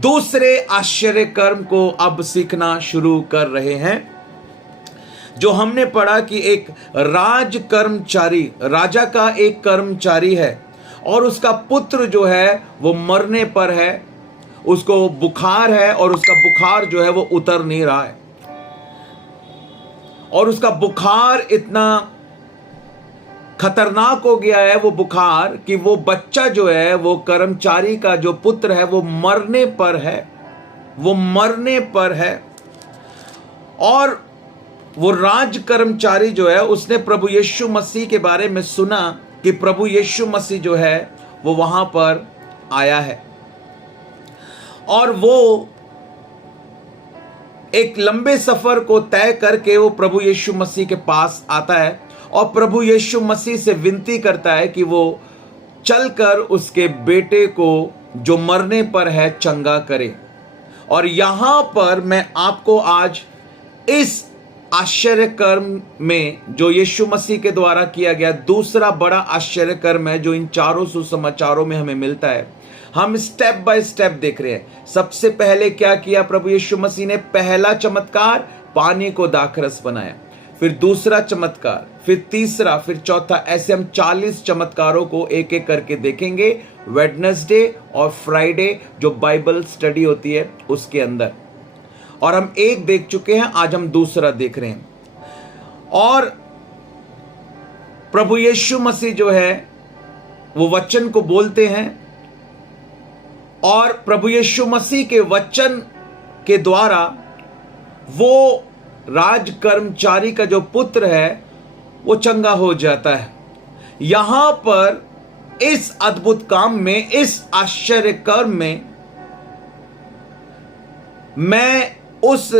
दूसरे आश्चर्य कर्म को अब सीखना शुरू कर रहे हैं। जो हमने पढ़ा कि एक राज कर्मचारी, राजा का एक कर्मचारी है और उसका पुत्र जो है वो मरने पर है, उसको बुखार है और उसका बुखार जो है वो उतर नहीं रहा है, और उसका बुखार इतना खतरनाक हो गया है वो बुखार कि वो बच्चा जो है, वो कर्मचारी का जो पुत्र है वो मरने पर है, वो मरने पर है। और वो राज कर्मचारी जो है उसने प्रभु यीशु मसीह के बारे में सुना कि प्रभु यीशु मसीह जो है वो वहां पर आया है, और वो एक लंबे सफर को तय करके वो प्रभु यीशु मसीह के पास आता है और प्रभु यीशु मसीह से विनती करता है कि वो चलकर उसके बेटे को जो मरने पर है चंगा करे। और यहां पर मैं आपको आज इस आश्चर्य कर्म में जो यीशु मसीह के द्वारा किया गया दूसरा बड़ा आश्चर्य कर्म है, जो इन चारों सुसमाचारों में हमें मिलता है। हम स्टेप बाय स्टेप देख रहे हैं। सबसे पहले क्या किया प्रभु यीशु मसीह ने? पहला चमत्कार, पानी को दाखरस बनाया, फिर दूसरा चमत्कार, फिर तीसरा, फिर चौथा। ऐसे हम 40 चमत्कारों को एक एक करके देखेंगे वेडनेसडे और फ्राइडे जो बाइबल स्टडी होती है उसके अंदर। और हम एक देख चुके हैं, आज हम दूसरा देख रहे हैं। और प्रभु यीशु मसीह जो है वो वचन को बोलते हैं, और प्रभु यीशु मसीह के वचन के द्वारा वो राज कर्मचारी का जो पुत्र है वो चंगा हो जाता है। यहां पर इस अद्भुत काम में, इस आश्चर्य कर्म में, मैं उस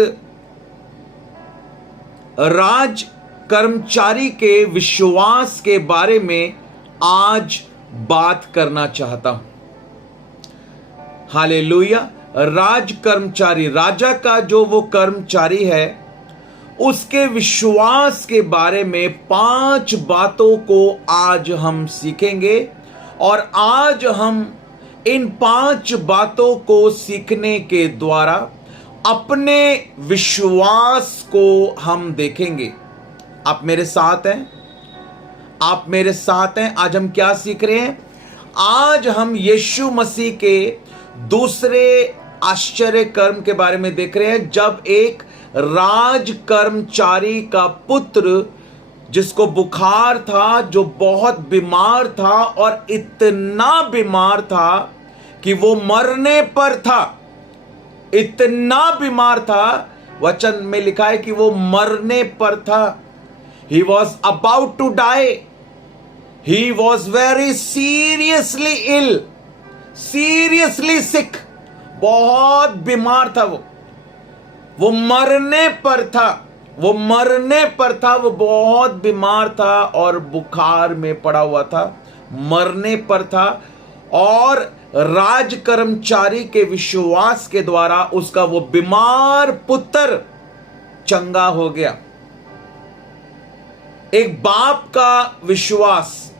राज कर्मचारी के विश्वास के बारे में आज बात करना चाहता हूं। हालेलुया। राज कर्मचारी, राजा का जो वो कर्मचारी है, उसके विश्वास के बारे में 5 बातों को आज हम सीखेंगे। और आज हम इन 5 बातों को सीखने के द्वारा अपने विश्वास को हम देखेंगे। आप मेरे साथ हैं? आप मेरे साथ हैं? आज हम क्या सीख रहे हैं? आज हम यीशु मसीह के दूसरे आश्चर्य कर्म के बारे में देख रहे हैं, जब एक राज कर्मचारी का पुत्र जिसको बुखार था, जो बहुत बीमार था और इतना बीमार था कि वो मरने पर था, इतना बीमार था, वचन में लिखा है कि वो मरने पर था। He was about to die. He was very seriously ill, seriously sick. बहुत बीमार था वो मरने पर था, वो मरने पर था, वो बहुत बीमार था और बुखार में पड़ा हुआ था, मरने पर था। और राज कर्मचारी के विश्वास के द्वारा उसका वो बीमार पुत्र चंगा हो गया। एक बाप का विश्वास,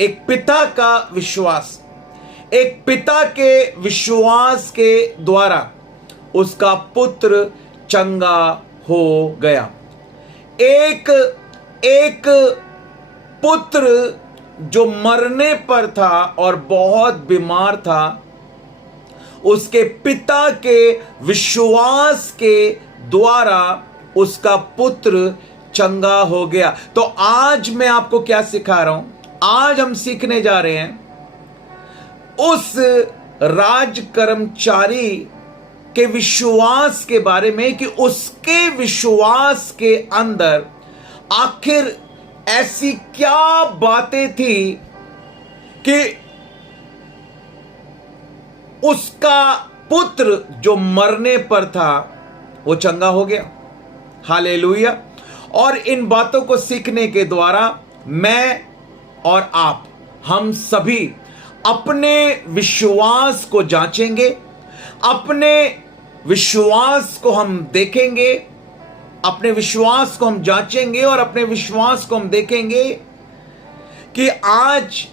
एक पिता का विश्वास, एक पिता के विश्वास के द्वारा उसका पुत्र चंगा हो गया। एक पुत्र जो मरने पर था और बहुत बीमार था, उसके पिता के विश्वास के द्वारा उसका पुत्र चंगा हो गया। तो आज मैं आपको क्या सिखा रहा हूं? आज हम सीखने जा रहे हैं उस राज कर्मचारी के विश्वास के बारे में कि उसके विश्वास के अंदर आखिर ऐसी क्या बातें थी कि उसका पुत्र जो मरने पर था वो चंगा हो गया। हालेलुया। और इन बातों को सीखने के द्वारा मैं और आप, हम सभी अपने विश्वास को जांचेंगे, अपने विश्वास को हम देखेंगे, अपने विश्वास को हम जांचेंगे और अपने विश्वास को हम देखेंगे कि आज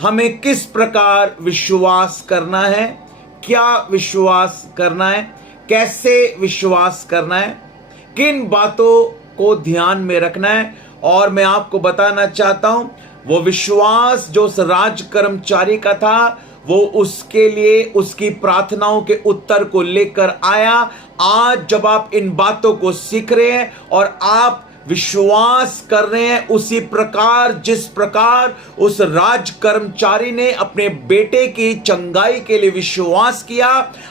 हमें किस प्रकार विश्वास करना है, क्या विश्वास करना है, कैसे विश्वास करना है, किन बातों को ध्यान में रखना है। और मैं आपको बताना चाहता हूं, वो विश्वास जो उस राज कर्मचारी का था, वो उसके लिए उसकी प्रार्थनाओं के उत्तर को लेकर आया। आज जब आप इन बातों को सीख रहे हैं और आप विश्वास कर रहे हैं उसी प्रकार जिस प्रकार उस राज कर्मचारी ने अपने बेटे की चंगाई के लिए विश्वास किया,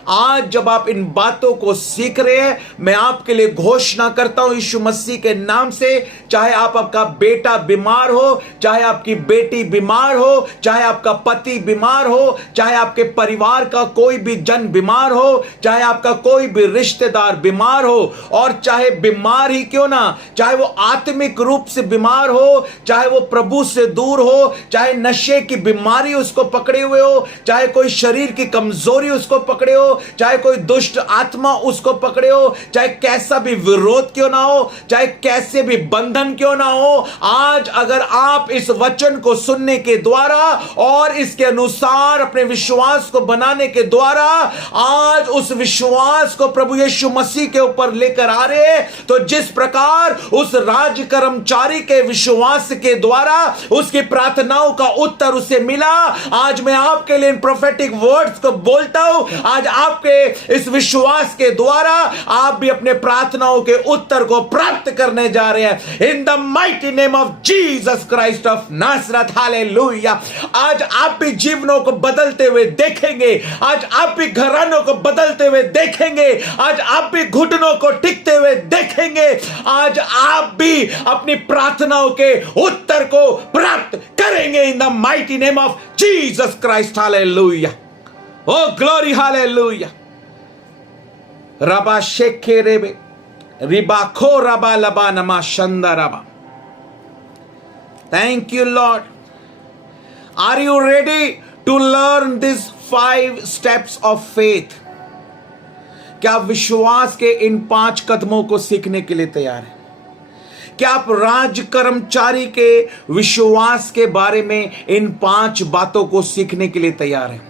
आज जब आप इन बातों को सीख रहे हैं, मैं आपके लिए घोषणा करता हूं यीशु मसीह के नाम से, चाहे आपका बेटा बीमार हो, चाहे आपकी बेटी बीमार हो, चाहे आपका पति बीमार हो, चाहे आपके परिवार का कोई भी जन बीमार हो, चाहे आपका कोई भी रिश्तेदार बीमार हो, और चाहे बीमार ही क्यों ना, चाहे वो आत्मिक रूप से बीमार हो, चाहे वो प्रभु से दूर हो, चाहे नशे की बीमारी उसको पकड़े हुए हो, चाहे कोई शरीर की कमजोरी उसको पकड़े हो, चाहे कोई दुष्ट आत्मा उसको पकड़े हो, चाहे कैसा भी विरोध क्यों ना हो, चाहे कैसे भी बंधन क्यों ना हो, आज अगर आप इस वचन को सुनने के द्वारा और इसके अनुसार अपने विश्वास को बनाने के द्वारा आज उस विश्वास को प्रभु यीशु मसीह के ऊपर लेकर आ रहे हैं, तो जिस प्रकार उस राज कर्मचारी के विश्वास के द्वारा उसकी प्रार्थनाओं का उत्तर उसे मिला, आज मैं आपके लिए इन प्रोफेटिक वर्ड्स को बोलता हूं। आज आपके इस विश्वास के द्वारा आप भी अपने प्रार्थनाओं के उत्तर को प्राप्त करने जा रहे हैं, इन the mighty name of Jesus Christ of Nazareth. Hallelujah. आज आप भी जीवनों को बदलते हुए देखेंगे, आज आप भी घरानों को बदलते हुए देखेंगे, आज आप भी घुटनों को टिकते हुए देखेंगे, आज आप भी अपनी प्रार्थनाओं के उत्तर को प्राप्त करेंगे in the mighty name of Jesus Christ. Hallelujah. Oh glory. Hallelujah. रबा शेखे रेबे रिबा खो रबा लबा नमा शंदा रबा। Thank you Lord. Are you ready to learn this 5 steps of faith? क्या आप विश्वास के इन 5 कदमों को सीखने के लिए तैयार हैं? क्या आप राज कर्मचारी के विश्वास के बारे में इन 5 बातों को सीखने के लिए तैयार हैं?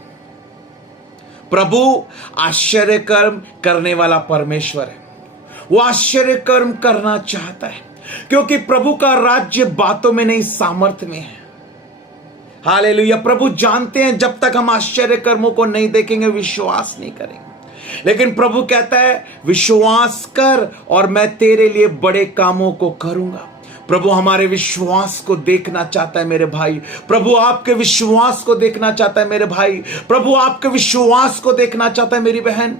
प्रभु आश्चर्य कर्म करने वाला परमेश्वर है। वो आश्चर्य कर्म करना चाहता है, क्योंकि प्रभु का राज्य बातों में नहीं, सामर्थ्य में है। हालेलुया। प्रभु जानते हैं जब तक हम आश्चर्य कर्मों को नहीं देखेंगे विश्वास नहीं करेंगे, लेकिन प्रभु कहता है विश्वास कर और मैं तेरे लिए बड़े कामों को करूंगा। प्रभु हमारे विश्वास को देखना चाहता है मेरे भाई। प्रभु आपके विश्वास को देखना चाहता है मेरे भाई। प्रभु आपके विश्वास को देखना चाहता है मेरी बहन।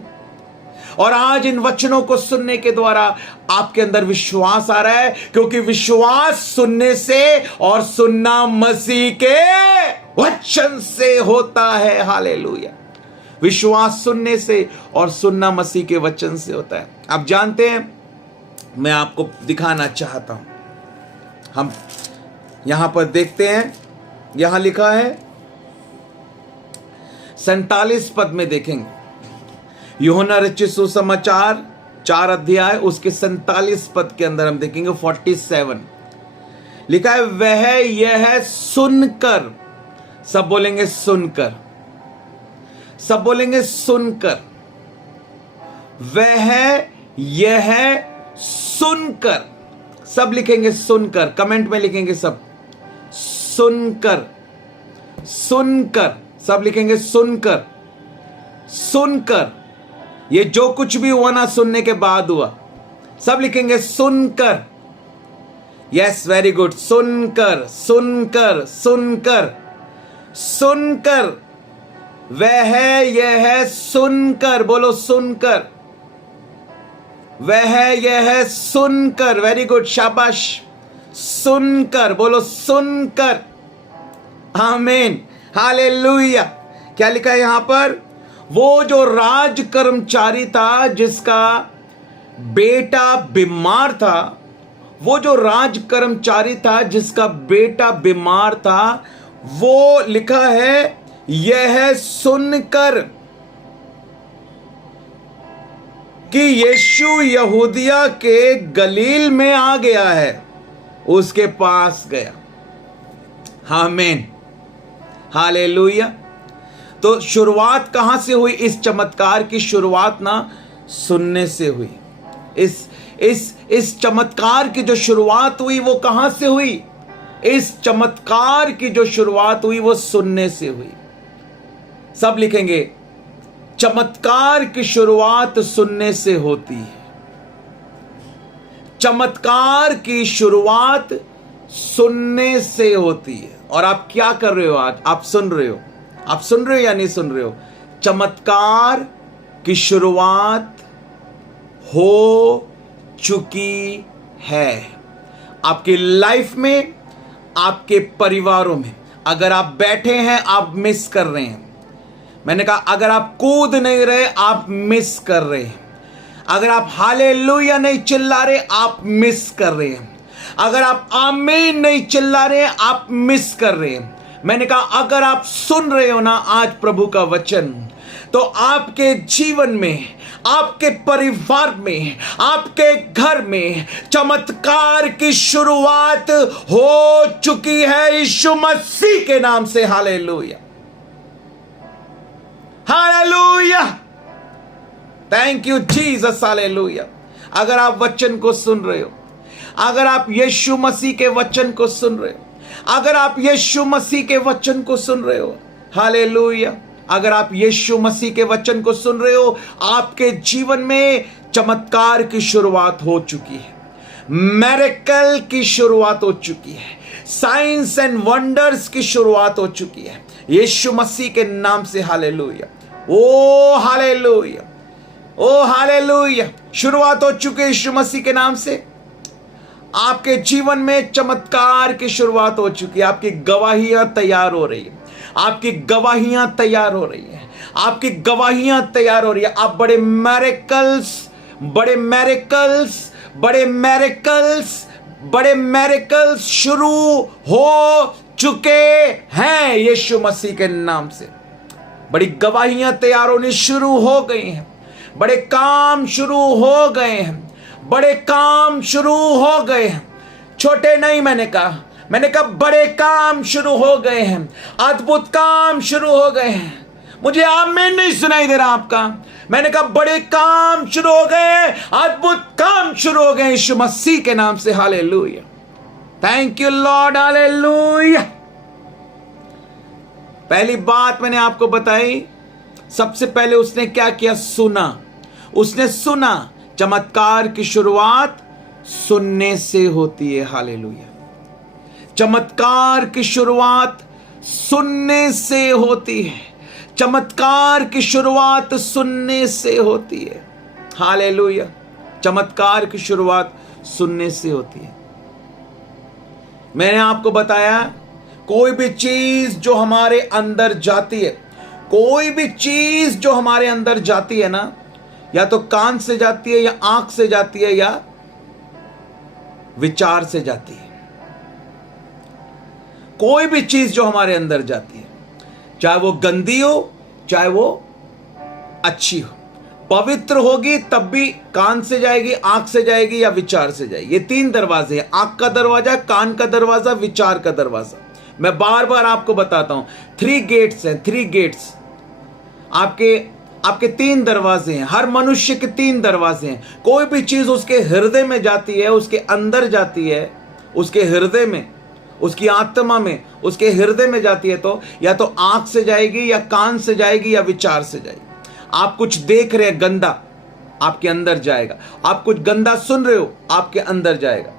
और आज इन वचनों को सुनने के द्वारा आपके अंदर विश्वास आ रहा है, क्योंकि विश्वास सुनने से और सुनना मसीह के वचन से होता है। हालेलुया। विश्वास सुनने से और सुनना मसीह के वचन से होता है। आप जानते हैं, मैं आपको दिखाना चाहता हूं। हम यहां पर देखते हैं, यहां लिखा है 47 पद में देखेंगे, यूहन्ना रचित सुसमाचार 4 अध्याय उसके 47 पद के अंदर हम देखेंगे 47 लिखा है, वह यह सुनकर, सब बोलेंगे सुनकर, सब बोलेंगे सुनकर, वह यह सुनकर, सब लिखेंगे सुनकर, कमेंट में लिखेंगे सब सुनकर, सुनकर, सब लिखेंगे सुनकर, सुनकर। ये जो कुछ भी हुआ ना सुनने के बाद हुआ, सब लिखेंगे सुनकर। Yes, very good. सुनकर, सुनकर, सुनकर, सुनकर, वह यह सुनकर, बोलो सुनकर, वह यह सुनकर, वेरी गुड, शाबाश। सुनकर, बोलो सुनकर। आमीन, हालेलुया। क्या लिखा है यहां पर? वो जो राज कर्मचारी था जिसका बेटा बीमार था, वो जो राज कर्मचारी था जिसका बेटा बीमार था, वो लिखा है यह सुनकर कि यीशु यहूदिया के गलील में आ गया है, उसके पास गया। आमीन, हालेलुया। तो शुरुआत कहां से हुई? इस चमत्कार की शुरुआत ना सुनने से हुई। इस चमत्कार की जो शुरुआत हुई वो कहां से हुई? इस चमत्कार की जो शुरुआत हुई वो सुनने से हुई। सब लिखेंगे, चमत्कार की शुरुआत सुनने से होती है। चमत्कार की शुरुआत सुनने से होती है। और आप क्या कर रहे हो आज? आप सुन रहे हो। आप सुन रहे हो या नहीं सुन रहे हो? चमत्कार की शुरुआत हो चुकी है आपकी लाइफ में, आपके परिवारों में। अगर आप बैठे हैं आप मिस कर रहे हैं। मैंने कहा अगर आप कूद नहीं रहे आप मिस कर रहे हैं। अगर आप हालेलुया नहीं चिल्ला रहे आप मिस कर रहे हैं। अगर आप आमीन नहीं चिल्ला रहे आप मिस कर रहे हैं। मैंने कहा अगर आप सुन रहे हो ना आज प्रभु का वचन, तो आपके जीवन में, आपके परिवार में, आपके घर में चमत्कार की शुरुआत हो चुकी है यीशु मसीह के नाम से। Hallelujah, hallelujah, thank you Jesus, hallelujah. अगर आप वचन को सुन रहे हो, अगर आप यीशु मसीह के वचन को सुन रहे हो, अगर आप यीशु मसीह के वचन को सुन रहे हो, हालेलुया, अगर आप यीशु मसीह के वचन को सुन रहे हो, आपके जीवन में चमत्कार की शुरुआत हो चुकी है, मिरेकल की शुरुआत हो चुकी है, साइंस एंड वंडर्स की शुरुआत हो चुकी है यीशु मसीह के नाम से। हालेलुया, ओ हालेलुया, ओ हालेलुया। शुरुआत हो चुकी है यीशु मसीह के नाम से। आपके जीवन में चमत्कार की शुरुआत हो चुकी है। आपकी गवाहियां तैयार हो रही है, आपकी गवाहियां तैयार हो रही है, आपकी गवाहियां तैयार हो रही है। आप बड़े मैरिकल्स, बड़े मैरिकल्स, बड़े मैरिकल्स, बड़े मैरिकल्स शुरू हो चुके हैं यीशु मसीह के नाम से। बड़ी गवाहियां तैयार होनी शुरू हो गई हैं, बड़े काम शुरू हो गए हैं, बड़े काम शुरू हो गए हैं। छोटे नहीं, मैंने कहा बड़े काम शुरू हो गए हैं, अद्भुत काम शुरू हो गए हैं। मुझे आमीन नहीं सुनाई दे रहा आपका। मैंने कहा बड़े काम शुरू हो गए हैं, अद्भुत काम शुरू हो गए यीशु मसीह के नाम से। Hallelujah, thank you Lord, hallelujah. पहली बात मैंने आपको बताई, सबसे पहले उसने क्या किया? सुना। उसने सुना। चमत्कार की शुरुआत सुनने से होती है। हालेलुया, चमत्कार की शुरुआत सुनने से होती है। चमत्कार की शुरुआत सुनने से होती है। हालेलुया, चमत्कार की शुरुआत सुनने से होती है। मैंने आपको बताया कोई भी चीज जो हमारे अंदर जाती है, कोई भी चीज जो हमारे अंदर जाती है ना, या तो कान से जाती है, या आंख से जाती है, या विचार से जाती है। कोई भी चीज जो हमारे अंदर जाती है, चाहे वो गंदी हो, चाहे वो अच्छी हो, पवित्र होगी तब भी कान से जाएगी, आंख से जाएगी, या विचार से जाएगी। ये तीन दरवाजे हैं, आंख का दरवाजा, कान का दरवाजा, विचार का दरवाजा। मैं बार बार आपको बताता हूं, 3 गेट्स हैं, 3 गेट्स। आपके 3 दरवाजे हैं। हर मनुष्य के 3 दरवाजे हैं। कोई भी चीज उसके हृदय में जाती है, उसके अंदर जाती है, उसके हृदय में, उसकी आत्मा में, उसके हृदय में जाती है, तो या तो आंख से जाएगी, या कान से जाएगी, या विचार से जाएगी। आप कुछ देख रहे हैं गंदा, आपके अंदर जाएगा। आप कुछ गंदा सुन रहे हो, आपके अंदर जाएगा।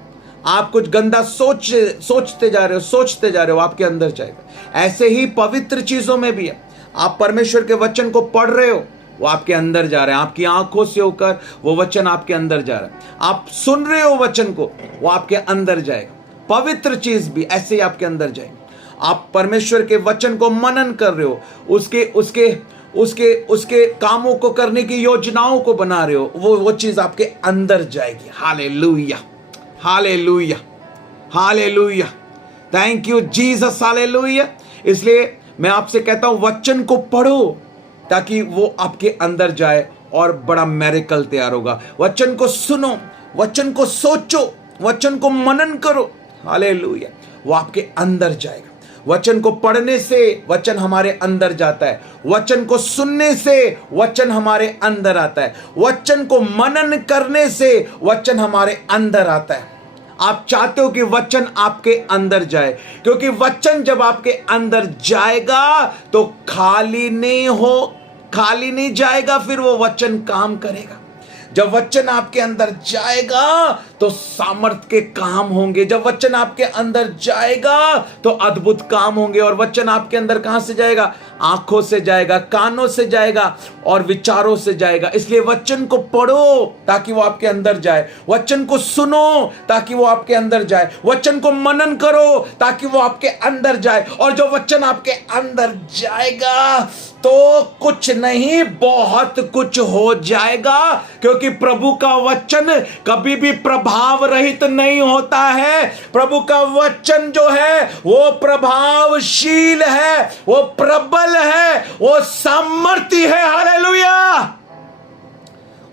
आप कुछ गंदा सोचते जा रहे हो, आपके अंदर जाएगा। ऐसे ही पवित्र चीजों में भी है। आप परमेश्वर के वचन को पढ़ रहे हो, वो आपके अंदर जा रहे हैं। आपकी आंखों से होकर वो वचन आपके अंदर जा रहा है। आप सुन रहे हो वचन को, वो आपके अंदर जाएगा। पवित्र चीज भी ऐसे ही आपके अंदर जाएगी। आप परमेश्वर के वचन को मनन कर रहे हो, उसके कामों को करने की योजनाओं को बना रहे हो, वो चीज आपके अंदर जाएगी। Hallelujah, hallelujah, hallelujah, thank you Jesus, hallelujah. इसलिए मैं आपसे कहता हूं वचन को पढ़ो, ताकि वो आपके अंदर जाए और बड़ा मिरेकल तैयार होगा। वचन को सुनो, वचन को सोचो, वचन को मनन करो। हालेलुया, वो आपके अंदर जाएगा, वचन को पढ़ने से वचन हमारे अंदर जाता है, वचन को सुनने से वचन हमारे अंदर आता है, वचन को मनन करने से वचन हमारे अंदर आता है। आप चाहते हो कि वचन आपके अंदर जाए, क्योंकि वचन जब आपके अंदर जाएगा तो खाली नहीं जाएगा, फिर वो वचन काम करेगा। जब वचन आपके अंदर जाएगा तो सामर्थ के काम होंगे, जब वचन आपके अंदर जाएगा तो अद्भुत काम होंगे। और वचन आपके अंदर कहां से जाएगा? आंखों से जाएगा, कानों से जाएगा और विचारों से जाएगा। इसलिए वचन को पढ़ो ताकि वो आपके अंदर जाए, वचन को सुनो ताकि वो आपके अंदर जाए, वचन को मनन करो ताकि वो आपके अंदर जाए। और जो वचन आपके अंदर जाएगा तो कुछ नहीं, बहुत कुछ हो जाएगा, क्योंकि प्रभु का वचन कभी भी प्रभाव रहित नहीं होता है। प्रभु का वचन जो है वो प्रभावशील है, वो प्रबल है, वो सामर्थी है। Hallelujah,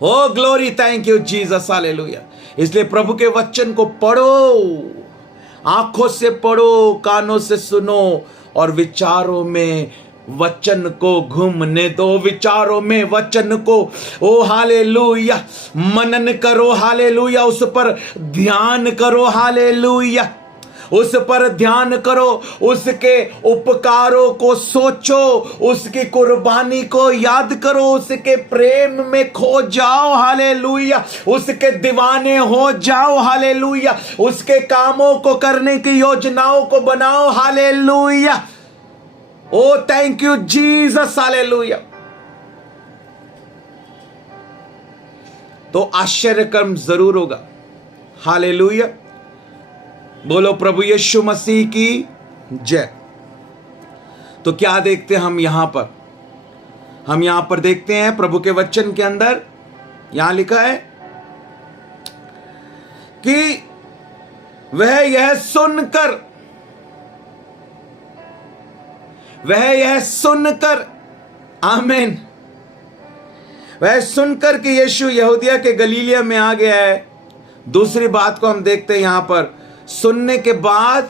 oh glory, thank you Jesus, hallelujah. इसलिए प्रभु के वचन को पढ़ो, आंखों से पढ़ो, कानों से सुनो और विचारों में वचन को घूमने दो, विचारों में वचन को, ओ हालेलुया, मनन करो, हालेलुया, उस पर ध्यान करो, हालेलुया, उस पर ध्यान करो, उसके उपकारों को सोचो, उसकी कुर्बानी को याद करो, उसके प्रेम में खो जाओ, हालेलुया, उसके दीवाने हो जाओ, हालेलुया, उसके कामों को करने की योजनाओं को बनाओ, hallelujah. Oh thank you Jesus, hallelujah. तो आश्चर्य कर्म जरूर होगा, हालेलुया। बोलो प्रभु यीशु मसीह की जय। तो क्या देखते हैं हम यहां पर? हम यहां पर देखते हैं प्रभु के वचन के अंदर यहां लिखा है कि वह यह सुनकर, आमीन, वह सुनकर कि यीशु यहूदिया के गलीलिया में आ गया है। दूसरी बात को हम देखते हैं यहां पर, सुनने के बाद,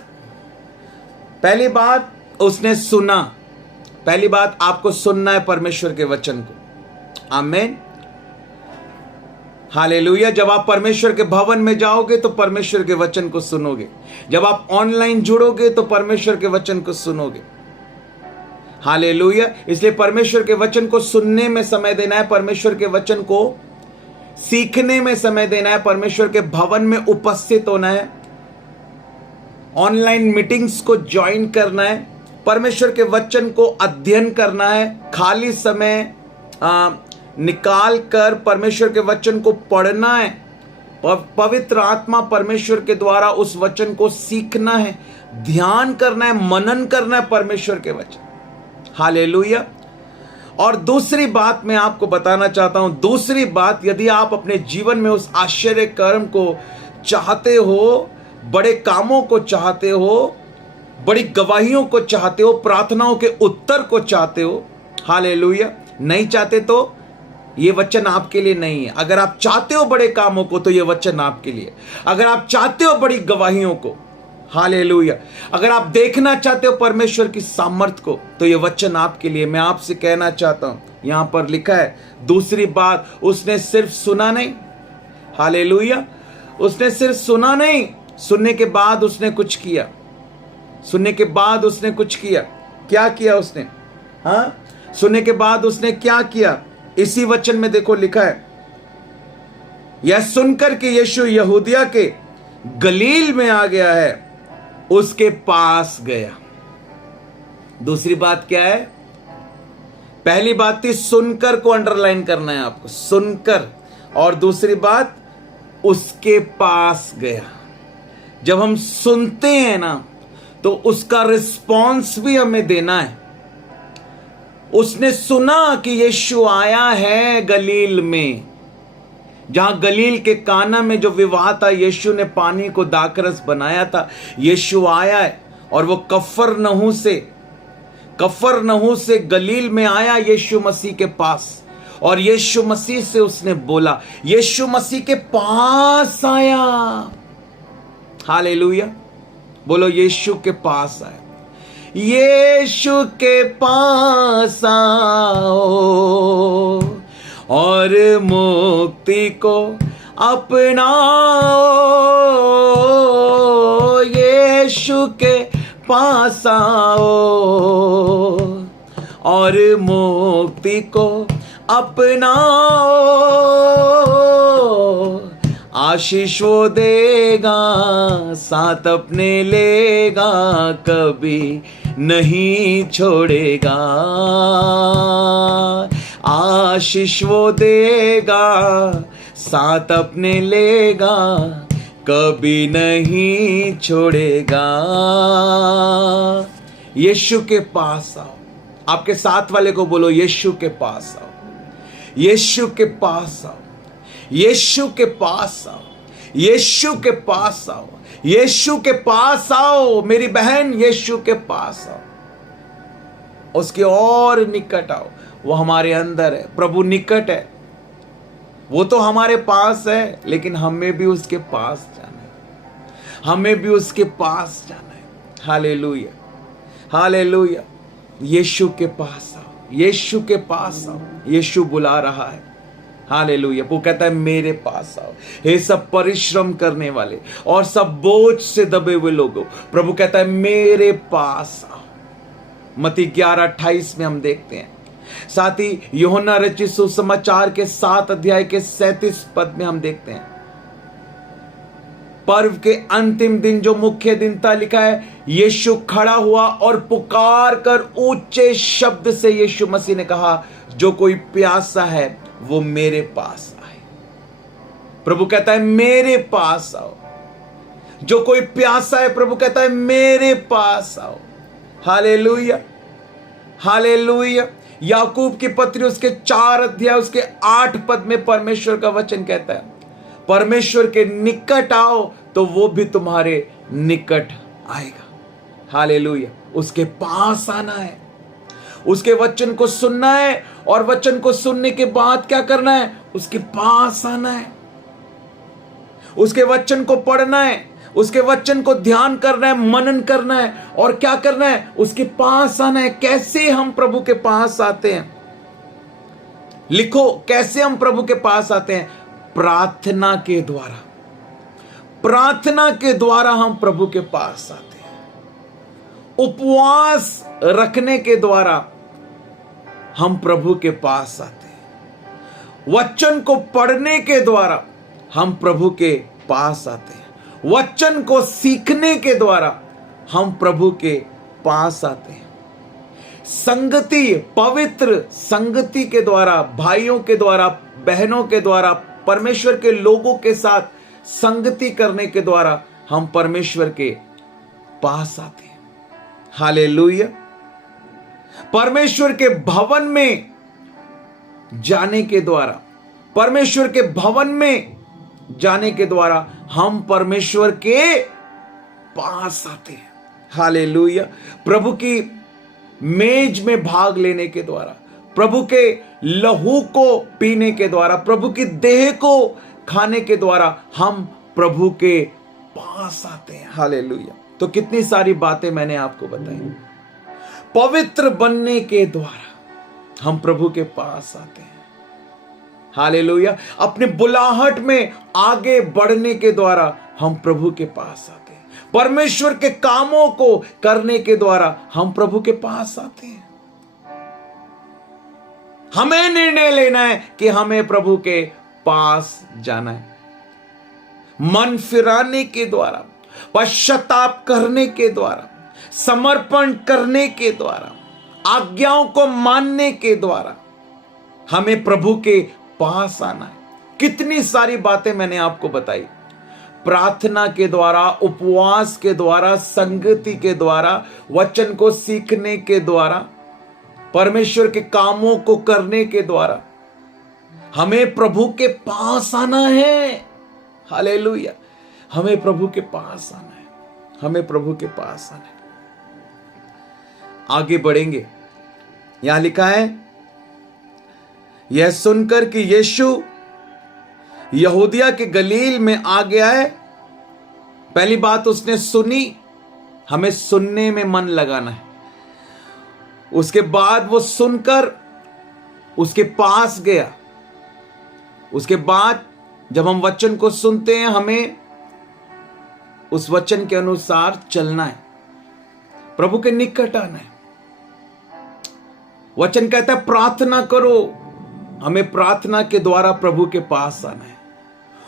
पहली बात उसने सुना, पहली बात आपको सुनना है परमेश्वर के वचन को, आमीन, हालेलुया। जब आप परमेश्वर के भवन में जाओगे तो परमेश्वर के वचन को सुनोगे, जब आप ऑनलाइन जुड़ोगे तो परमेश्वर के वचन को सुनोगे, हालेलुया। इसलिए परमेश्वर के वचन को सुनने में समय देना है, परमेश्वर के वचन को सीखने में समय देना है, परमेश्वर के भवन में उपस्थित होना है, ऑनलाइन मीटिंग्स को ज्वाइन करना है, परमेश्वर के वचन को अध्ययन करना है, खाली समय निकाल कर परमेश्वर के वचन को पढ़ना है, पवित्र आत्मा परमेश्वर के द्वारा उस वचन को सीखना है, ध्यान करना है, मनन करना है परमेश्वर के वचन, हालेलुया। और दूसरी बात मैं आपको बताना चाहता हूं, दूसरी बात, यदि आप अपने जीवन में उस आश्चर्य कर्म को चाहते हो, बड़े कामों को चाहते हो, बड़ी गवाहियों को चाहते हो, प्रार्थनाओं के उत्तर को चाहते हो, हालेलुया, नहीं चाहते तो ये वचन आपके लिए नहीं है। अगर आप चाहते हो बड़े कामों को तो ये वचन आपके लिए, अगर आप चाहते हो बड़ी गवाहियों को, हालेलुया, अगर आप देखना चाहते हो परमेश्वर की सामर्थ को तो ये वचन आपके लिए। मैं आपसे कहना चाहता हूं, यहां पर लिखा है, दूसरी बात, उसने सिर्फ सुना नहीं, हालेलुया, उसने सिर्फ सुना नहीं, सुनने के बाद उसने कुछ किया, सुनने के बाद उसने कुछ किया। क्या किया उसने? हाँ, सुनने के बाद उसने क्या किया? इसी वचन में देखो लिखा है, यह सुनकर कि यीशु यहूदिया के गलील में आ गया है, उसके पास गया। दूसरी बात क्या है? पहली बात थी सुनकर को अंडरलाइन करना है आपको, सुनकर, और दूसरी बात उसके पास गया। जब हम सुनते हैं ना तो उसका रिस्पॉन्स भी हमें देना है। उसने सुना कि यीशु आया है गलील में, जहां गलील के काना में जो विवाह था, यीशु ने पानी को दाखरस बनाया था, यीशु आया है और वो कफरनहू से गलील में आया यीशु मसीह के पास, और यीशु मसीह से उसने बोला, यीशु मसीह के पास आया, हालेलुया, बोलो यीशु के पास आया। यीशु के पास आओ और मुक्ति को अपनाओ। यीशु के पास आओ और मुक्ति को अपनाओ। आशीष वो देगा, साथ अपने लेगा, कभी नहीं छोड़ेगा। आशीष वो देगा, साथ अपने लेगा, कभी नहीं छोड़ेगा। यीशु के पास आओ। आपके साथ वाले को बोलो, यीशु के पास आओ, यीशु के पास आओ, यीशु के पास आओ, यीशु के पास आओ, यीशु के पास आओ। मेरी बहन, यीशु के पास आओ, उसके और निकट आओ। वो हमारे अंदर है, प्रभु निकट है। वो तो हमारे पास है, लेकिन हमें भी उसके पास जाना है, हमें भी उसके पास जाना है। Hallelujah, hallelujah. यीशु के पास आओ, यीशु के पास आओ। यीशु बुला रहा है। हालेलुया। वो कहता है मेरे पास आओ, हे सब परिश्रम करने वाले और सब बोझ से दबे हुए लोगों, प्रभु कहता है मेरे पास आओ। मत्ती 11:28 में हम देखते हैं। साथ ही यूहन्ना रचित सुसमाचार के 7 अध्याय के 37 पद में हम देखते हैं, पर्व के अंतिम दिन जो मुख्य दिन था, लिखा है यीशु खड़ा हुआ और पुकार कर ऊंचे शब्द से यीशु मसीह ने कहा, जो कोई प्यासा है वो मेरे पास आए। प्रभु कहता है मेरे पास आओ। जो कोई प्यासा है, प्रभु कहता है मेरे पास आओ। Hallelujah, hallelujah. याकूब की पत्री उसके 4 अध्याय उसके 8 पद में परमेश्वर का वचन कहता है, परमेश्वर के निकट आओ तो वो भी तुम्हारे निकट आएगा। हालेलुया। उसके पास आना है, उसके वचन को सुनना है, और वचन को सुनने के बाद क्या करना है? उसके पास आना है, उसके वचन को पढ़ना है, उसके वचन को ध्यान करना है, मनन करना है, और क्या करना है? उसके पास आना है। कैसे हम प्रभु के पास आते हैं? लिखो, कैसे हम प्रभु के पास आते हैं? प्रार्थना के द्वारा। प्रार्थना के द्वारा हम प्रभु के पास आते हैं। उपवास रखने के द्वारा हम प्रभु के पास आते हैं। वचन को पढ़ने के द्वारा हम प्रभु के पास आते हैं। वचन को सीखने के द्वारा हम प्रभु के पास आते हैं। संगति, पवित्र संगति के द्वारा, भाइयों के द्वारा, बहनों के द्वारा, परमेश्वर के लोगों के साथ संगति करने के द्वारा हम परमेश्वर के पास आते हैं। हालेलुया। परमेश्वर के भवन में जाने के द्वारा, परमेश्वर के भवन में जाने के द्वारा हम परमेश्वर के पास आते हैं। हालेलुया। प्रभु की मेज में भाग लेने के द्वारा, प्रभु के लहू को पीने के द्वारा, प्रभु की देह को खाने के द्वारा हम प्रभु के पास आते हैं। हालेलुया। तो कितनी सारी बातें मैंने आपको बताई। पवित्र बनने के द्वारा हम प्रभु के पास आते हैं। हालेलुया। अपने बुलाहट में आगे बढ़ने के द्वारा हम प्रभु के पास आते हैं। परमेश्वर के कामों को करने के द्वारा हम प्रभु के पास आते हैं। हमें निर्णय लेना है कि हमें प्रभु के पास जाना है। मन फिराने के द्वारा, पश्चाताप करने के द्वारा, समर्पण करने के द्वारा, आज्ञाओं को मानने के द्वारा हमें प्रभु के पास आना है। कितनी सारी बातें मैंने आपको बताई। प्रार्थना के द्वारा, उपवास के द्वारा, संगति के द्वारा, वचन को सीखने के द्वारा, परमेश्वर के कामों को करने के द्वारा हमें प्रभु के पास आना है। हालेलुया। हमें प्रभु के पास आना है, हमें प्रभु के पास आना है। आगे बढ़ेंगे। यहां लिखा है, यह सुनकर कि यीशु यहूदिया के गलील में आ गया है। पहली बात उसने सुनी। हमें सुनने में मन लगाना है, उसके बाद वो सुनकर उसके पास गया। उसके बाद जब हम वचन को सुनते हैं, हमें उस वचन के अनुसार चलना है, प्रभु के निकट आना है। वचन कहता है प्रार्थना करो, हमें प्रार्थना के द्वारा प्रभु के पास आना है।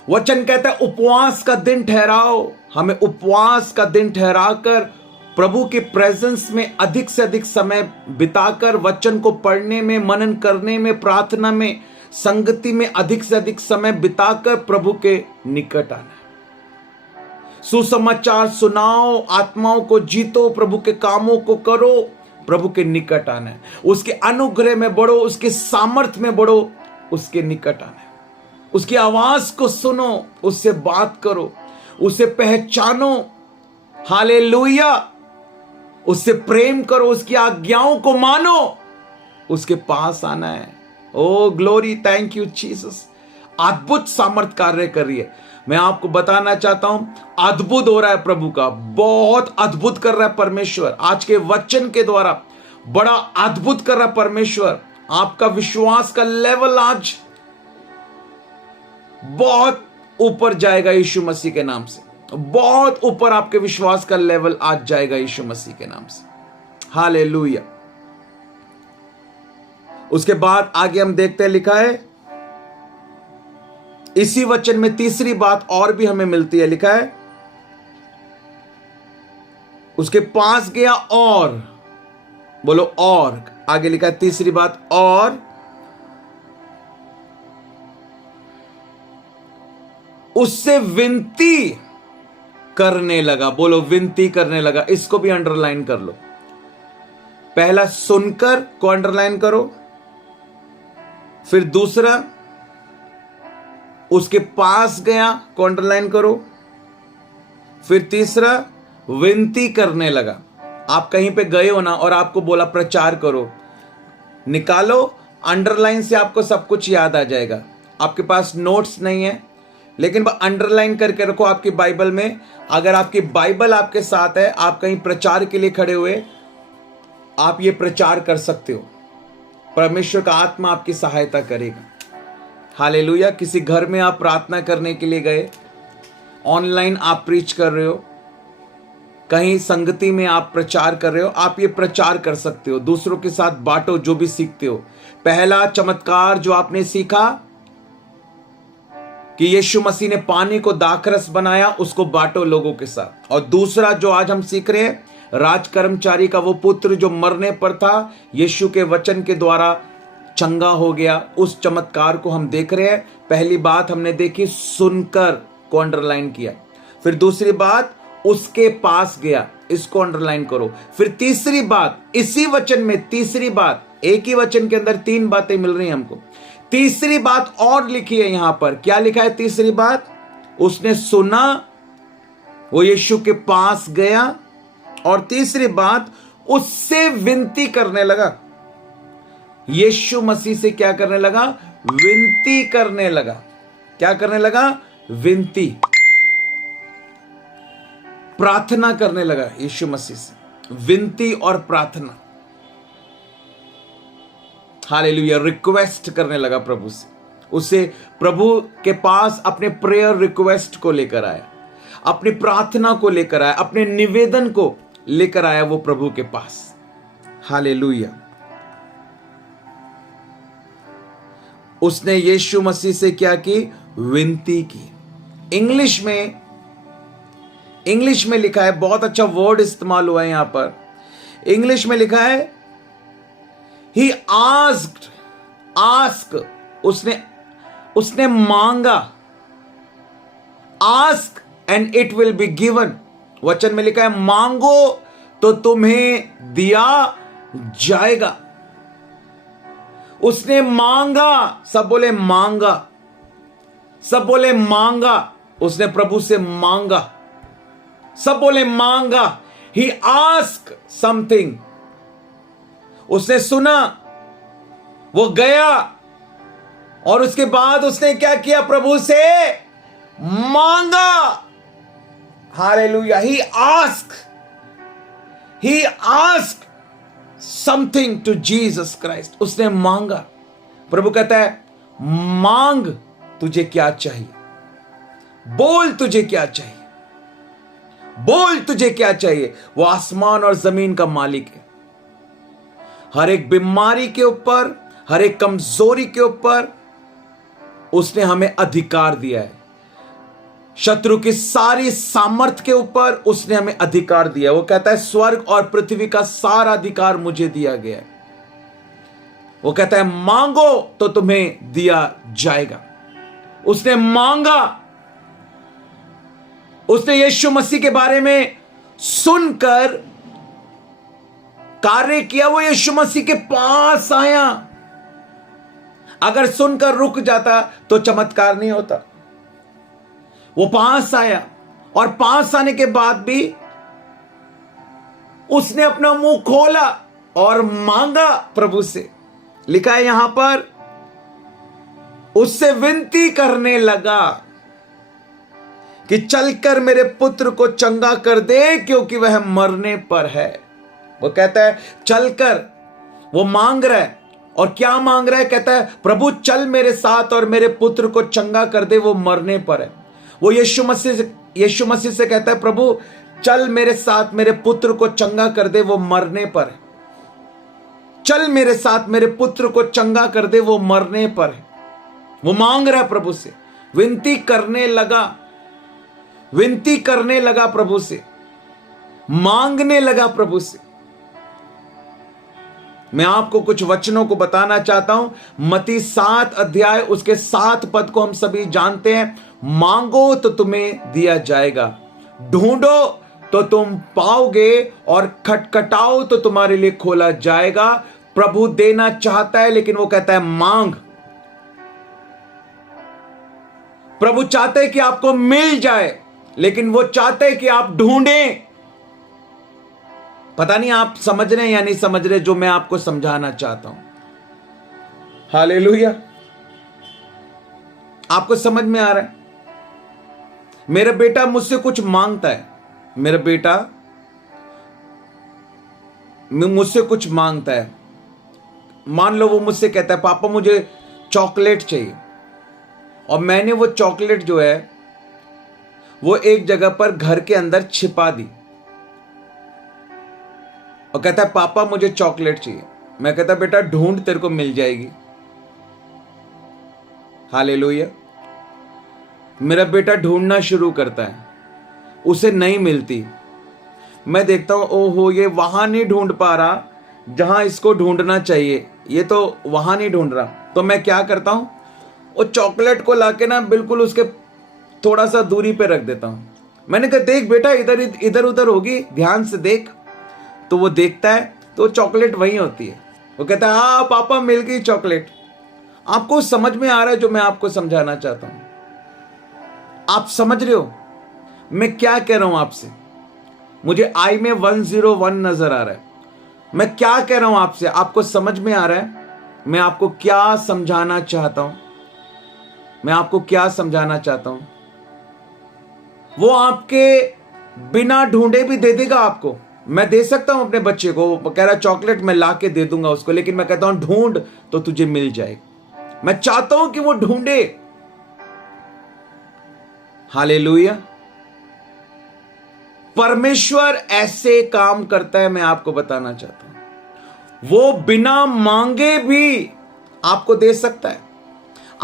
वचन कहता है उपवास का दिन ठहराओ, हमें उपवास का दिन ठहराकर प्रभु के प्रेजेंस में अधिक से अधिक समय बिताकर वचन को पढ़ने में, मनन करने में, प्रार्थना में, संगति में अधिक से अधिक समय बिताकर प्रभु के निकट आना है। सुसमाचार सुनाओ, आत्माओं को जीतो, प्रभु के कामों को करो, प्रभु के निकट आना है। उसके अनुग्रह में बढ़ो, उसके सामर्थ्य में बढ़ो, उसके निकट आना है। उसकी आवाज को सुनो, उससे बात करो, उसे पहचानो, हालेलुया, उससे प्रेम करो, उसकी आज्ञाओं को मानो, उसके पास आना है। ओ ग्लोरी, थैंक यू जीसस। अद्भुत सामर्थ कार्य कर रही है। मैं आपको बताना चाहता हूं, अद्भुत हो रहा है प्रभु का, बहुत अद्भुत कर रहा है परमेश्वर। आज के वचन के द्वारा बड़ा अद्भुत कर रहा है परमेश्वर। आपका विश्वास का लेवल आज बहुत ऊपर जाएगा यीशु मसीह के नाम से। बहुत ऊपर आपके विश्वास का लेवल आज जाएगा यीशु मसीह के नाम से। हालेलुया। उसके बाद आगे हम देखते हैं, लिखा है इसी वचन में तीसरी बात और भी हमें मिलती है। लिखा है उसके पास गया और, बोलो और, आगे लिखा है तीसरी बात, और उससे विनती करने लगा। बोलो विनती करने लगा। इसको भी अंडरलाइन कर लो। पहला सुनकर को अंडरलाइन करो, फिर दूसरा उसके पास गया को अंडरलाइन करो, फिर तीसरा विनती करने लगा। आप कहीं पे गए हो ना और आपको बोला प्रचार करो, निकालो अंडरलाइन से, आपको सब कुछ याद आ जाएगा। आपके पास नोट्स नहीं है लेकिन अंडरलाइन करके रखो आपकी बाइबल में। अगर आपकी बाइबल आपके साथ है, आप कहीं प्रचार के लिए खड़े हुए, आप ये प्रचार कर सकते हो। परमेश्वर का आत्मा आपकी सहायता करेगा। हालेलुया। किसी घर में आप प्रार्थना करने के लिए गए, ऑनलाइन आप प्रीच कर रहे हो, कहीं संगति में आप प्रचार कर रहे हो, आप ये प्रचार कर सकते हो। दूसरों के साथ बांटो जो भी सीखते हो। पहला चमत्कार जो आपने सीखा कि यीशु मसीह ने पानी को दाखरस बनाया, उसको बांटो लोगों के साथ। और दूसरा जो आज हम सीख रहे हैं, राज कर्मचारी का वो पुत्र जो मरने पर था, यीशु के वचन के द्वारा चंगा हो गया, उस चमत्कार को हम देख रहे हैं। पहली बात हमने देखी, सुनकर को अंडरलाइन किया। फिर दूसरी बात, उसके पास गया, इसको अंडरलाइन करो। फिर तीसरी बात, इसी वचन में तीसरी बात, एक ही वचन के अंदर तीन बातें मिल रही हैं हमको। तीसरी बात और लिखी है यहां पर। क्या लिखा है तीसरी बात? उसने सुना, वो यीशु के पास गया, और तीसरी बात उससे विनती करने लगा। यीशु मसीह से क्या करने लगा? विनती करने लगा। क्या करने लगा? विनती, प्रार्थना करने लगा यीशु मसीह से। विनती और प्रार्थना, हालेलुया, रिक्वेस्ट करने लगा प्रभु से। उसे प्रभु के पास अपने प्रेयर रिक्वेस्ट को लेकर आया, अपनी प्रार्थना को लेकर आया, अपने निवेदन को लेकर आया वो प्रभु के पास। हालेलुया। उसने यीशु मसीह से क्या की? विनती की। इंग्लिश में लिखा है, बहुत अच्छा वर्ड इस्तेमाल हुआ है यहां पर। इंग्लिश में लिखा है ही आस्क्ड, आस्क, उसने मांगा। Ask and it will be given. वचन में लिखा है मांगो तो तुम्हें दिया जाएगा। उसने मांगा, सब बोले मांगा, सब बोले मांगा। उसने प्रभु से मांगा, सब बोले मांगा। ही आस्क समथिंग। उसने सुना, वो गया, और उसके बाद उसने क्या किया? प्रभु से मांगा। Hallelujah. He ask something to Jesus Christ. उसने मांगा। प्रभु कहता है मांग, तुझे क्या चाहिए, बोल तुझे क्या चाहिए, बोल तुझे क्या चाहिए। वो आसमान और जमीन का मालिक है। हर एक बीमारी के ऊपर, हर एक कमजोरी के ऊपर उसने हमें अधिकार दिया है। शत्रु की सारी सामर्थ के ऊपर उसने हमें अधिकार दिया है। वो कहता है स्वर्ग और पृथ्वी का सारा अधिकार मुझे दिया गया है। वो कहता है मांगो तो तुम्हें दिया जाएगा। उसने मांगा, उसने यीशु मसीह के बारे में सुनकर कार्य किया। वो यीशु मसीह के पास आया। अगर सुनकर रुक जाता तो चमत्कार नहीं होता। वो पास आया और पास आने के बाद भी उसने अपना मुंह खोला और मांगा प्रभु से। लिखा है यहां पर, उससे विनती करने लगा कि चलकर मेरे पुत्र को चंगा कर दे, क्योंकि वह मरने पर है। वो कहता है चलकर, वो मांग रहा है। और क्या मांग रहा है? कहता है प्रभु चल मेरे साथ और मेरे पुत्र को चंगा कर दे, वो मरने पर है। वो यीशु मसीह से कहता है प्रभु चल मेरे साथ, मेरे पुत्र को चंगा कर दे, वो मरने पर है। चल मेरे साथ, मेरे पुत्र को चंगा कर दे, वो मरने पर है। वो मांग रहा है प्रभु से, विनती करने लगा, विनती करने लगा प्रभु से, मांगने लगा प्रभु से। मैं आपको कुछ वचनों को बताना चाहता हूं। मत्ती 7 अध्याय उसके 7 पद को हम सभी जानते हैं। मांगो तो तुम्हें दिया जाएगा, ढूंढो तो तुम पाओगे, और खटखटाओ तो तुम्हारे लिए खोला जाएगा। प्रभु देना चाहता है, लेकिन वो कहता है मांग। प्रभु चाहते हैं कि आपको मिल जाए, लेकिन वो चाहते हैं कि आप ढूंढें। पता नहीं आप समझ रहे हैं या नहीं समझ रहे जो मैं आपको समझाना चाहता हूं। हालेलुया। आपको समझ में आ रहा है? मेरा बेटा मुझसे कुछ मांगता है, मेरा बेटा मुझसे कुछ मांगता है। मान लो वो मुझसे कहता है पापा मुझे चॉकलेट चाहिए, और मैंने वो चॉकलेट जो है वो एक जगह पर घर के अंदर छिपा दी, और कहता है पापा मुझे चॉकलेट चाहिए। मैं कहता बेटा ढूंढ, तेरे को मिल जाएगी। हालेलुया। मेरा बेटा ढूंढना शुरू करता है, उसे नहीं मिलती। मैं देखता हूं ओहो ये वहां नहीं ढूंढ पा रहा जहां इसको ढूंढना चाहिए, ये तो वहां नहीं ढूंढ रहा। तो मैं क्या करता हूं, वो चॉकलेट को लाके ना बिल्कुल उसके थोड़ा सा दूरी पे रख देता हूं। मैंने कहा देख बेटा इधर उधर होगी, ध्यान से देख। तो वो देखता है तो चॉकलेट वहीं होती है। वो कहता है हाँ पापा मिल गई चॉकलेट। आपको समझ में आ रहा है जो मैं आपको समझाना चाहता हूं? आप समझ रहे हो मैं क्या कह रहा हूं आपसे? मुझे आई में 101 नजर आ रहा है। मैं क्या कह रहा हूं आपसे? आपको समझ में आ रहा है मैं आपको क्या समझाना चाहता हूं? मैं आपको क्या समझाना चाहता हूं? वो आपके बिना ढूंढे भी दे देगा आपको। मैं दे सकता हूं अपने बच्चे को, वो कह रहा चॉकलेट मैं ला के दे दूंगा उसको, लेकिन मैं कहता हूं ढूंढ तो तुझे मिल जाएगा। मैं चाहता हूं कि वो ढूंढे। हालेलुया। परमेश्वर ऐसे काम करता है, मैं आपको बताना चाहता हूं। वो बिना मांगे भी आपको दे सकता है।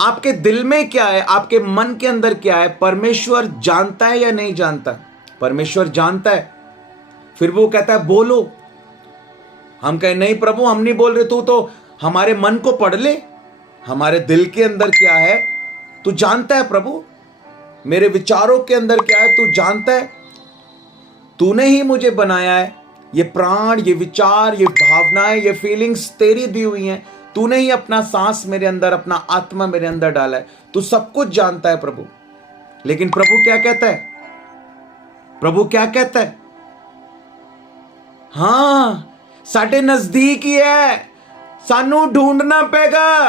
आपके दिल में क्या है, आपके मन के अंदर क्या है, परमेश्वर जानता है या नहीं जानता? परमेश्वर जानता है। फिर वो कहता है बोलो। हम कहें नहीं प्रभु हम नहीं बोल रहे, तू तो हमारे मन को पढ़ ले, हमारे दिल के अंदर क्या है तू जानता है प्रभु, मेरे विचारों के अंदर क्या है तू जानता है। तूने ही मुझे बनाया है, ये प्राण, ये विचार, ये भावनाएं, ये फीलिंग्स तेरी दी हुई हैं। तूने ही अपना सांस मेरे अंदर, अपना आत्मा मेरे अंदर डाला है। तू सब कुछ जानता है प्रभु। लेकिन प्रभु क्या कहता है? प्रभु क्या कहता है? हां साडे नजदीक ही है, सानू ढूंढना पेगा।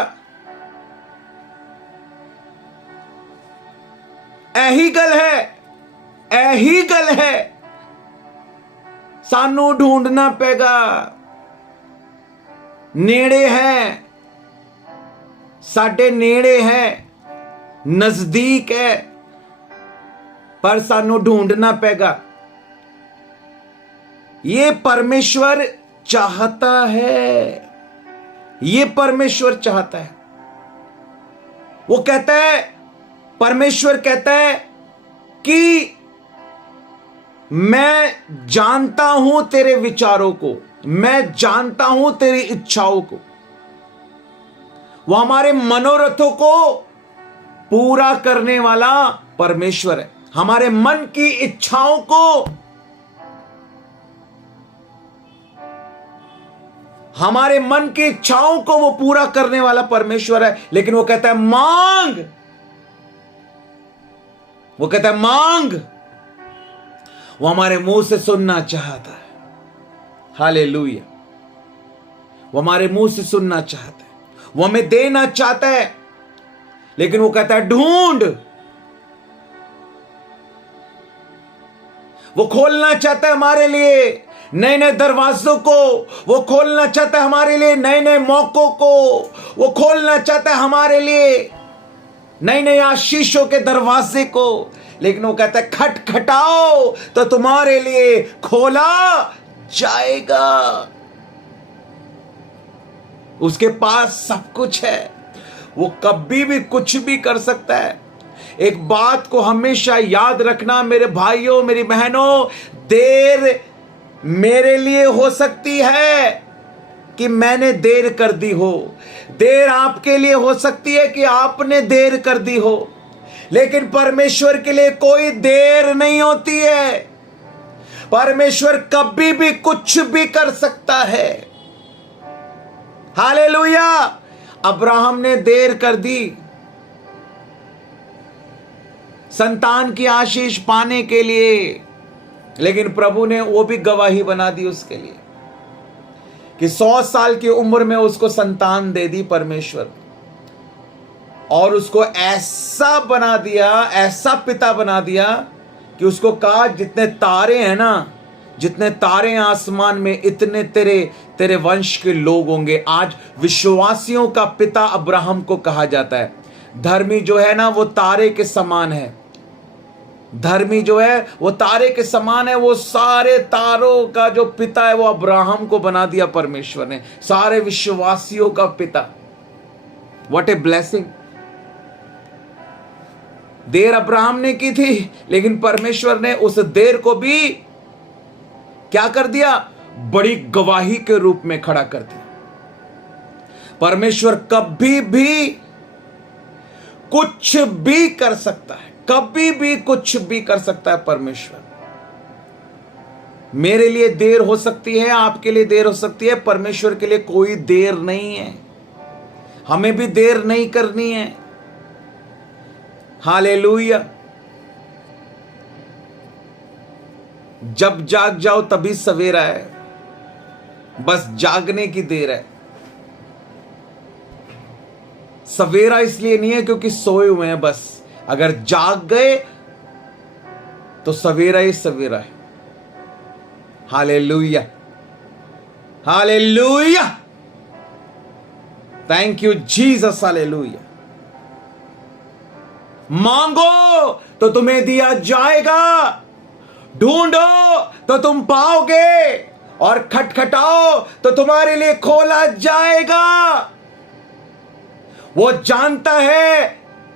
यही गल है, यही गल है, सानू ढूंढना पेगा। नेड़े है, साडे नेड़े है, नजदीक है, पर सानू ढूंढना पेगा। ये परमेश्वर चाहता है, ये परमेश्वर चाहता है। वो कहता है, परमेश्वर कहता है कि मैं जानता हूं तेरे विचारों को, मैं जानता हूं तेरी इच्छाओं को। वो हमारे मनोरथों को पूरा करने वाला परमेश्वर है। हमारे मन की इच्छाओं को, हमारे मन की इच्छाओं को वो पूरा करने वाला परमेश्वर है। लेकिन वो कहता है मांग, वो कहता है मांग। वो हमारे मुंह से सुनना चाहता है। हालेलुया। वो हमारे मुंह से सुनना चाहता है, वो हमें देना चाहता है। लेकिन वो कहता है ढूंढ। वो खोलना चाहता है हमारे लिए नए नए दरवाजों को, वो खोलना चाहता है हमारे लिए नए नए मौकों को, वो खोलना चाहता है हमारे लिए नई नई आशीषों के दरवाजे को। लेकिन वो कहता है खटखटाओ तो तुम्हारे लिए खोला जाएगा। उसके पास सब कुछ है, वो कभी भी कुछ भी कर सकता है। एक बात को हमेशा याद रखना मेरे भाइयों, मेरी बहनों, देर मेरे लिए हो सकती है कि मैंने देर कर दी हो, देर आपके लिए हो सकती है कि आपने देर कर दी हो, लेकिन परमेश्वर के लिए कोई देर नहीं होती है। परमेश्वर कभी भी कुछ भी कर सकता है। हालेलुया। अब्राहम ने देर कर दी संतान की आशीष पाने के लिए, लेकिन प्रभु ने वो भी गवाही बना दी उसके लिए कि 100 साल की उम्र में उसको संतान दे दी परमेश्वर, और उसको ऐसा बना दिया, ऐसा पिता बना दिया कि उसको कहा जितने तारे हैं ना, जितने तारे आसमान में, इतने तेरे वंश के लोग होंगे। आज विश्वासियों का पिता अब्राहम को कहा जाता है। धर्मी जो है ना वो तारे के समान है, धर्मी जो है वो तारे के समान है। वो सारे तारों का जो पिता है वो अब्राहम को बना दिया परमेश्वर ने, सारे विश्वासियों का पिता। What a blessing. There Abraham ने की थी, लेकिन परमेश्वर ने उस देर को भी क्या कर दिया, बड़ी गवाही के रूप में खड़ा कर दिया। परमेश्वर कभी भी कुछ भी कर सकता है, कभी भी कुछ भी कर सकता है परमेश्वर। मेरे लिए देर हो सकती है, आपके लिए देर हो सकती है, परमेश्वर के लिए कोई देर नहीं है। हमें भी देर नहीं करनी है। हालेलुया। जब जाग जाओ तभी सवेरा है, बस जागने की देर है। सवेरा इसलिए नहीं है क्योंकि सोए हुए हैं, बस अगर जाग गए तो सवेरा ही सवेरा है। Hallelujah, hallelujah, thank you Jesus, hallelujah. मांगो तो तुम्हें दिया जाएगा, ढूंढो तो तुम पाओगे, और खटखटाओ तो तुम्हारे लिए खोला जाएगा। वो जानता है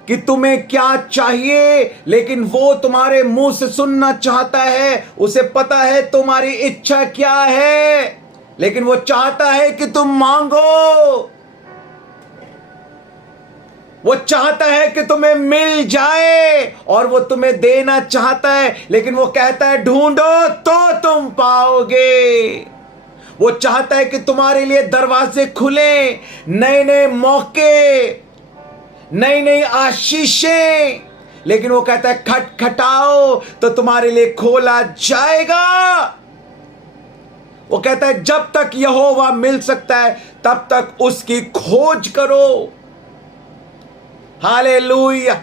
कि तुम्हें क्या चाहिए, लेकिन वो तुम्हारे मुंह से सुनना चाहता है। उसे पता है तुम्हारी इच्छा क्या है, लेकिन वो चाहता है कि तुम मांगो। वो चाहता है कि तुम्हें मिल जाए, और वो तुम्हें देना चाहता है, लेकिन वो कहता है ढूंढो तो तुम पाओगे। वो चाहता है कि तुम्हारे लिए दरवाजे खुले, नए नए मौके, नई नई आशीषें, लेकिन वो कहता है खटखटाओ तो तुम्हारे लिए खोला जाएगा। वो कहता है जब तक यहोवा मिल सकता है तब तक उसकी खोज करो। हालेलुया।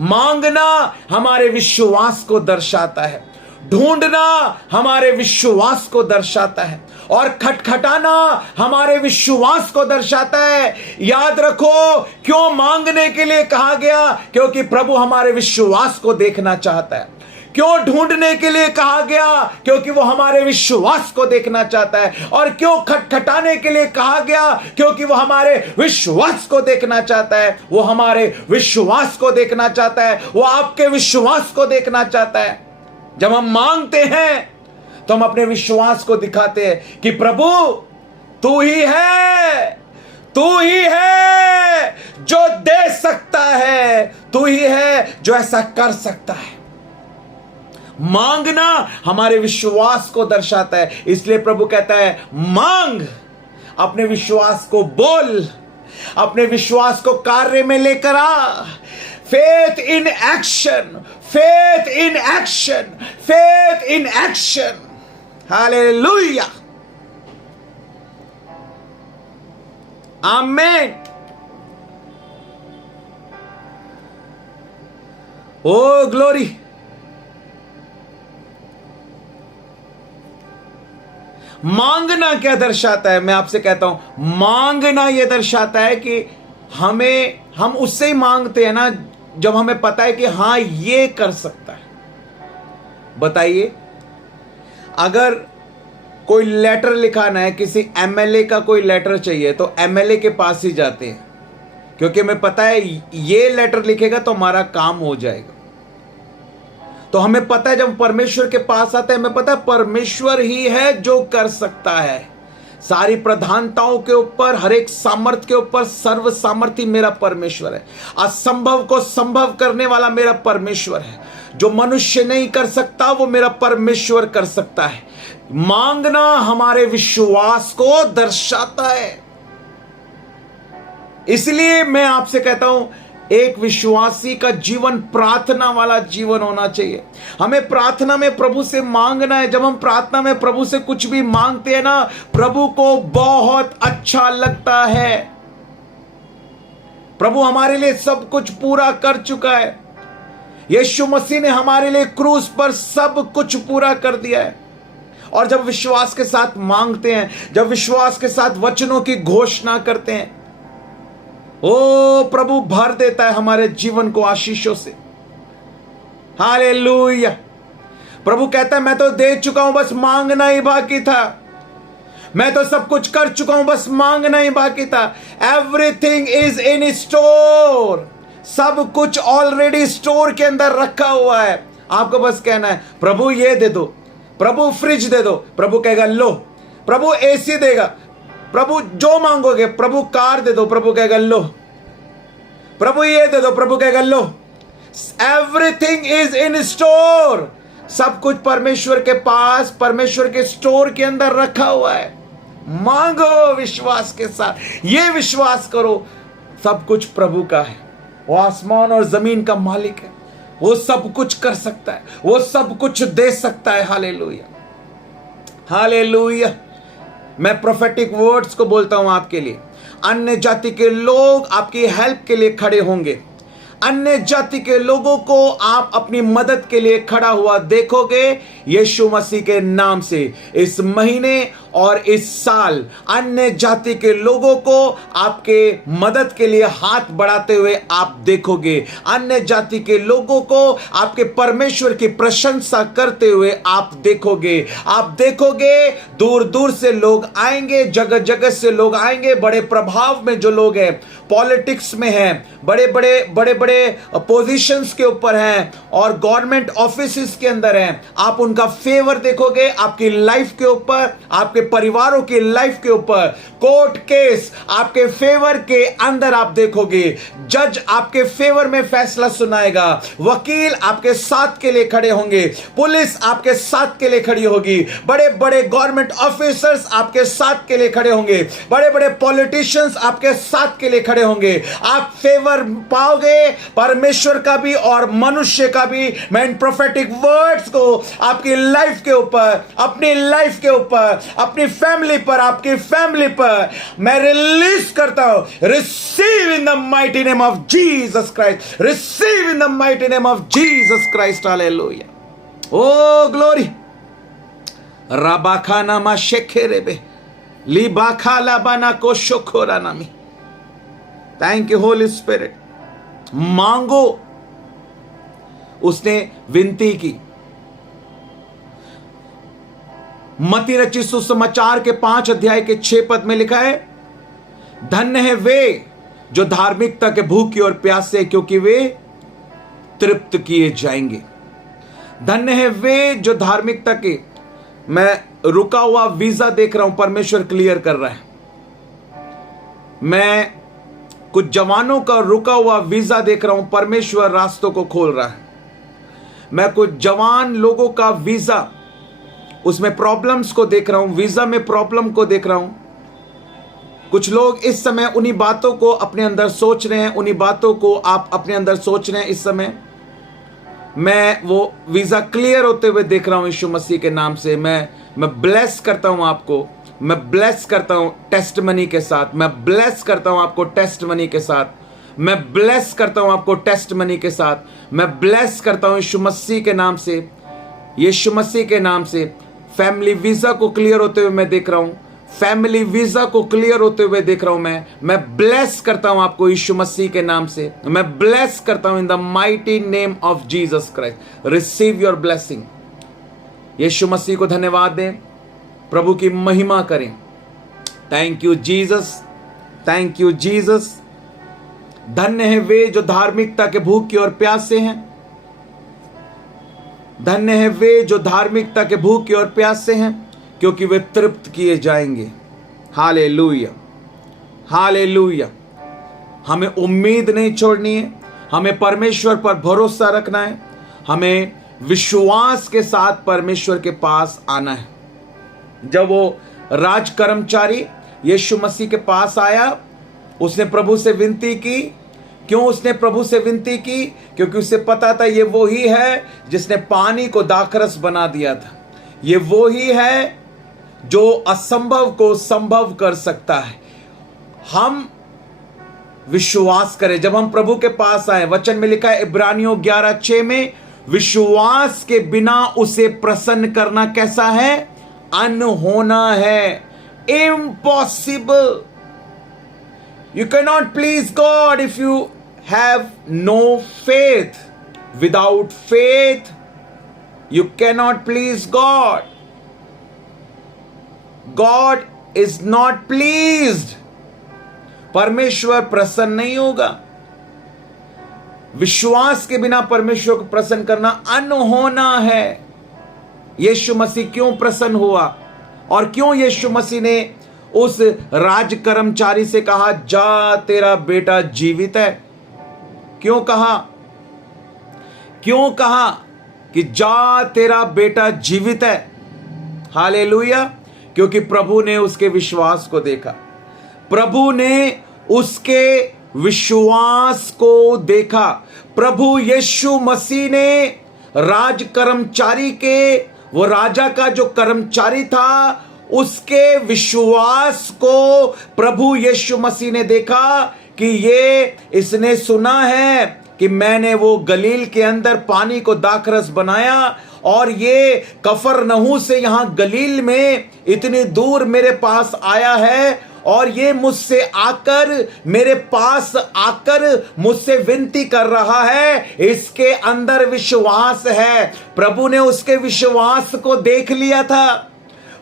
मांगना हमारे विश्वास को दर्शाता है, ढूंढना हमारे विश्वास को दर्शाता है और खटखटाना हमारे विश्वास को दर्शाता है। याद रखो, क्यों मांगने के लिए कहा गया? क्योंकि प्रभु हमारे विश्वास को देखना चाहता है। क्यों ढूंढने के लिए कहा गया? क्योंकि वो हमारे विश्वास को देखना चाहता है। और क्यों खटखटाने के लिए कहा गया? क्योंकि वो हमारे विश्वास को देखना चाहता है। वो हमारे विश्वास को देखना चाहता है, वो आपके विश्वास को देखना चाहता है। जब हम मांगते हैं तो हम अपने विश्वास को दिखाते हैं कि प्रभु तू ही है जो दे सकता है, तू ही है जो ऐसा कर सकता है। मांगना हमारे विश्वास को दर्शाता है। इसलिए प्रभु कहता है मांग, अपने विश्वास को बोल, अपने विश्वास को कार्य में लेकर आ। Faith in action, faith in action, faith in action. Hallelujah, आमीन। Oh glory. मांगना क्या दर्शाता है? मैं आपसे कहता हूं, मांगना यह दर्शाता है कि हम उससे ही मांगते हैं ना जब हमें पता है कि हां ये कर सकता है। बताइए, अगर कोई लेटर लिखाना है, किसी एमएलए का कोई लेटर चाहिए तो एमएलए के पास ही जाते हैं, क्योंकि हमें पता है ये लेटर लिखेगा तो हमारा काम हो जाएगा। तो हमें पता है जब परमेश्वर के पास आते हैं, हमें पता है परमेश्वर ही है जो कर सकता है। सारी प्रधानताओं के ऊपर, हर एक सामर्थ के ऊपर सर्व सामर्थी मेरा परमेश्वर है। असंभव को संभव करने वाला मेरा परमेश्वर है। जो मनुष्य नहीं कर सकता वो मेरा परमेश्वर कर सकता है। मांगना हमारे विश्वास को दर्शाता है। इसलिए मैं आपसे कहता हूं, एक विश्वासी का जीवन प्रार्थना वाला जीवन होना चाहिए। हमें प्रार्थना में प्रभु से मांगना है। जब हम प्रार्थना में प्रभु से कुछ भी मांगते हैं ना, प्रभु को बहुत अच्छा लगता है। प्रभु हमारे लिए सब कुछ पूरा कर चुका है। यीशु मसीह ने हमारे लिए क्रूस पर सब कुछ पूरा कर दिया है। और जब विश्वास के साथ मांगते हैं, जब विश्वास के साथ वचनों की घोषणा करते हैं, ओ प्रभु भर देता है हमारे जीवन को आशीषों से। हालेलुया। प्रभु कहता है मैं तो दे चुका हूं, बस मांगना ही बाकी था। मैं तो सब कुछ कर चुका हूं, बस मांगना ही बाकी था। Everything is in store. सब कुछ ऑलरेडी स्टोर के अंदर रखा हुआ है। आपको बस कहना है प्रभु ये दे दो, प्रभु फ्रिज दे दो, प्रभु कहेगा लो। प्रभु एसी देगा, प्रभु जो मांगोगे। प्रभु कार दे दो, प्रभु कहेगा लो। प्रभु ये दे दो, प्रभु कहेगा लो। Everything is in store. सब कुछ परमेश्वर के पास, परमेश्वर के स्टोर के अंदर रखा हुआ है। मांगो विश्वास के साथ। ये विश्वास करो सब कुछ प्रभु का है। वो आसमान और जमीन का मालिक है। वो सब कुछ कर सकता है, वो सब कुछ दे सकता है। Hallelujah, hallelujah. मैं प्रोफेटिक वर्ड्स को बोलता हूं आपके लिए। अन्य जाति के लोग आपकी हेल्प के लिए खड़े होंगे। अन्य जाति के लोगों को आप अपनी मदद के लिए खड़ा हुआ देखोगे यीशु मसीह के नाम से। इस महीने और इस साल अन्य जाति के लोगों को आपके मदद के लिए हाथ बढ़ाते हुए आप देखोगे। अन्य जाति के लोगों को आपके परमेश्वर की प्रशंसा करते हुए आप देखोगे। आप देखोगे दूर दूर से लोग आएंगे, जगह जगह से लोग आएंगे। बड़े प्रभाव में जो लोग हैं, पॉलिटिक्स में हैं, बड़े बड़े पोजीशंस के ऊपर हैं और गवर्नमेंट ऑफिसेस के अंदर हैं, आप उनका फेवर देखोगे आपकी लाइफ के ऊपर, आपके परिवारों की लाइफ के ऊपर। कोर्ट केस आपके फेवर के अंदर आप देखोगे। जज आपके फेवर में फैसला सुनाएगा। वकील आपके साथ के लिए खड़े होंगे। पुलिस आपके साथ के लिए खड़ी होगी। बड़े बड़े गवर्नमेंट ऑफिसर्स आपके साथ के लिए खड़े होंगे। बड़े बड़े पॉलिटिशियंस आपके साथ के लिए खड़े होंगे। आप फेवर पाओगे परमेश्वर का भी और मनुष्य का भी। मैं इन प्रोफेटिक वर्ड्स को आपकी लाइफ के ऊपर, अपनी लाइफ के ऊपर, अपनी फैमिली पर, आपकी फैमिली पर मैं रिलीज करता हूं। Receive in the mighty name of Jesus Christ. Receive in the mighty name of Jesus Christ. Hallelujah, oh glory. राबाखाना मा शेखे रेबे लिबाखा लाबाना को शोखोरा नामी। Thank you Holy Spirit. मांगो, उसने विनती की। मत्ती रचित सुसमाचार के 5 अध्याय के 6 पद में लिखा है, धन्य है वे जो धार्मिकता के भूखे और प्यासे, क्योंकि वे तृप्त किए जाएंगे। धन्य है वे जो धार्मिकता के, मैं रुका हुआ वीजा देख रहा हूं, परमेश्वर क्लियर कर रहा है। मैं कुछ जवानों का रुका हुआ वीजा देख रहा हूं, परमेश्वर रास्तों को खोल रहा है। मैं कुछ जवान लोगों का वीजा, उसमें प्रॉब्लम्स को देख रहा हूं, वीजा में प्रॉब्लम को देख रहा हूं। कुछ लोग इस समय उन्हीं बातों को अपने अंदर सोच रहे हैं, उन्हीं बातों को आप अपने अंदर सोच रहे हैं इस समय। मैं वो वीजा क्लियर होते हुए देख रहा हूं यीशु मसीह के नाम से। मैं ब्लेस करता हूं आपको, मैं ब्लेस करता हूं टेस्टमनी के साथ, मैं ब्लेस करता हूं आपको टेस्टमनी के साथ, मैं ब्लेस करता हूं आपको टेस्टमनी के साथ, मैं ब्लेस करता हूं यीशु मसीह के नाम से, यीशु मसीह के नाम से। फैमिली वीजा को क्लियर होते हुए मैं देख रहा हूं, फैमिली वीजा को क्लियर होते हुए देख रहा हूं। मैं ब्लेस करता हूं आपको यीशु मसीह के नाम से, मैं ब्लेस करता हूं in the mighty name of Jesus Christ. Receive your blessing. यीशु मसीह को धन्यवाद दें, प्रभु की महिमा करें। Thank you Jesus, thank you Jesus. धन्य है वे जो धार्मिकता के भूखे और प्यासे हैं। धन्य है वे जो धार्मिकता के भूखे और प्यासे हैं, क्योंकि वे तृप्त किए जाएंगे। Hallelujah, hallelujah. हमें उम्मीद नहीं छोड़नी है, हमें परमेश्वर पर भरोसा रखना है, हमें विश्वास के साथ परमेश्वर के पास आना है। जब वो राज कर्मचारी यीशु मसीह के पास आया, उसने प्रभु से विनती की। क्यों उसने प्रभु से विनती की? क्योंकि उसे पता था ये वो ही है जिसने पानी को दाखरस बना दिया था। ये वो ही है जो असंभव को संभव कर सकता है। हम विश्वास करें। जब हम प्रभु के पास आए, वचन में लिखा है इब्रानियों 11:6 में, विश्वास के बिना उसे प्रसन्न करना कैसा है? अनहोना है, impossible. You cannot please God if you have no faith. Without faith, you cannot please God. God is not pleased. परमेश्वर प्रसन्न नहीं होगा। विश्वास के बिना परमेश्वर को प्रसन्न करना अनहोना है। यीशु मसीह क्यों प्रसन्न हुआ और क्यों यीशु मसीह ने उस राज कर्मचारी से कहा, जा तेरा बेटा जीवित है? क्यों कहा? क्यों कहा कि जा तेरा बेटा जीवित है? हालेलुया। क्योंकि प्रभु ने उसके विश्वास को देखा, प्रभु ने उसके विश्वास को देखा। प्रभु यीशु मसीह ने राज कर्मचारी के, वो राजा का जो कर्मचारी था, उसके विश्वास को प्रभु यीशु मसीह ने देखा कि ये, इसने सुना है कि मैंने वो गलील के अंदर पानी को दाखरस बनाया और ये कफरनहू से यहां गलील में इतनी दूर मेरे पास आया है और ये मुझसे आकर, मेरे पास आकर मुझसे विनती कर रहा है। इसके अंदर विश्वास है। प्रभु ने उसके विश्वास को देख लिया था,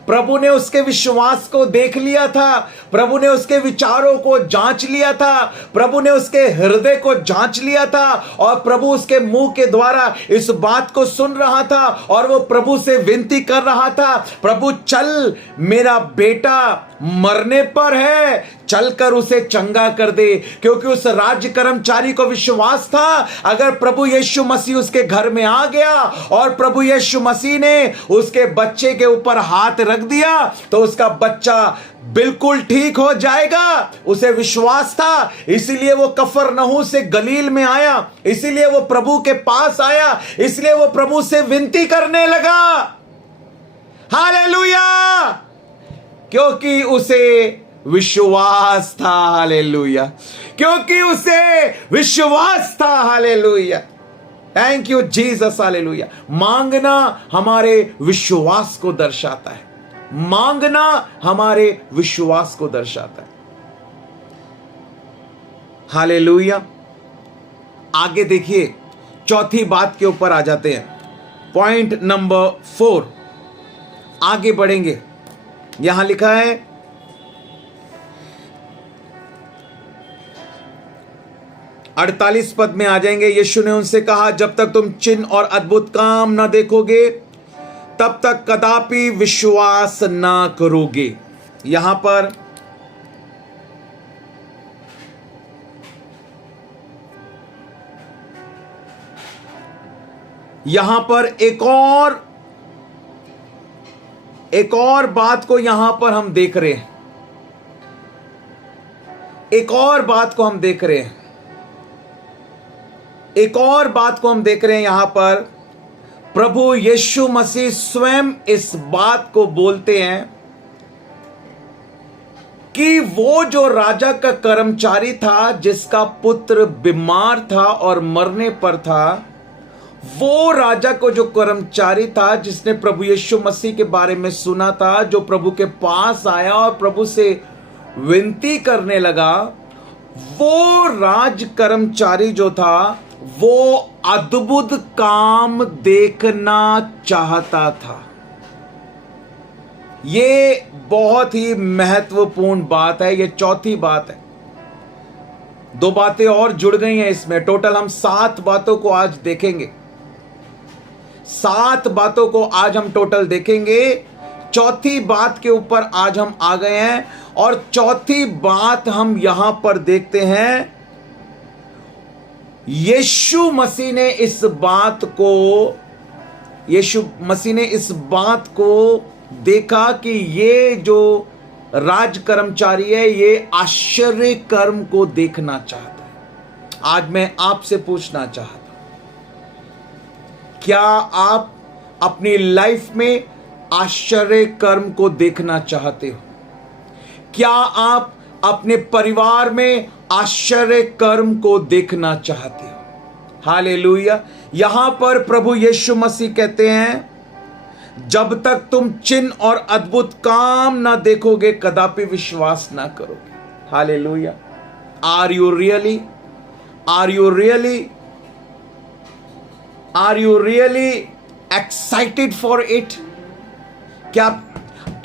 प्रभु ने उसके विश्वास को देख लिया था, प्रभु ने उसके विचारों को जांच लिया था, प्रभु ने उसके हृदय को जांच लिया था और प्रभु उसके मुंह के द्वारा इस बात को सुन रहा था और वो प्रभु से विनती कर रहा था, प्रभु चल, मेरा बेटा मरने पर है, चलकर उसे चंगा कर दे। क्योंकि उस राज्य कर्मचारी को विश्वास था, अगर प्रभु यीशु मसीह उसके घर में आ गया और प्रभु यीशु मसीह ने उसके बच्चे के ऊपर हाथ रख दिया तो उसका बच्चा बिल्कुल ठीक हो जाएगा। उसे विश्वास था, इसीलिए वो कफरनहू से गलील में आया, इसीलिए वो प्रभु के पास आया, इसलिए वो प्रभु से विनती करने लगा। हालेलुया। क्योंकि उसे विश्वास था। हालेलुया। क्योंकि उसे विश्वास था। Hallelujah. Thank you Jesus, hallelujah. मांगना हमारे विश्वास को दर्शाता है, मांगना हमारे विश्वास को दर्शाता है। हालेलुया। आगे देखिए, चौथी बात के ऊपर आ जाते हैं, पॉइंट नंबर 4। आगे बढ़ेंगे। यहां लिखा है 48 पद में आ जाएंगे। यीशु ने उनसे कहा, जब तक तुम चिन्ह और अद्भुत काम ना देखोगे तब तक कदापि विश्वास ना करोगे। यहां पर एक और बात को यहां पर हम देख रहे हैं, एक और बात को हम देख रहे हैं यहां पर प्रभु यीशु मसीह स्वयं इस बात को बोलते हैं कि वो जो राजा का कर्मचारी था, जिसका पुत्र बीमार था और मरने पर था, वो राजा को जो कर्मचारी था, जिसने प्रभु यीशु मसीह के बारे में सुना था, जो प्रभु के पास आया और प्रभु से विनती करने लगा, वो राज कर्मचारी जो था वो अद्भुत काम देखना चाहता था। ये बहुत ही महत्वपूर्ण बात है, ये चौथी बात है। 2 बातें और जुड़ गई हैं इसमें। टोटल हम 7 बातों को आज देखेंगे, 7 बातों को आज हम टोटल देखेंगे। चौथी बात के ऊपर आज हम आ गए हैं और चौथी बात हम यहां पर देखते हैं, यीशु मसीह ने इस बात को देखा कि ये जो राज कर्मचारी है, ये आश्चर्य कर्म को देखना चाहता है। आज मैं आपसे पूछना चाहता हूं, क्या आप अपनी लाइफ में आश्चर्य कर्म को देखना चाहते हो? क्या आप अपने परिवार में आश्चर्य कर्म को देखना चाहते हो? हालेलुया। यहां पर प्रभु यीशु मसीह कहते हैं, जब तक तुम चिन्ह और अद्भुत काम ना देखोगे कदापि विश्वास ना करोगे। Hallelujah. Are you really excited for it? क्या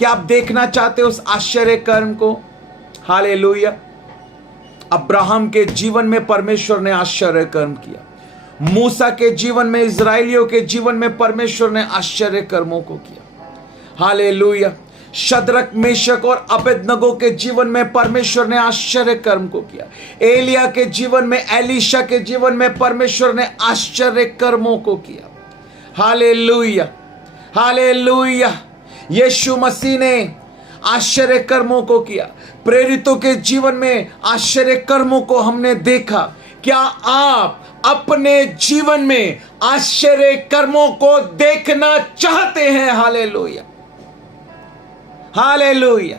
आप देखना चाहते हो उस आश्चर्य कर्म को? हालेलुया। अब्राहम के जीवन में परमेश्वर ने आश्चर्य कर्म किया, मूसा के जीवन में, इजराइलियों के जीवन में परमेश्वर ने आश्चर्य कर्मों को किया। हालेलुया। शद्रक, मेशक और अबेदनगो के जीवन में परमेश्वर ने आश्चर्य कर्म को किया। एलिया के जीवन में, एलीशा के जीवन में परमेश्वर ने आश्चर्य कर्मों को किया। Hallelujah, hallelujah. यीशु मसीह ने आश्चर्य कर्मों को किया। प्रेरितों के जीवन में आश्चर्य कर्मों को हमने देखा। क्या आप अपने जीवन में आश्चर्य कर्मों को देखना चाहते हैं? Hallelujah, hallelujah.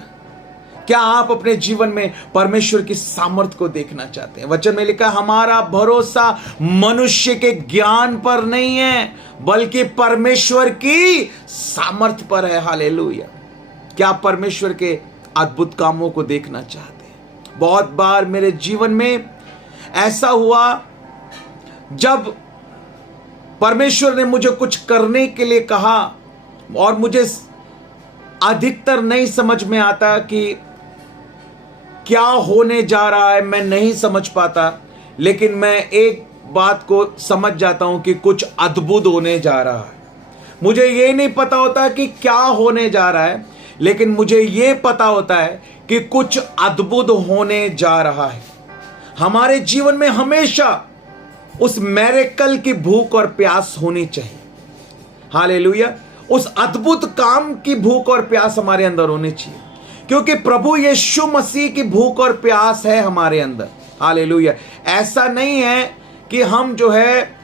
क्या आप अपने जीवन में परमेश्वर की सामर्थ को देखना चाहते हैं? वचन में लिखा, हमारा भरोसा मनुष्य के ज्ञान पर नहीं है बल्कि परमेश्वर की सामर्थ पर है। हालेलुया। क्या आप परमेश्वर के अद्भुत कामों को देखना चाहते हैं? बहुत बार मेरे जीवन में ऐसा हुआ, जब परमेश्वर ने मुझे कुछ करने के लिए कहा और मुझे अधिकतर नहीं समझ में आता कि क्या होने जा रहा है, मैं नहीं समझ पाता, लेकिन मैं एक बात को समझ जाता हूं कि कुछ अद्भुत होने जा रहा है। मुझे ये नहीं पता होता कि क्या होने जा रहा है, लेकिन मुझे ये पता होता है कि कुछ अद्भुत होने जा रहा है। हमारे जीवन में हमेशा उस मिरेकल की भूख और प्यास होनी चाहिए। हालेलुया। उस अद्भुत काम की भूख और प्यास हमारे अंदर होनी चाहिए, क्योंकि प्रभु यीशु मसीह की भूख और प्यास है हमारे अंदर। हालेलुया। ऐसा नहीं है कि हम जो है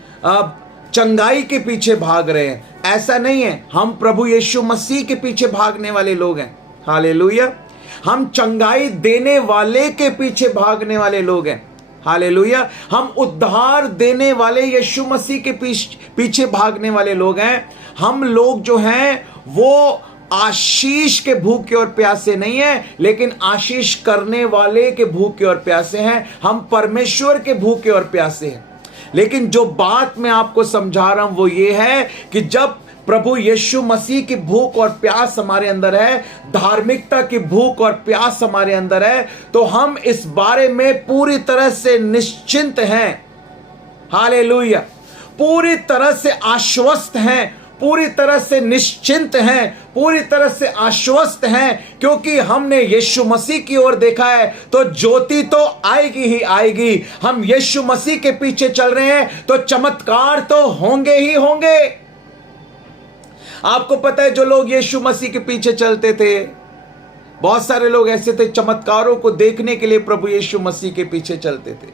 चंगाई के पीछे भाग रहे हैं, ऐसा नहीं है। हम प्रभु यीशु मसीह के पीछे भागने वाले लोग हैं। हालेलुया। हम चंगाई देने वाले के पीछे भागने वाले लोग हैं। हालेलुया। हम उद्धार देने वाले यीशु मसीह के पीछे भागने वाले लोग हैं। हम लोग जो हैं वो आशीष के भूखे और प्यासे नहीं है, लेकिन आशीष करने वाले के भूखे और प्यासे हैं। हम परमेश्वर के भूखे और प्यासे हैं। लेकिन जो बात मैं आपको समझा रहा हूं वो ये है कि जब प्रभु यीशु मसीह की भूख और प्यास हमारे अंदर है, धार्मिकता की भूख और प्यास हमारे अंदर है, तो हम इस बारे में पूरी तरह से निश्चिंत हैं। हालेलुया। पूरी तरह से आश्वस्त हैं, पूरी तरह से निश्चिंत हैं, पूरी तरह से आश्वस्त हैं, क्योंकि हमने यीशु मसीह की ओर देखा है तो ज्योति तो आएगी ही आएगी। हम यीशु मसीह के पीछे चल रहे हैं तो चमत्कार तो होंगे ही होंगे। आपको पता है जो लोग यीशु मसीह के पीछे चलते थे, बहुत सारे लोग ऐसे थे चमत्कारों को देखने के लिए प्रभु यीशु मसीह के पीछे चलते थे।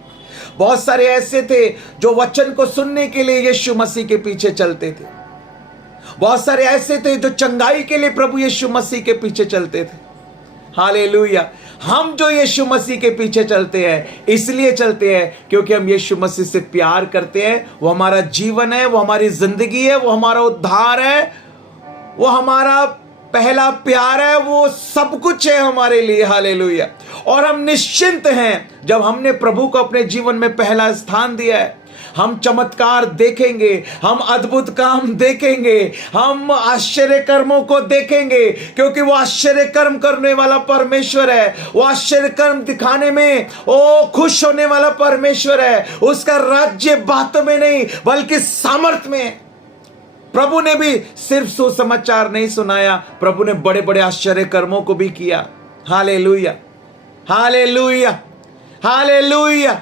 बहुत सारे ऐसे थे जो वचन को सुनने के लिए यीशु मसीह के पीछे चलते थे। बहुत सारे ऐसे थे जो चंगाई के लिए प्रभु यीशु मसीह के पीछे चलते थे। हालेलुया। हम जो यीशु मसीह के पीछे चलते हैं इसलिए चलते हैं क्योंकि हम यीशु मसीह से प्यार करते हैं। वो हमारा जीवन है, वो हमारी जिंदगी है, वो हमारा उद्धार है, वो हमारा पहला प्यार है, वो सब कुछ है हमारे लिए। हालेलुया। और हम निश्चिंत हैं जब हमने प्रभु को अपने जीवन में पहला स्थान दिया है। हम चमत्कार देखेंगे, हम अद्भुत काम देखेंगे, हम आश्चर्य कर्मों को देखेंगे, क्योंकि वो आश्चर्य कर्म करने वाला परमेश्वर है। वो आश्चर्य कर्म दिखाने में खुश होने वाला परमेश्वर है। उसका राज्य बातों में नहीं बल्कि सामर्थ में है। प्रभु ने भी सिर्फ सुसमाचार नहीं सुनाया, प्रभु ने बड़े बड़े आश्चर्य कर्मों को भी किया। Hallelujah, hallelujah, hallelujah.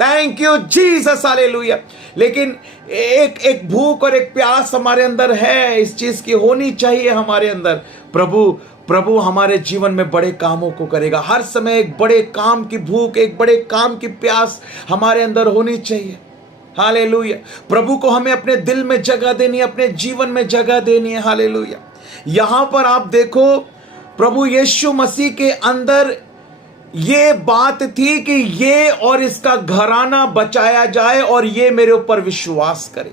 Thank you Jesus. Hallelujah. लेकिन एक भूख और एक प्यास हमारे अंदर है, इस चीज की होनी चाहिए हमारे अंदर। प्रभु हमारे जीवन में बड़े कामों को करेगा। हर समय एक बड़े काम की भूख, एक बड़े काम की प्यास हमारे अंदर होनी चाहिए। हालेलुया। प्रभु को हमें अपने दिल में जगह देनी है, अपने जीवन में जगह देनी है। हालेलुया। यहां पर आप देखो प्रभु यीशु मसीह के अंदर ये बात थी कि ये और इसका घराना बचाया जाए और ये मेरे ऊपर विश्वास करे।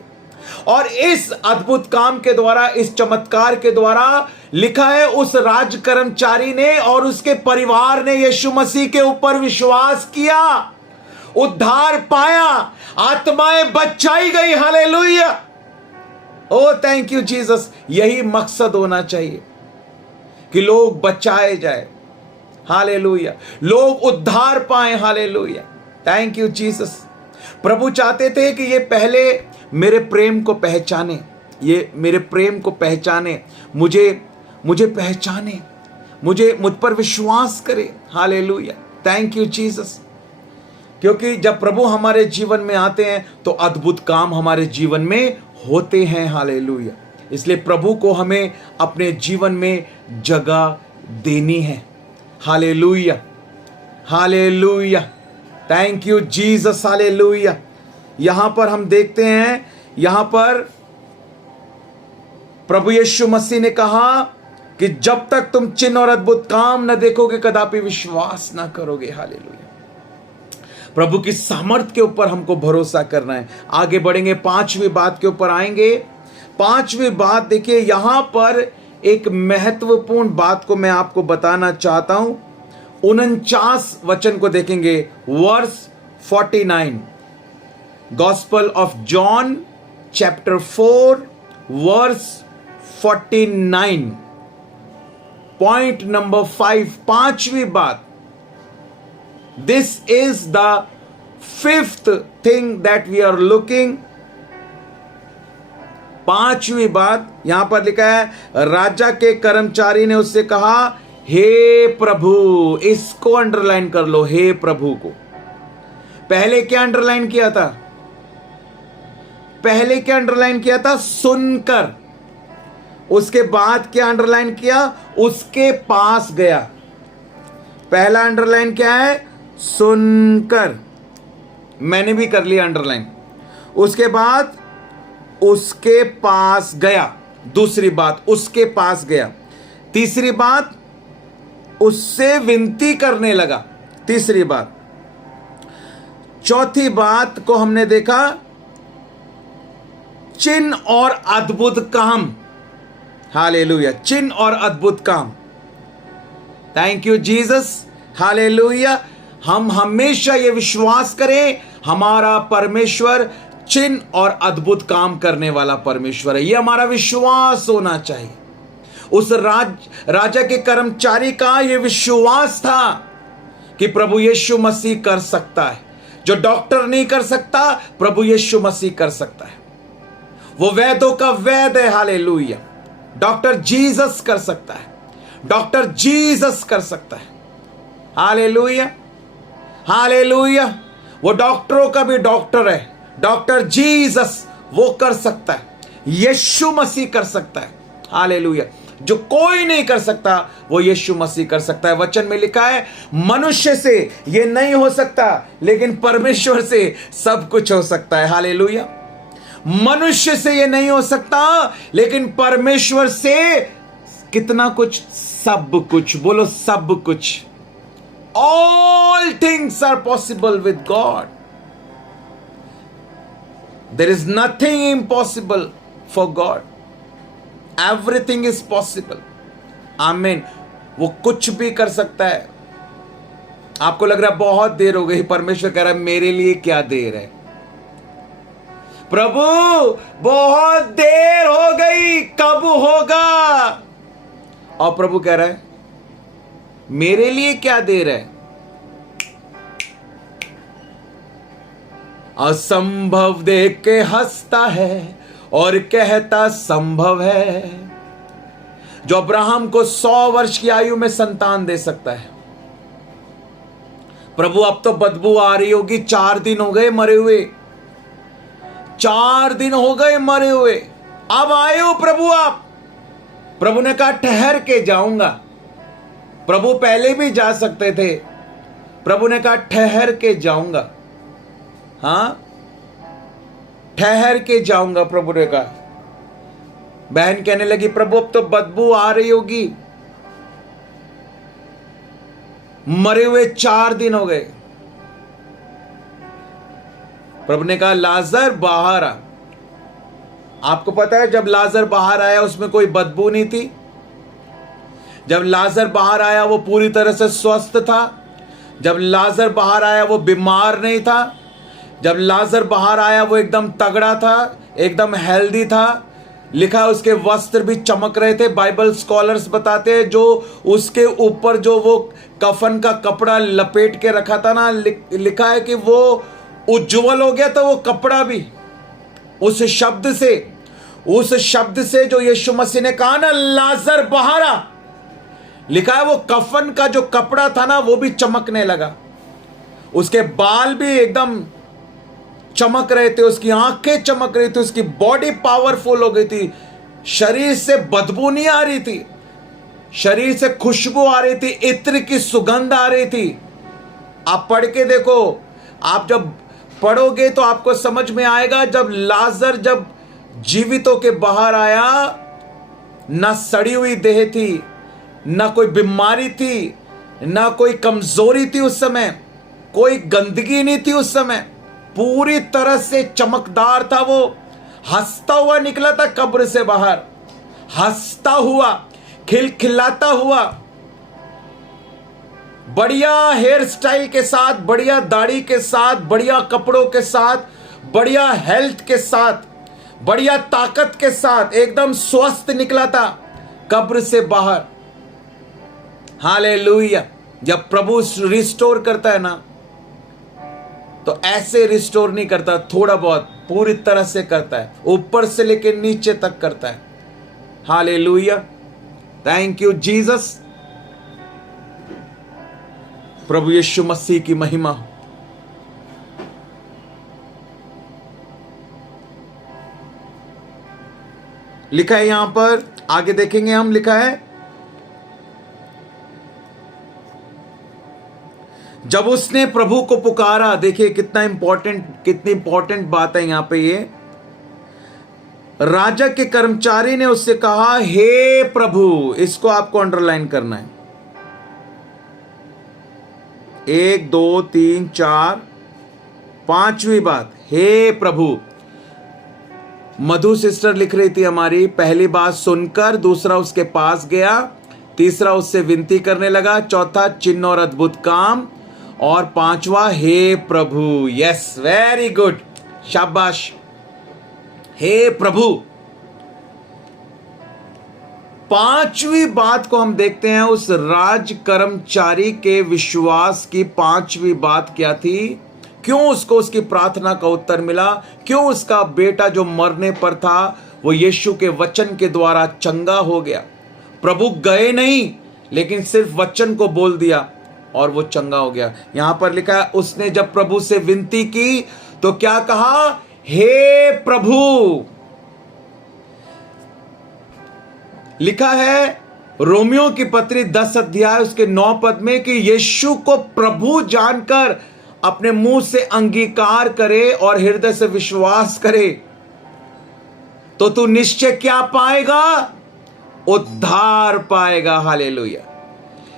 और इस अद्भुत काम के द्वारा, इस चमत्कार के द्वारा लिखा है उस राज कर्मचारी ने और उसके परिवार ने यीशु मसीह के ऊपर विश्वास किया, उद्धार पाया, आत्माएं बचाई गई। Hallelujah. Oh thank you Jesus. यही मकसद होना चाहिए कि लोग बचाए जाए। हालेलुया। लोग उद्धार पाए। हालेलुया। Thank you Jesus. प्रभु चाहते थे कि ये पहले मेरे प्रेम को पहचाने, ये मेरे प्रेम को पहचाने, मुझे पहचाने, मुझ पर विश्वास करे। हालेलुया। Thank you Jesus. क्योंकि जब प्रभु हमारे जीवन में आते हैं तो अद्भुत काम हमारे जीवन में होते हैं। हालेलुया। इसलिए प्रभु को हमें अपने जीवन में जगह देनी है। Hallelujah, hallelujah. Thank you Jesus. Hallelujah. यहां पर हम देखते हैं, यहां पर प्रभु यीशु मसीह ने कहा कि जब तक तुम चिन्ह और अद्भुत काम न देखोगे कदापि विश्वास ना करोगे। हालेलुया। प्रभु की सामर्थ के ऊपर हमको भरोसा करना है। आगे बढ़ेंगे, पांचवी बात के ऊपर आएंगे। पांचवी बात देखिए, यहां पर एक महत्वपूर्ण बात को मैं आपको बताना चाहता हूं। 49 वचन को देखेंगे, verse 49, gospel of John chapter 4 verse 49, point number 5, पांचवी बात। This is the fifth thing that we are looking. पांचवी बात यहां पर लिखा है, राजा के कर्मचारी ने उससे कहा, हे प्रभु। इसको अंडरलाइन कर लो, हे प्रभु को। पहले क्या अंडरलाइन किया था? पहले क्या अंडरलाइन किया था? सुनकर। उसके बाद क्या अंडरलाइन किया? उसके पास गया। पहला अंडरलाइन क्या है? सुनकर। मैंने भी कर लिया अंडरलाइन। उसके बाद उसके पास गया। दूसरी बात, उसके पास गया। तीसरी बात, उससे विनती करने लगा। तीसरी बात, चौथी बात को हमने देखा, चिन्ह और अद्भुत काम। हालेलुया, चिन्ह और अद्भुत काम। Thank you Jesus. हालेलुया। हम हमेशा ये विश्वास करें, हमारा परमेश्वर चिन्ह और अद्भुत काम करने वाला परमेश्वर है। ये हमारा विश्वास होना चाहिए। उस राजा के कर्मचारी का ये विश्वास था कि प्रभु यीशु मसीह कर सकता है। जो डॉक्टर नहीं कर सकता, प्रभु यीशु मसीह कर सकता है। वो वैद्यों का वैद्य है। हालेलुया। डॉक्टर जीसस कर सकता है। डॉक्टर जीसस कर सकता है। Hallelujah, hallelujah. वो डॉक्टरों का भी डॉक्टर है। डॉक्टर जीसस वो कर सकता है। यीशु मसीह कर सकता है। हालेलुया। जो कोई नहीं कर सकता वो यीशु मसीह कर सकता है। वचन में लिखा है, मनुष्य से ये नहीं हो सकता, लेकिन परमेश्वर से सब कुछ हो सकता है। हालेलुया। मनुष्य से ये नहीं हो सकता, लेकिन परमेश्वर से कितना कुछ, सब कुछ। बोलो सब कुछ। All things are possible with God. There is nothing impossible for God. Everything is possible. Amen. वो कुछ भी कर सकता है। आपको लग रहा है बहुत देर हो गई, परमेश्वर कह रहा है मेरे लिए क्या देर है। प्रभु बहुत देर हो गई, कब होगा? और प्रभु कह रहा है मेरे लिए क्या देर है। असंभव देख के हंसता है और कहता संभव है। जो अब्राहम को 100 वर्ष की आयु में संतान दे सकता है। प्रभु अब तो बदबू आ रही होगी, 4 दिन हो गए मरे हुए, 4 दिन हो गए मरे हुए, अब आए हो प्रभु आप। प्रभु ने कहा ठहर के जाऊंगा। प्रभु पहले भी जा सकते थे। प्रभु ने कहा ठहर के जाऊंगा। हां, ठहर के जाऊंगा, प्रभु ने कहा। बहन कहने लगी प्रभु अब तो बदबू आ रही होगी, मरे हुए 4 दिन हो गए। प्रभु ने कहा लाजर बाहर आ। आपको पता है जब लाजर बाहर आया उसमें कोई बदबू नहीं थी। जब लाजर बाहर आया वो पूरी तरह से स्वस्थ था। जब लाजर बाहर आया वो बीमार नहीं था। जब लाजर बाहर आया वो एकदम तगड़ा था, एकदम हेल्दी था। लिखा उसके वस्त्र भी चमक रहे थे। बाइबल स्कॉलर्स बताते हैं जो उसके ऊपर जो वो कफन का कपड़ा लपेट के रखा था ना, लिखा है कि वो उज्जवल हो गया था वो कपड़ा भी। उस शब्द से जो यीशु मसीह ने कहा ना लाजर बाहर आ, लिखा है वो कफन का जो कपड़ा था ना वो भी चमकने लगा। उसके बाल भी एकदम चमक रहे थे, उसकी आंखें चमक रही थी, उसकी बॉडी पावरफुल हो गई थी। शरीर से बदबू नहीं आ रही थी, शरीर से खुशबू आ रही थी, इत्र की सुगंध आ रही थी। आप पढ़ के देखो, आप जब पढ़ोगे तो आपको समझ में आएगा। जब लाजर जब जीवितों के बाहर आया, ना सड़ी हुई देह थी, ना कोई बीमारी थी, ना कोई कमजोरी थी उस समय, कोई गंदगी नहीं थी उस समय, पूरी तरह से चमकदार था। वो हंसता हुआ निकला था कब्र से बाहर, हंसता हुआ, खिलखिलाता हुआ, बढ़िया हेयर स्टाइल के साथ, बढ़िया दाढ़ी के साथ, बढ़िया कपड़ों के साथ, बढ़िया हेल्थ के साथ, बढ़िया ताकत के साथ, एकदम स्वस्थ निकला था कब्र से बाहर। हालेलुया। जब प्रभु रिस्टोर करता है ना तो ऐसे रिस्टोर नहीं करता, थोड़ा बहुत, पूरी तरह से करता है, ऊपर से लेकर नीचे तक करता है। हालेलुया। Thank you Jesus. प्रभु यीशु मसीह की महिमा हो। लिखा है यहां पर, आगे देखेंगे हम, लिखा है जब उसने प्रभु को पुकारा। देखिए कितनी इंपॉर्टेंट बात है यहां पे। ये राजा के कर्मचारी ने उससे कहा हे प्रभु, इसको आपको अंडरलाइन करना है। 1 2 3 4 पांचवी बात, हे प्रभु। मधु सिस्टर लिख रही थी हमारी, पहली बात सुनकर, दूसरा उसके पास गया, तीसरा उससे विनती करने लगा, चौथा चिन्ह और अद्भुत काम, और पांचवा हे प्रभु। यस, वेरी गुड, शाबाश। हे प्रभु। पांचवी बात को हम देखते हैं, उस राज कर्मचारी के विश्वास की पांचवी बात क्या थी? क्यों उसको उसकी प्रार्थना का उत्तर मिला? क्यों उसका बेटा जो मरने पर था वो यीशु के वचन के द्वारा चंगा हो गया? प्रभु गए नहीं, लेकिन सिर्फ वचन को बोल दिया और वो चंगा हो गया। यहां पर लिखा है, उसने जब प्रभु से विनती की तो क्या कहा? हे प्रभु। लिखा है रोमियो की पत्री 10 अध्याय उसके 9 पद में कि यीशु को प्रभु जानकर अपने मुंह से अंगीकार करे और हृदय से विश्वास करे तो तू निश्चय क्या पाएगा? उद्धार पाएगा। हालेलुया।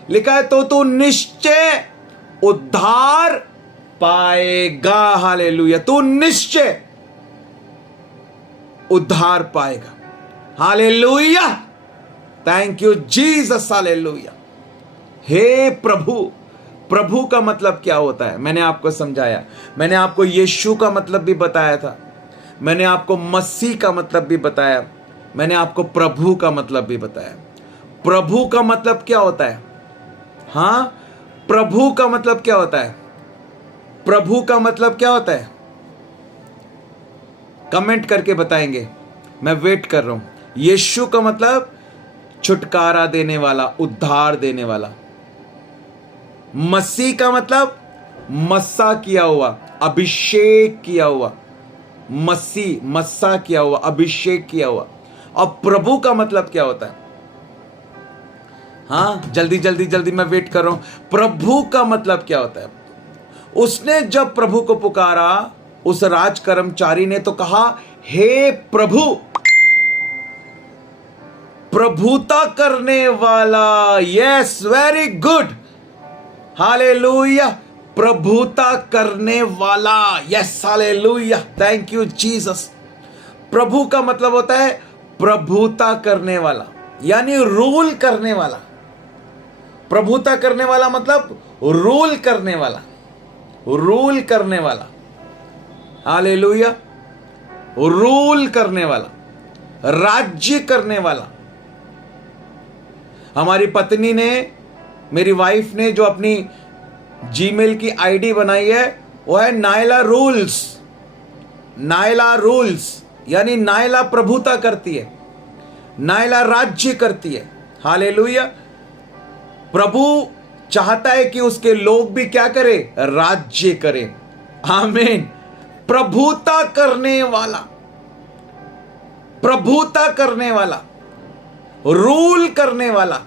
लिखा है तो तू निश्चय उद्धार पाएगा। हालेलुया। तू निश्चय उद्धार पाएगा। Hallelujah. Thank you Jesus. Hallelujah. हे प्रभु। प्रभु का मतलब क्या होता है? मैंने आपको समझाया। मैंने आपको यीशु का मतलब भी बताया था। मैंने आपको मसीह का मतलब भी बताया। मैंने आपको प्रभु का मतलब भी बताया। प्रभु का मतलब क्या होता है? हां, प्रभु का मतलब क्या होता है? प्रभु का मतलब क्या होता है? कमेंट करके बताएंगे, मैं वेट कर रहा हूं। यीशु का मतलब छुटकारा देने वाला, उद्धार देने वाला। मसीह का मतलब मस्सा किया हुआ, अभिषेक किया हुआ। मसीह, मस्सा किया हुआ, अभिषेक किया हुआ। और प्रभु का मतलब क्या होता है? हां, जल्दी जल्दी जल्दी, मैं वेट कर रहा हूं। प्रभु का मतलब क्या होता है? उसने जब प्रभु को पुकारा, उस राज कर्मचारी ने तो कहा हे प्रभु। प्रभुता करने वाला। Yes, very good. हालेलुया। प्रभुता करने वाला। Yes, hallelujah. Thank you Jesus. प्रभु का मतलब होता है प्रभुता करने वाला, यानी रूल करने वाला। प्रभुता करने वाला मतलब रूल करने वाला, रूल करने वाला। हालेलुया। रूल करने वाला, राज्य करने वाला। हमारी पत्नी ने, मेरी वाइफ ने जो अपनी जीमेल की आईडी बनाई है वो है नायला रूल्स। नायला रूल्स यानी नायला प्रभुता करती है, नायला राज्य करती है। हालेलुया। प्रभु चाहता है कि उसके लोग भी क्या करें? राज्य करें। आमीन। प्रभुता करने वाला, प्रभुता करने वाला, रूल करने वाला,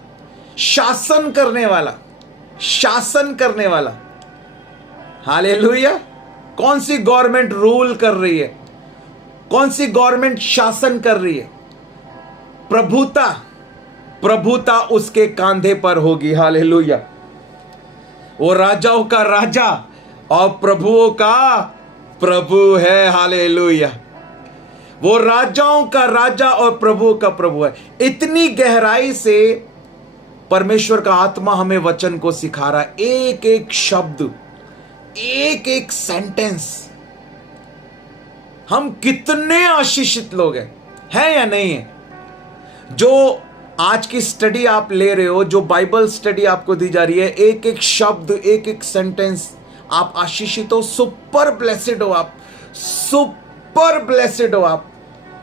शासन करने वाला, शासन करने वाला। हालेलुया। कौन सी गवर्नमेंट रूल कर रही है? कौन सी गवर्नमेंट शासन कर रही है? प्रभुता। प्रभुता उसके कांधे पर होगी। हालेलुया। वो राजाओं का राजा और प्रभुओं का प्रभु है। हालेलुया। वो राजाओं का राजा और प्रभुओं का प्रभु है। इतनी गहराई से परमेश्वर का आत्मा हमें वचन को सिखा रहा है। एक एक शब्द, एक एक सेंटेंस। हम कितने आशीषित लोग हैं या नहीं है? जो आज की स्टडी आप ले रहे हो, जो बाइबल स्टडी आपको दी जा रही है, एक एक शब्द, एक एक सेंटेंस, आप आशीषित हो। सुपर ब्लेसेड हो आप, सुपर ब्लेसेड हो आप।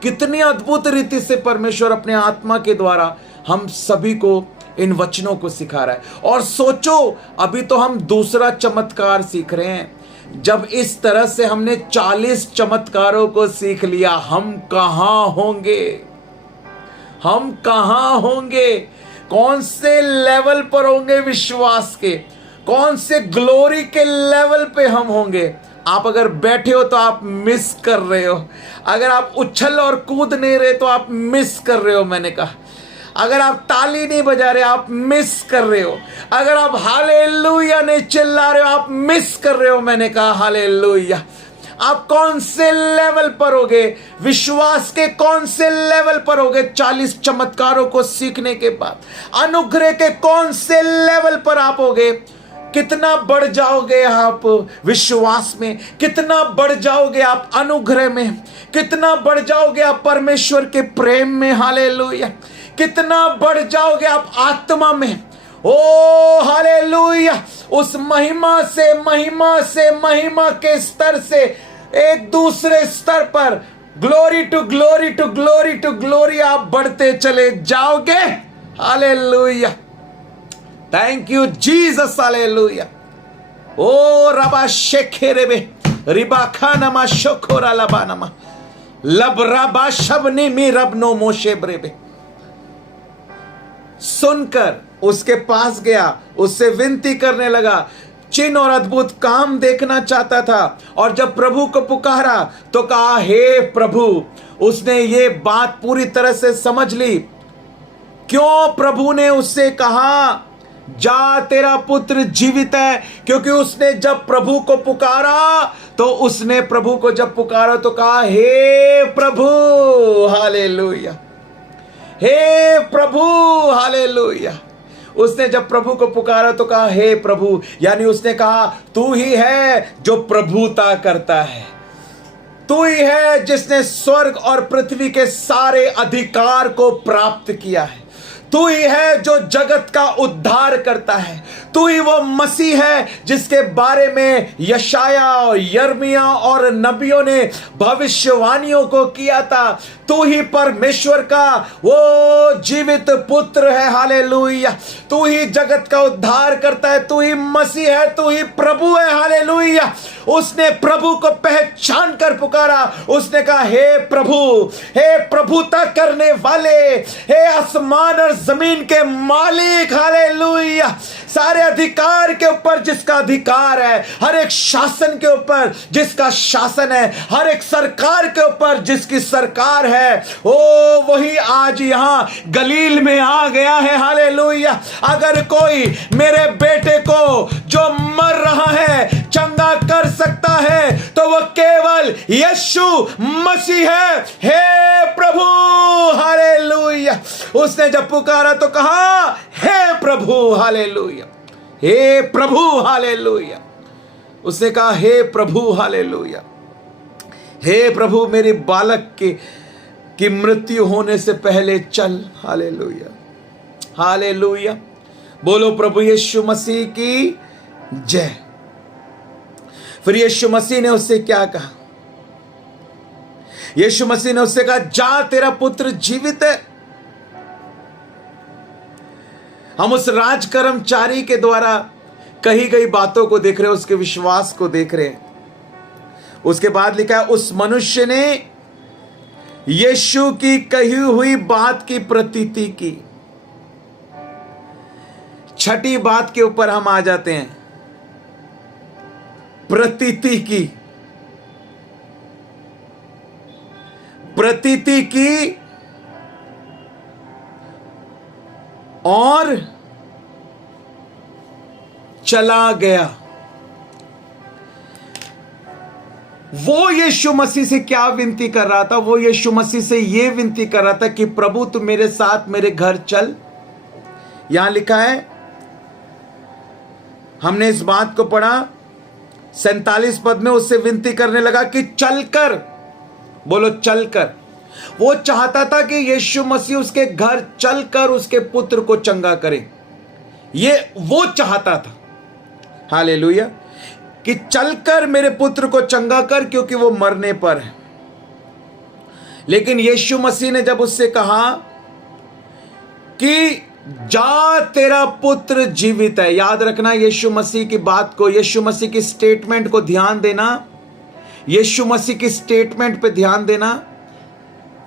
कितनी अद्भुत रीति से परमेश्वर अपने आत्मा के द्वारा हम सभी को इन वचनों को सिखा रहा है। और सोचो, अभी तो हम दूसरा चमत्कार सीख रहे हैं। जब इस तरह से हमने 40 चमत्कारों को सीख लिया, हम कहां होंगे? हम कहां होंगे? कौन से लेवल पर होंगे विश्वास के? कौन से ग्लोरी के लेवल पे हम होंगे? आप अगर बैठे हो तो आप मिस कर रहे हो। अगर आप उछल और कूद नहीं रहे तो आप मिस कर रहे हो। मैंने कहा, अगर आप ताली नहीं बजा रहे आप मिस कर रहे हो। अगर आप हालेलुया नहीं चिल्ला रहे हो आप मिस कर रहे हो। मैंने कहा हालेलुया। आप कौन से लेवल पर होगे, विश्वास के कौन से लेवल पर होगे 40 चमत्कारों को सीखने के बाद, अनुग्रह के कौन से लेवल पर आप होगे, कितना बढ़ जाओगे आप विश्वास में, कितना बढ़ जाओगे आप अनुग्रह में, कितना बढ़ जाओगे आप परमेश्वर के प्रेम में, हालेलुया, कितना बढ़ जाओगे आप आत्मा में, ओ हालेलुया, उस महिमा से महिमा के स्तर से एक दूसरे स्तर पर glory to glory to glory to glory आप बढ़ते चले जाओगे। Hallelujah, thank you Jesus, hallelujah. Oh रबा शेखेरेबे रिबा खानमा शोखोरा लबानमा लब रबा शबनी मी रबनो मोशे ब्रेबे। सुनकर उसके पास गया, उससे विनती करने लगा, चिन्ह और अद्भुत काम देखना चाहता था। और जब प्रभु को पुकारा तो कहा, हे प्रभु। उसने ये बात पूरी तरह से समझ ली। क्यों प्रभु ने उससे कहा, जा तेरा पुत्र जीवित है? क्योंकि उसने जब प्रभु को पुकारा तो उसने प्रभु को जब पुकारा तो कहा, हे प्रभु, हालेलुया, हे प्रभु, हालेलुया। उसने जब प्रभु को पुकारा तो कहा, हे प्रभु, यानी उसने कहा, तू ही है जो प्रभुता करता है, तू ही है जिसने स्वर्ग और पृथ्वी के सारे अधिकार को प्राप्त किया है, तू ही है जो जगत का उद्धार करता है, तू ही वो मसीह है जिसके बारे में यशाया और यर्मिया और नबियों ने भविष्यवाणियों को किया था। तू ही परमेश्वर का वो जीवित पुत्र है, हालेलुया। तू ही जगत का उद्धार करता है, तू ही मसीह है, तू ही प्रभु है, हालेलुया। उसने प्रभु को पहचान कर पुकारा। उसने कहा, हे प्रभु, हे प्रभुता करने वाले, हे आसमान और जमीन के मालिक, हालेलुया। सारे अधिकार के ऊपर जिसका अधिकार है, हर एक शासन के ऊपर जिसका शासन है, हर एक सरकार के ऊपर जिसकी सरकार है, ओ वही आज यहां गलील में आ गया है, हालेलुया। अगर कोई मेरे बेटे को जो मर रहा है चंगा कर सकता है तो वह केवल यीशु मसीह है। हे प्रभु, हालेलुया। उसने जब पुकारा तो कहा, हे प्रभु, हालेलुया, हे प्रभु, हालेलुया। उसने कहा, हे प्रभु, हालेलुया, हे प्रभु, मेरे बालक की मृत्यु होने से पहले चल, हालेलुया, हालेलुया। बोलो प्रभु यीशु मसीह की जय। फिर यीशु मसीह ने उससे क्या कहा? यीशु मसीह ने उससे कहा, जा तेरा पुत्र जीवित है। हम उस राज कर्मचारी के द्वारा कही गई बातों को देख रहे हैं, उसके विश्वास को देख रहे हैं। उसके बाद लिखा है, उस मनुष्य ने यीशु की कही हुई बात की प्रतीति की। छठी बात के ऊपर हम आ जाते हैं, प्रतीति की। प्रतीति की और चला गया। वो यीशु मसीह से क्या विनती कर रहा था? वो यीशु मसीह से यह विनती कर रहा था कि प्रभु तू मेरे साथ मेरे घर चल। यहां लिखा है, हमने इस बात को पढ़ा 47 पद में, उससे विनती करने लगा कि चलकर, बोलो चलकर। वो चाहता था कि यीशु मसीह उसके घर चलकर उसके पुत्र को चंगा करे। ये वो चाहता था, हालेलुया, कि चलकर मेरे पुत्र को चंगा कर, क्योंकि वो मरने पर है। लेकिन यीशु मसीह ने जब उससे कहा कि जा तेरा पुत्र जीवित है, याद रखना यीशु मसीह की बात को, यीशु मसीह की स्टेटमेंट को ध्यान देना, यीशु मसीह की स्टेटमेंट पे ध्यान देना।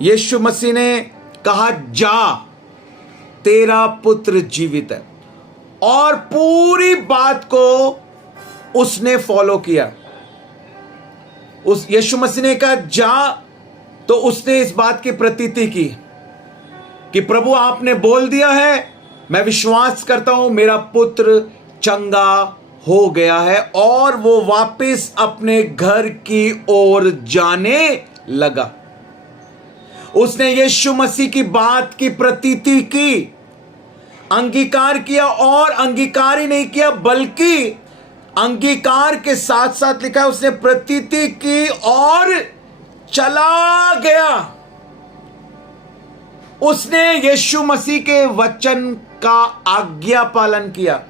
यीशु मसीह ने कहा, जा तेरा पुत्र जीवित है, और पूरी बात को उसने फॉलो किया। उस यीशु मसीह ने कहा जा, तो उसने इस बात की प्रतीति की कि प्रभु आपने बोल दिया है, मैं विश्वास करता हूं मेरा पुत्र चंगा हो गया है और वो वापस अपने घर की ओर जाने लगा। उसने यीशु मसीह की बात की प्रतीति की, अंगीकार किया, और अंगीकार ही नहीं किया बल्कि अंगीकार के साथ साथ लिखा है उसने प्रतीति की और चला गया। उसने यीशु मसीह के वचन का आज्ञा पालन किया,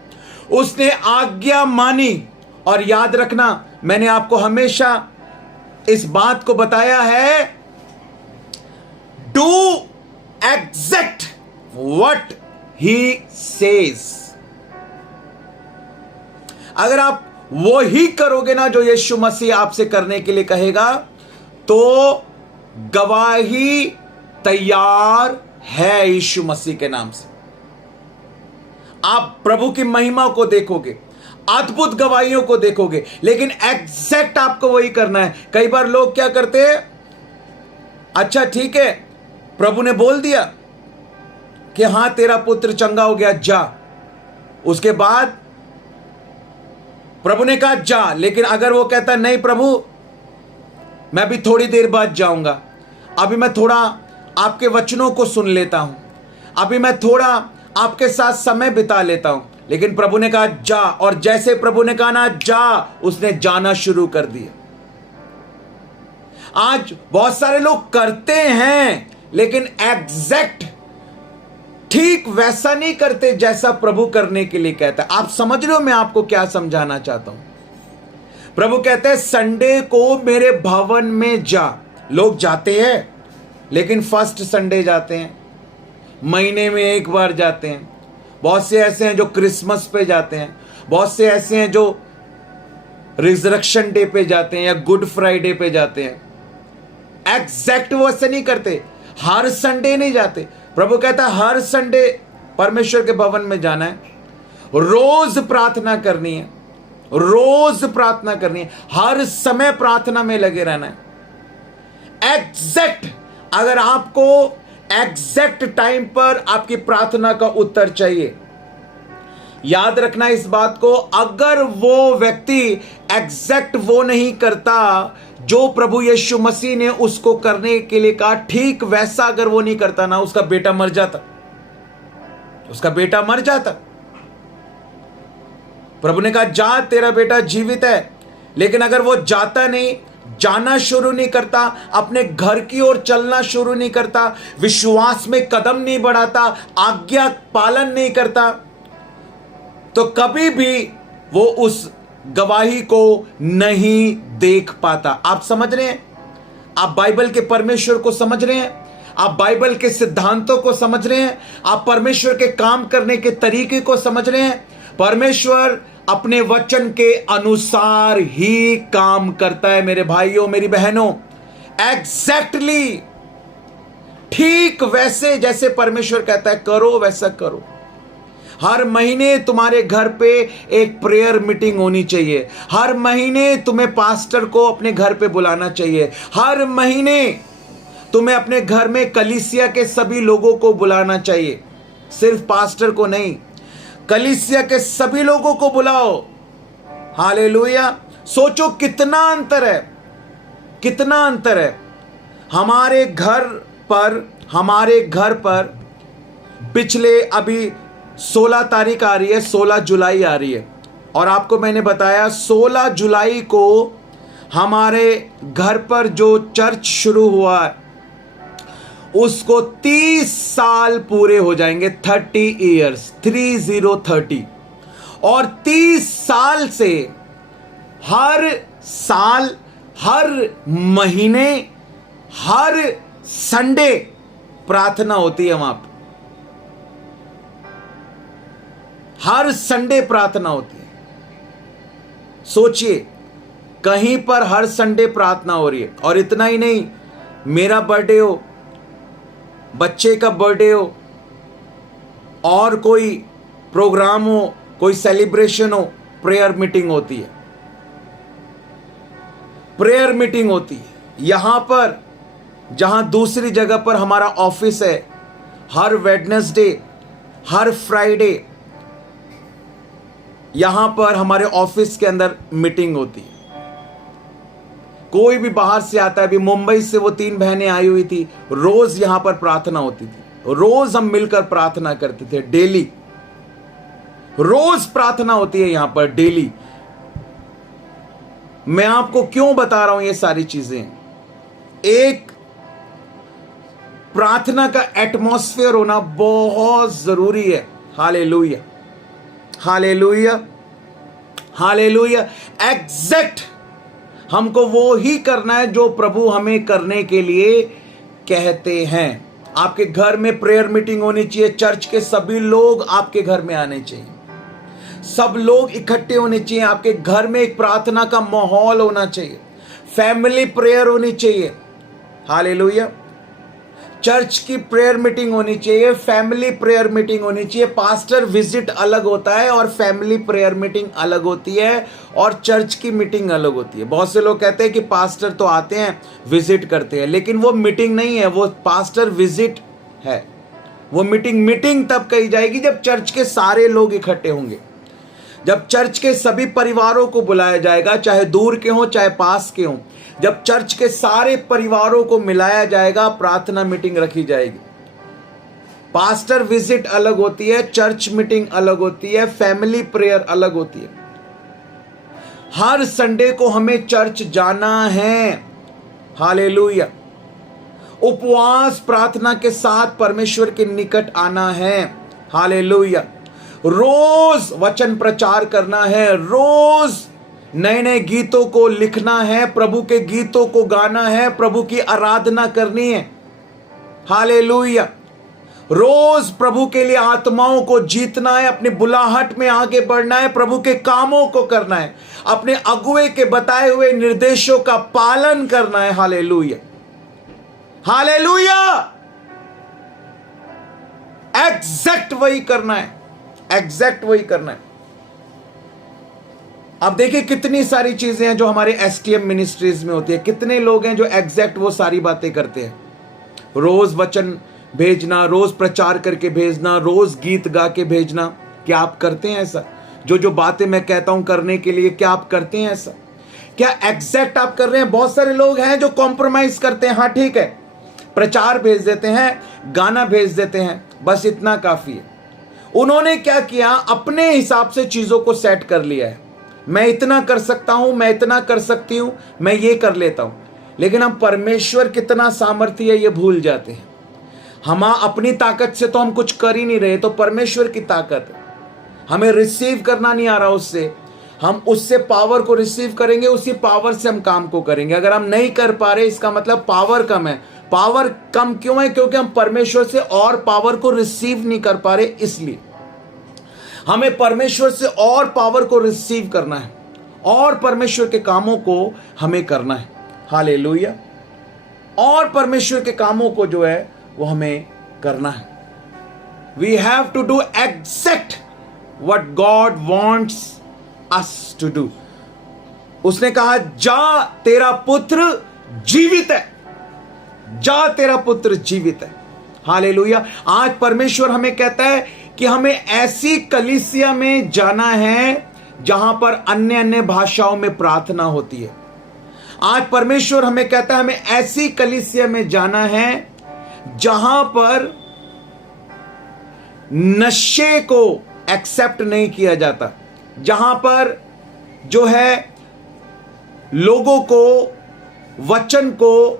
उसने आज्ञा मानी। और याद रखना, मैंने आपको हमेशा इस बात को बताया है, do exact what he says. अगर आप वो ही करोगे ना जो यीशु मसीह आपसे करने के लिए कहेगा, तो गवाही तैयार है यीशु मसीह के नाम से। आप प्रभु की महिमा को देखोगे, अद्भुत गवाहियों को देखोगे, लेकिन एग्जैक्ट आपको वही करना है। कई बार लोग क्या करते हैं, अच्छा ठीक है प्रभु ने बोल दिया कि हां तेरा पुत्र चंगा हो गया, जा। उसके बाद प्रभु ने कहा जा, लेकिन अगर वो कहता नहीं प्रभु मैं भी थोड़ी देर बाद जाऊंगा, अभी मैं थोड़ा आपके वचनों को सुन लेता हूं, अभी मैं थोड़ा आपके साथ समय बिता लेता हूं, लेकिन प्रभु ने कहा जा, और जैसे प्रभु ने कहा ना जा, उसने जाना शुरू कर दिया। आज बहुत सारे लोग करते हैं लेकिन एग्जैक्ट ठीक वैसा नहीं करते जैसा प्रभु करने के लिए कहता है। आप समझ रहे हो मैं आपको क्या समझाना चाहता हूं? प्रभु कहते हैं संडे को मेरे भवन में जा। लोग जाते हैं लेकिन फर्स्ट संडे जाते हैं, महीने में एक बार जाते हैं। बहुत से ऐसे हैं जो क्रिसमस पे जाते हैं, बहुत से ऐसे हैं जो रिजरेक्शन डे पे जाते हैं या गुड फ्राइडे पे जाते हैं। एग्जैक्ट वो ऐसे नहीं करते, हर संडे नहीं जाते। प्रभु कहता है हर संडे परमेश्वर के भवन में जाना है, रोज प्रार्थना करनी है, रोज प्रार्थना करनी है, हर समय प्रार्थना में लगे रहना है। एग्जैक्ट, अगर आपको एग्जैक्ट टाइम पर आपकी प्रार्थना का उत्तर चाहिए, याद रखना इस बात को, अगर वो व्यक्ति एग्जैक्ट वो नहीं करता जो प्रभु यीशु मसीह ने उसको करने के लिए कहा, ठीक वैसा अगर वो नहीं करता ना, उसका बेटा मर जाता, उसका बेटा मर जाता। प्रभु ने कहा जा तेरा बेटा जीवित है, लेकिन अगर वो जाता नहीं, जाना शुरू नहीं करता, अपने घर की ओर चलना शुरू नहीं करता, विश्वास में कदम नहीं बढ़ाता, आज्ञा पालन नहीं करता, तो कभी भी वो उस गवाही को नहीं देख पाता। आप समझ रहे हैं? आप बाइबल के परमेश्वर को समझ रहे हैं? आप बाइबल के सिद्धांतों को समझ रहे हैं? आप परमेश्वर के काम करने के तरीके को समझ रहे हैं? परमेश्वर अपने वचन के अनुसार ही काम करता है मेरे भाइयों मेरी बहनों। एग्जैक्टली ठीक वैसे जैसे परमेश्वर कहता है करो वैसा करो। हर महीने तुम्हारे घर पे एक प्रेयर मीटिंग होनी चाहिए, हर महीने तुम्हें पास्टर को अपने घर पे बुलाना चाहिए, हर महीने तुम्हें अपने घर में कलीसिया के सभी लोगों को बुलाना चाहिए, सिर्फ पास्टर को नहीं, कलीसिया के सभी लोगों को बुलाओ। हालेलुया। सोचो कितना अंतर है, कितना अंतर है। हमारे घर पर पिछले अभी 16 तारीख आ रही है, 16 जुलाई आ रही है, और आपको मैंने बताया 16 जुलाई को हमारे घर पर जो चर्च शुरू हुआ है उसको 30 साल पूरे हो जाएंगे, 30 ईयर्स, 30। और 30 साल से हर साल, हर महीने, हर संडे प्रार्थना होती है वहां पर, हर संडे प्रार्थना होती है। सोचिए कहीं पर हर संडे प्रार्थना हो रही है। और इतना ही नहीं, मेरा बर्थडे हो, बच्चे का बर्थडे हो, और कोई प्रोग्राम हो, कोई सेलिब्रेशन हो, प्रेयर मीटिंग होती है, प्रेयर मीटिंग होती है। यहां पर जहां दूसरी जगह पर हमारा ऑफिस है, हर वेडनेसडे, हर फ्राइडे यहां पर हमारे ऑफिस के अंदर मीटिंग होती है। कोई भी बाहर से आता है, अभी मुंबई से वो 3 बहनें आई हुई थी, रोज यहां पर प्रार्थना होती थी, रोज हम मिलकर प्रार्थना करते थे, डेली रोज प्रार्थना होती है यहां पर डेली। मैं आपको क्यों बता रहा हूं ये सारी चीजें? एक प्रार्थना का एटमॉस्फेयर होना बहुत जरूरी है। Hallelujah, hallelujah, hallelujah. एग्जैक्ट हमको वो ही करना है जो प्रभु हमें करने के लिए कहते हैं। आपके घर में प्रेयर मीटिंग होनी चाहिए, चर्च के सभी लोग आपके घर में आने चाहिए, सब लोग इकट्ठे होने चाहिए, आपके घर में एक प्रार्थना का माहौल होना चाहिए, फैमिली प्रेयर होनी चाहिए। हालेलुया। चर्च की प्रेयर मीटिंग होनी चाहिए, फैमिली प्रेयर मीटिंग होनी चाहिए। पास्टर विजिट अलग होता है और फैमिली प्रेयर मीटिंग अलग होती है और चर्च की मीटिंग अलग होती है। बहुत से लोग कहते हैं कि पास्टर तो आते हैं, विजिट करते हैं, लेकिन वो मीटिंग नहीं है, वो पास्टर विजिट है। वो मीटिंग तब कही जाएगी जब चर्च के सारे लोग इकट्ठे होंगे, जब चर्च के सभी परिवारों को बुलाया जाएगा, चाहे दूर के हों चाहे पास के हों। जब चर्च के सारे परिवारों को मिलाया जाएगा, प्रार्थना मीटिंग रखी जाएगी। पास्टर विजिट अलग होती है, चर्च मीटिंग अलग होती है, फैमिली प्रेयर अलग होती है। हर संडे को हमें चर्च जाना है। हालेलुया। उपवास प्रार्थना के साथ परमेश्वर के निकट आना है। हालेलुया। रोज वचन प्रचार करना है, रोज नए नए गीतों को लिखना है, प्रभु के गीतों को गाना है, प्रभु की आराधना करनी है। हालेलुया। रोज प्रभु के लिए आत्माओं को जीतना है, अपनी बुलाहट में आगे बढ़ना है, प्रभु के कामों को करना है, अपने अगुवे के बताए हुए निर्देशों का पालन करना है। Hallelujah, hallelujah. एग्जैक्ट वही करना है, एग्जैक्ट वही करना है। अब देखिए कितनी सारी चीजें हैं जो हमारे एसटीएम मिनिस्ट्रीज में होती है। कितने लोग हैं जो एग्जैक्ट वो सारी बातें करते हैं। रोज वचन भेजना, रोज प्रचार करके भेजना, रोज गीत गा के भेजना। क्या आप करते हैं ऐसा? जो बातें मैं कहता हूं करने के लिए, क्या आप करते हैं ऐसा? क्या एग्जैक्ट आप कर रहे हैं? बहुत सारे लोग हैं जो कॉम्प्रोमाइज करते हैं। हाँ ठीक है, प्रचार भेज देते हैं, गाना भेज देते हैं, बस इतना काफी है। उन्होंने क्या किया? अपने हिसाब से चीजों को सेट कर लिया है। मैं इतना कर सकता हूं, मैं इतना कर सकती हूं, मैं ये कर लेता हूं। लेकिन हम परमेश्वर कितना सामर्थ्य है ये भूल जाते हैं। हम अपनी ताकत से तो हम कुछ कर ही नहीं रहे, तो परमेश्वर की ताकत है। हमें रिसीव करना नहीं आ रहा उससे, हम उससे पावर को रिसीव करेंगे, उसी पावर से हम काम को करेंगे। अगर हम नहीं कर पा रहे, इसका मतलब पावर कम है। पावर कम क्यों है? क्योंकि हम परमेश्वर से और पावर को रिसीव नहीं कर पा रहे। इसलिए हमें परमेश्वर से और पावर को रिसीव करना है और परमेश्वर के कामों को हमें करना है। हालेलुया। और परमेश्वर के कामों को जो है वो हमें करना है। We have to do exact what God wants us to do. उसने कहा, जा तेरा पुत्र जीवित है, जा तेरा पुत्र जीवित है। हालेलुया। आज परमेश्वर हमें कहता है कि हमें ऐसी कलीसिया में जाना है जहां पर अन्य अन्य भाषाओं में प्रार्थना होती है। आज परमेश्वर हमें कहता है हमें ऐसी कलीसिया में जाना है जहां पर नशे को एक्सेप्ट नहीं किया जाता, जहां पर जो है लोगों को वचन को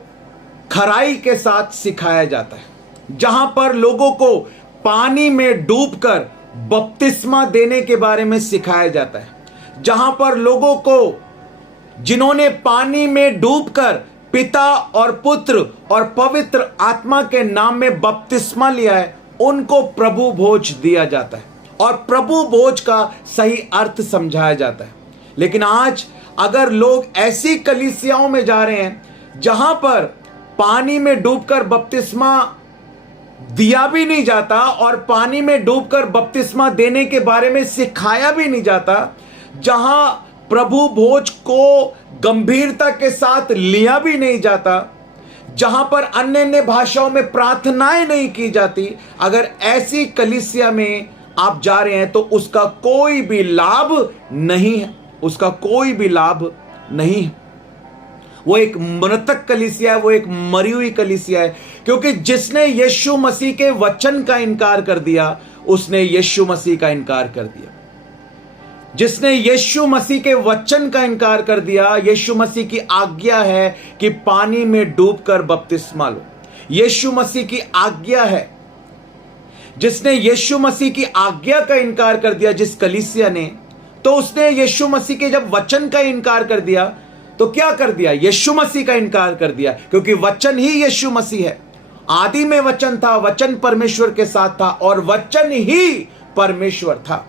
खराई के साथ सिखाया जाता है, जहां पर लोगों को पानी में डूबकर बपतिस्मा देने के बारे में सिखाया जाता है, जहां पर लोगों को जिन्होंने पानी में डूबकर पिता और पुत्र और पवित्र आत्मा के नाम में बपतिस्मा लिया है, उनको प्रभु भोज दिया जाता है और प्रभु भोज का सही अर्थ समझाया जाता है। लेकिन आज अगर लोग ऐसी कलीसियाओं में जा रहे हैं जहां पर पानी में डूबकर बपतिस्मा दिया भी नहीं जाता और पानी में डूबकर बपतिस्मा देने के बारे में सिखाया भी नहीं जाता, जहां प्रभु भोज को गंभीरता के साथ लिया भी नहीं जाता, जहां पर अन्य अन्य भाषाओं में प्रार्थनाएं नहीं की जाती, अगर ऐसी कलीसिया में आप जा रहे हैं तो उसका कोई भी लाभ नहीं है, उसका कोई भी लाभ नहीं है। वो एक मृतक कलीसिया है, वो एक मरी हुई कलीसिया है, क्योंकि जिसने यीशु मसीह के वचन का इनकार कर दिया उसने यीशु मसीह का इनकार कर दिया। जिसने यीशु मसीह के वचन का इनकार कर दिया, यीशु मसीह की आज्ञा है कि पानी में डूबकर बपतिस्मा लो, यीशु मसीह की आज्ञा है। जिसने यीशु मसीह की आज्ञा का इनकार कर दिया, जिस कलीसिया ने, तो उसने यीशु मसीह के जब वचन का इनकार कर दिया तो क्या कर दिया? यीशु मसीह का इनकार कर दिया, क्योंकि वचन ही यीशु मसीह है। आदि में वचन था, वचन परमेश्वर के साथ था और वचन ही परमेश्वर था।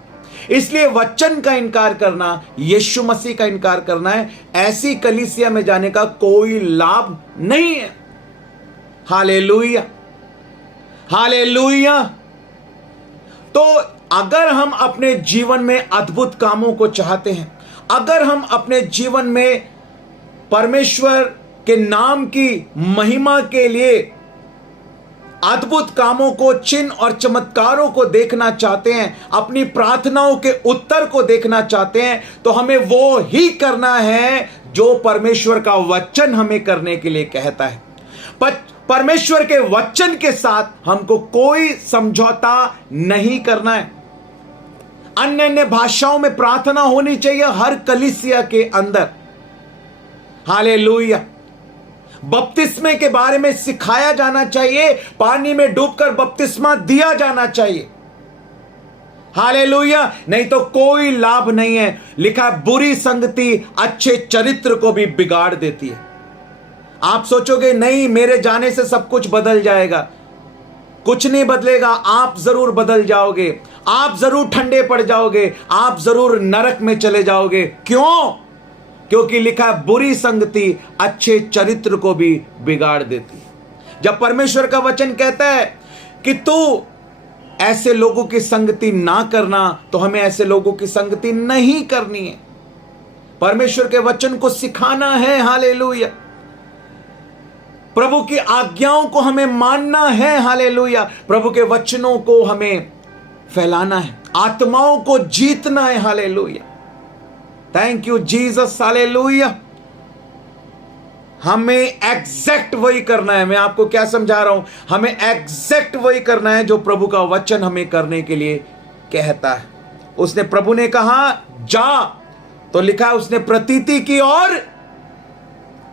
इसलिए वचन का इनकार करना, यीशु मसीह का इनकार करना है, ऐसी कलीसिया में जाने का कोई लाभ नहीं है। Hallelujah, hallelujah. तो अगर हम अपने जीवन में अद्भुत कामों को चाहते हैं, अगर हम अपने जीवन में परमेश्वर के नाम की महिमा के लिए अद्भुत कामों को, चिन्ह और चमत्कारों को देखना चाहते हैं, अपनी प्रार्थनाओं के उत्तर को देखना चाहते हैं, तो हमें वो ही करना है जो परमेश्वर का वचन हमें करने के लिए कहता है। परमेश्वर के वचन के साथ हमको कोई समझौता नहीं करना है। अन्य अन्य भाषाओं में प्रार्थना होनी चाहिए हर कलीसिया के अंदर। हालेलुया। बपतिस्मे के बारे में सिखाया जाना चाहिए, पानी में डूबकर बपतिस्मा दिया जाना चाहिए। हालेलुया। नहीं तो कोई लाभ नहीं है। लिखा है बुरी संगति अच्छे चरित्र को भी बिगाड़ देती है। आप सोचोगे नहीं मेरे जाने से सब कुछ बदल जाएगा, कुछ नहीं बदलेगा। आप जरूर बदल जाओगे, आप जरूर ठंडे पड़ जाओगे, आप जरूर नरक में चले जाओगे। क्यों? क्योंकि लिखा है बुरी संगति अच्छे चरित्र को भी बिगाड़ देती है। जब परमेश्वर का वचन कहता है कि तू ऐसे लोगों की संगति ना करना, तो हमें ऐसे लोगों की संगति नहीं करनी है। परमेश्वर के वचन को सिखाना है। हालेलुया। प्रभु की आज्ञाओं को हमें मानना है। हालेलुया। प्रभु के वचनों को हमें फैलाना है, आत्माओं को जीतना है। Hallelujah. Thank you Jesus. Hallelujah. हमें एग्जैक्ट वही करना है। मैं आपको क्या समझा रहा हूं? हमें एग्जैक्ट वही करना है जो प्रभु का वचन हमें करने के लिए कहता है। उसने, प्रभु ने कहा जा, तो लिखा है उसने प्रतीति की और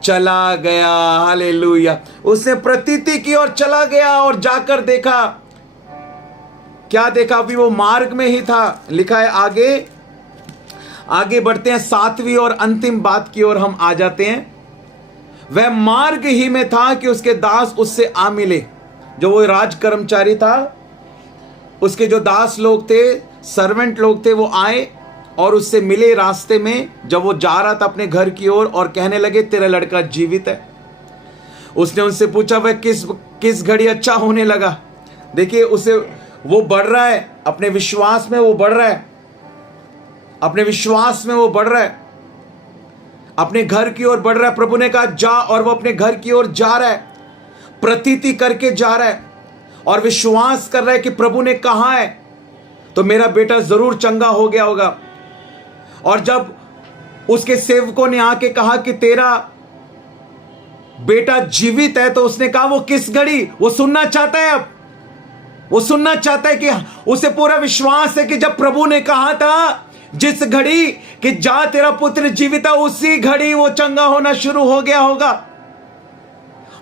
चला गया। हालेलुया। उसने प्रतीति की और चला गया और जाकर देखा, क्या देखा? अभी वो मार्ग में ही था। लिखा है आगे बढ़ते हैं, 7वीं और अंतिम बात की ओर हम आ जाते हैं। वह मार्ग ही में था कि उसके दास उससे आ मिले। जो वो राज कर्मचारी था, उसके जो दास लोग थे, सर्वेंट लोग थे, वो आए और उससे मिले रास्ते में जब वो जा रहा था अपने घर की ओर, और कहने लगे तेरा लड़का जीवित है। उसने उनसे पूछा वह किस घड़ी अच्छा होने लगा। देखिए उसे, वो बढ़ रहा है अपने विश्वास में, वो बढ़ रहा है अपने विश्वास में, वो बढ़ रहा है, अपने घर की ओर बढ़ रहा है। प्रभु ने कहा जा, और वो अपने घर की ओर जा रहा है, प्रतीति करके जा रहा है और विश्वास कर रहा है कि प्रभु ने कहा है तो मेरा बेटा जरूर चंगा हो गया होगा। और जब उसके सेवकों ने आके कहा कि तेरा बेटा जीवित है, तो उसने कहा वो किस घड़ी? वो सुनना चाहता है। अब वो सुनना चाहता है कि उसे पूरा विश्वास है कि जब प्रभु ने कहा था जिस घड़ी कि जा तेरा पुत्र जीवित है, उसी घड़ी वो चंगा होना शुरू हो गया होगा।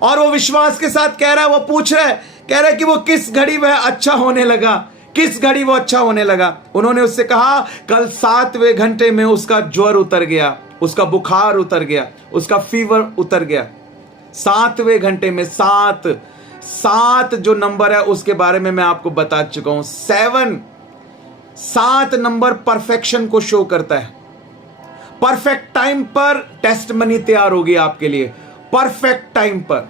और वो विश्वास के साथ कह रहा है, वो पूछ रहा है, कह रहा है कि वो किस घड़ी वह अच्छा होने लगा, किस घड़ी वो अच्छा होने लगा। उन्होंने उससे कहा कल 7वें घंटे में उसका ज्वर उतर गया, उसका बुखार उतर गया, उसका फीवर उतर गया। 7वें घंटे में। 7 जो नंबर है उसके बारे में मैं आपको बता चुका हूं। 7 नंबर परफेक्शन को शो करता है। परफेक्ट टाइम पर टेस्टमनी तैयार होगी आपके लिए, परफेक्ट टाइम पर।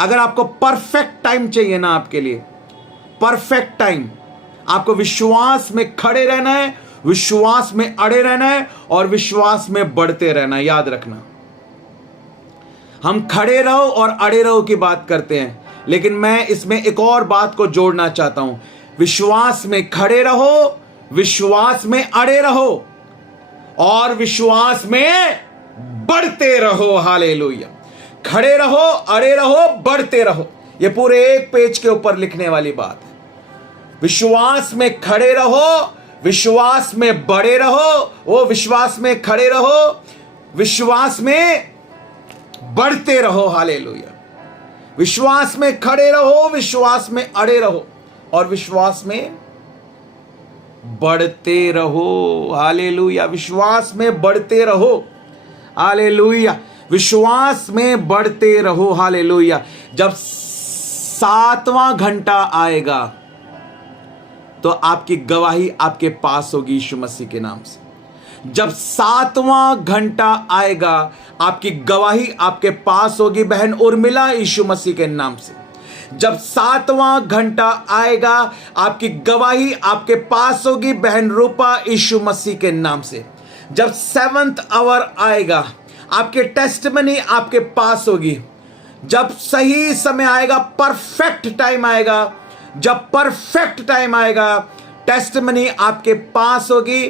अगर आपको परफेक्ट टाइम चाहिए ना आपके लिए, परफेक्ट टाइम, आपको विश्वास में खड़े रहना है, विश्वास में अड़े रहना है और विश्वास में बढ़ते रहना। याद रखना, हम खड़े रहो और अड़े रहो की बात करते हैं, लेकिन मैं इसमें एक और बात को जोड़ना चाहता हूं। विश्वास में खड़े रहो, विश्वास में अड़े रहो और विश्वास में बढ़ते रहो। हालेलुया। खड़े रहो, अड़े रहो, बढ़ते रहो। ये पूरे एक पेज के ऊपर लिखने वाली बात है। विश्वास में खड़े रहो, विश्वास में बढ़े रहो, वो विश्वास में खड़े रहो, विश्वास में बढ़ते रहो। हालेलुया। विश्वास में खड़े रहो, विश्वास में अड़े रहो और विश्वास में बढ़ते रहो। हालेलुया। विश्वास में बढ़ते रहो। हालेलुया। विश्वास में बढ़ते रहो। हालेलुया। जब 7वां घंटा आएगा तो आपकी गवाही आपके पास होगी यीशु मसीह के नाम से। जब 7वां घंटा आएगा आपकी गवाही आपके पास होगी बहन उर्मिला यीशु मसीह के नाम से। जब 7वां घंटा आएगा आपकी गवाही आपके पास होगी बहन रूपा यीशु मसीह के नाम से। जब 7th आवर आएगा आपके टेस्टिमनी आपके पास होगी। जब सही समय आएगा, परफेक्ट टाइम आएगा, जब परफेक्ट टाइम आएगा टेस्टिमनी आपके पास होगी।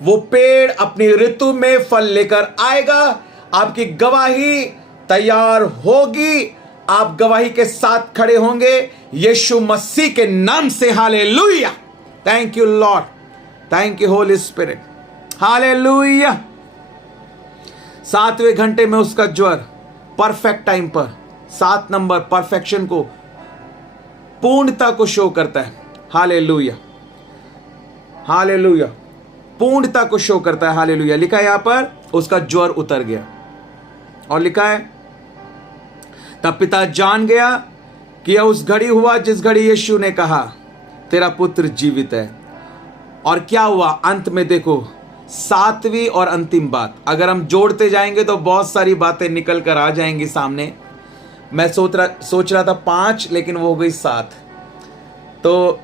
वो पेड़ अपनी ऋतु में फल लेकर आएगा, आपकी गवाही तैयार होगी, आप गवाही के साथ खड़े होंगे यीशु मसीह के नाम से। Hallelujah. Thank you Lord, thank you Holy Spirit. Hallelujah. 7वें घंटे में उसका ज्वर परफेक्ट टाइम पर, 7 नंबर परफेक्शन को, पूर्णता को शो करता है। हालेलुया। हालेलुया। पूर्णता को शो करता है। हालेलुया। लिखा है यहां पर उसका ज्वर उतर गया और लिखा है तब पिता जान गया कि यह उस घड़ी हुआ जिस घड़ी यीशु ने कहा तेरा पुत्र जीवित है। और क्या हुआ अंत में देखो, 7वीं और अंतिम बात। अगर हम जोड़ते जाएंगे तो बहुत सारी बातें निकल कर आ जाएंगी सामने। मैं सोच रहा था 5 लेकिन वो हो गई 7। तो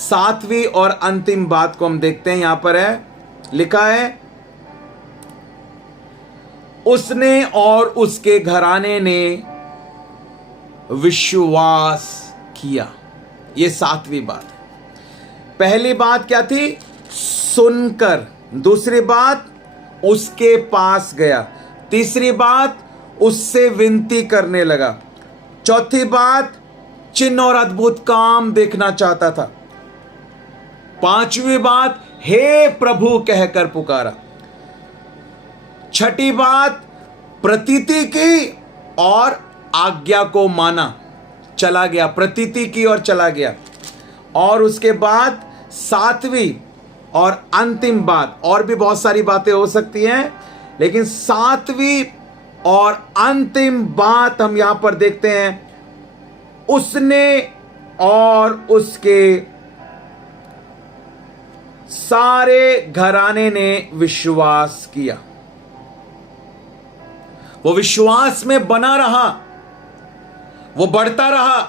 7वीं और अंतिम बात को हम देखते हैं। यहां पर है, लिखा है उसने और उसके घराने ने विश्वास किया। यह 7वीं बात है। पहली बात क्या थी? सुनकर। दूसरी बात उसके पास गया। तीसरी बात उससे विनती करने लगा। चौथी बात चिन्ह और अद्भुत काम देखना चाहता था। 5वीं बात हे प्रभु कहकर पुकारा। 6ठी बात प्रतीति की और आज्ञा को माना, चला गया। प्रतीति की और चला गया। और उसके बाद 7वीं और अंतिम बात, और भी बहुत सारी बातें हो सकती हैं लेकिन 7वीं और अंतिम बात हम यहां पर देखते हैं, उसने और उसके सारे घराने ने विश्वास किया। वो विश्वास में बना रहा, वो बढ़ता रहा।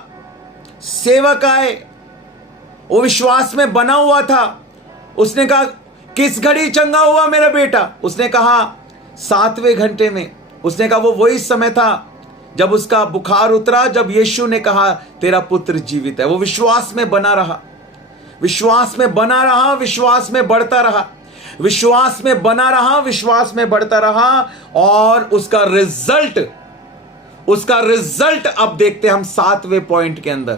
सेवक आए, वो विश्वास में बना हुआ था। उसने कहा किस घड़ी चंगा हुआ मेरा बेटा? उसने कहा 7वें घंटे में। उसने कहा वो वही समय था जब उसका बुखार उतरा, जब यीशु ने कहा तेरा पुत्र जीवित है। वो विश्वास में बना रहा, विश्वास में बना रहा, विश्वास में बढ़ता रहा, विश्वास में बना रहा, विश्वास में बढ़ता रहा। और उसका रिजल्ट अब देखते हैं हम 7वें पॉइंट के अंदर।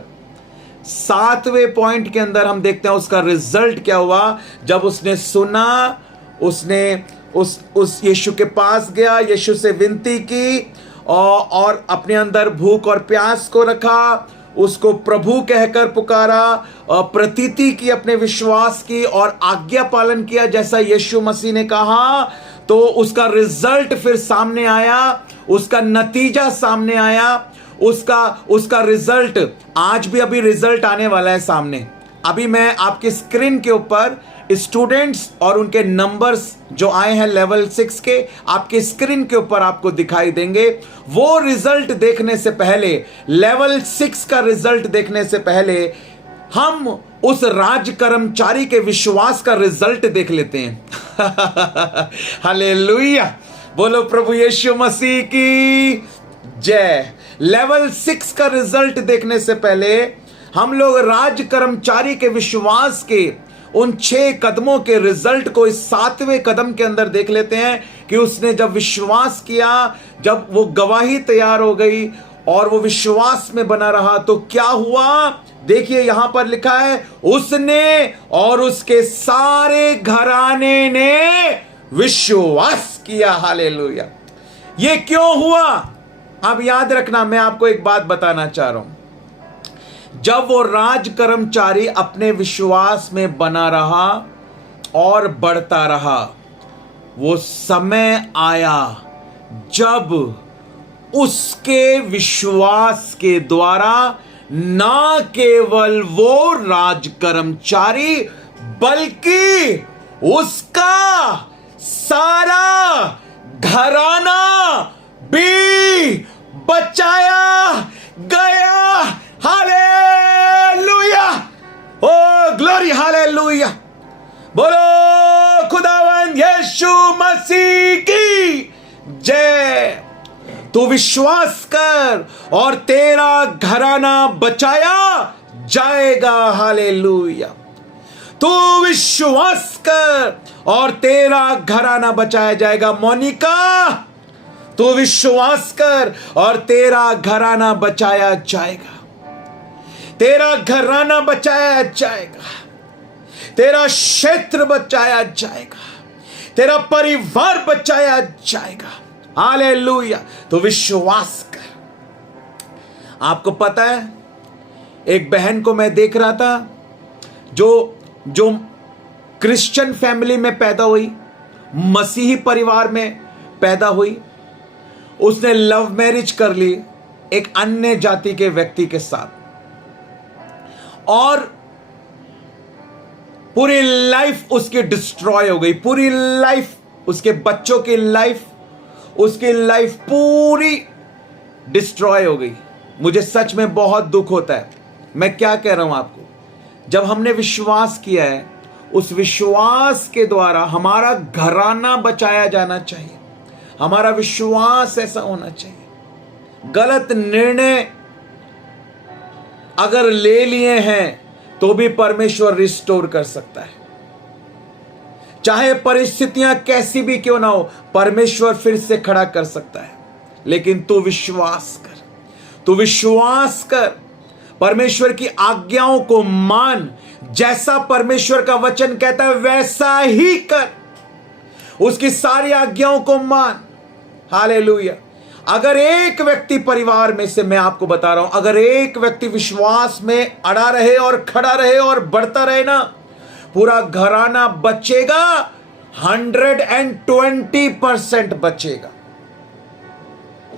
7वें पॉइंट के अंदर हम देखते हैं उसका रिजल्ट क्या हुआ। जब उसने सुना, उसने उस यीशु के पास गया, यीशु से विनती की और अपने अंदर भूख और प्यास को रखा, उसको प्रभु कहकर पुकारा, प्रतीति की, अपने विश्वास की और आज्ञा पालन किया जैसा यीशु मसीह ने कहा। तो उसका रिजल्ट फिर सामने आया, उसका नतीजा सामने आया। उसका रिजल्ट आज भी अभी रिजल्ट आने वाला है सामने। अभी मैं आपके स्क्रीन के ऊपर स्टूडेंट्स और उनके नंबर्स जो आए हैं लेवल 6 के, आपके स्क्रीन के ऊपर आपको दिखाई देंगे। वो रिजल्ट देखने से पहले, लेवल 6 का रिजल्ट देखने से पहले हम उस राज कर्मचारी के विश्वास का रिजल्ट देख लेते हैं। हालेलुया। बोलो प्रभु यीशु मसीह की जय। लेवल 6 का रिजल्ट देखने से पहले हम लोग राज कर्मचारी के विश्वास के उन 6 कदमों के रिजल्ट को इस 7वें कदम के अंदर देख लेते हैं कि उसने जब विश्वास किया, जब वो गवाही तैयार हो गई और वो विश्वास में बना रहा तो क्या हुआ। देखिए यहां पर लिखा है, उसने और उसके सारे घराने ने विश्वास किया। हालेलुया। ये क्यों हुआ? अब याद रखना, मैं आपको एक बात बताना चाह रहा हूं। जब वो राज कर्मचारी अपने विश्वास में बना रहा और बढ़ता रहा, वो समय आया जब उसके विश्वास के द्वारा ना केवल वो राज कर्मचारी बल्कि उसका सारा घराना भी बचाया गया। Hallelujah, oh glory, hallelujah. बोलो खुदावंद यीशु मसीह की जय। तू विश्वास कर और तेरा घराना बचाया जाएगा। हालेलुया। तू विश्वास कर और तेरा घराना बचाया जाएगा। मोनिका, तू विश्वास कर और तेरा घराना बचाया जाएगा। तेरा घराना बचाया जाएगा, तेरा क्षेत्र बचाया जाएगा, तेरा परिवार बचाया जाएगा। हालेलुया। तो विश्वास कर। आपको पता है, एक बहन को मैं देख रहा था जो क्रिश्चियन फैमिली में पैदा हुई, मसीही परिवार में पैदा हुई। उसने लव मैरिज कर ली एक अन्य जाति के व्यक्ति के साथ और पूरी लाइफ उसकी डिस्ट्रॉय हो गई। पूरी लाइफ, उसके बच्चों की लाइफ, उसकी लाइफ पूरी डिस्ट्रॉय हो गई। मुझे सच में बहुत दुख होता है। मैं क्या कह रहा हूं आपको, जब हमने विश्वास किया है, उस विश्वास के द्वारा हमारा घराना बचाया जाना चाहिए। हमारा विश्वास ऐसा होना चाहिए। गलत निर्णय अगर ले लिए हैं तो भी परमेश्वर रिस्टोर कर सकता है। चाहे परिस्थितियां कैसी भी क्यों ना हो, परमेश्वर फिर से खड़ा कर सकता है। लेकिन तू विश्वास कर, तू विश्वास कर। परमेश्वर की आज्ञाओं को मान। जैसा परमेश्वर का वचन कहता है वैसा ही कर। उसकी सारी आज्ञाओं को मान। हालेलुया। अगर एक व्यक्ति परिवार में से, मैं आपको बता रहा हूं, अगर एक व्यक्ति विश्वास में अड़ा रहे और खड़ा रहे और बढ़ता रहे ना, पूरा घराना बचेगा। 120% बचेगा।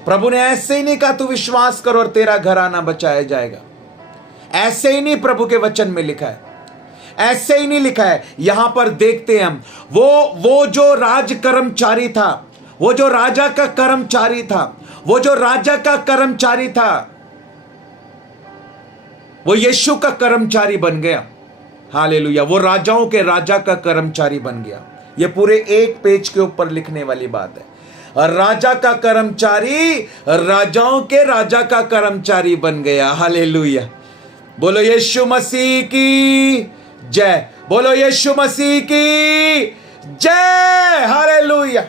प्रभु ने ऐसे ही नहीं कहा तू विश्वास कर और तेरा घराना बचाया जाएगा। ऐसे ही नहीं प्रभु के वचन में लिखा है, ऐसे ही नहीं लिखा है। यहां पर देखते हैं हम, वो जो राज कर्मचारी था, वो जो राजा का कर्मचारी था, वो जो राजा का कर्मचारी था, वो यीशु का कर्मचारी बन गया। हालेलुया। वो राजाओं के राजा का कर्मचारी बन गया। ये पूरे एक पेज के ऊपर लिखने वाली बात है। राजा का कर्मचारी राजाओं के राजा का कर्मचारी बन गया। हालेलुया। बोलो यीशु मसीह की जय। बोलो यीशु मसीह की जय। हालेलुया।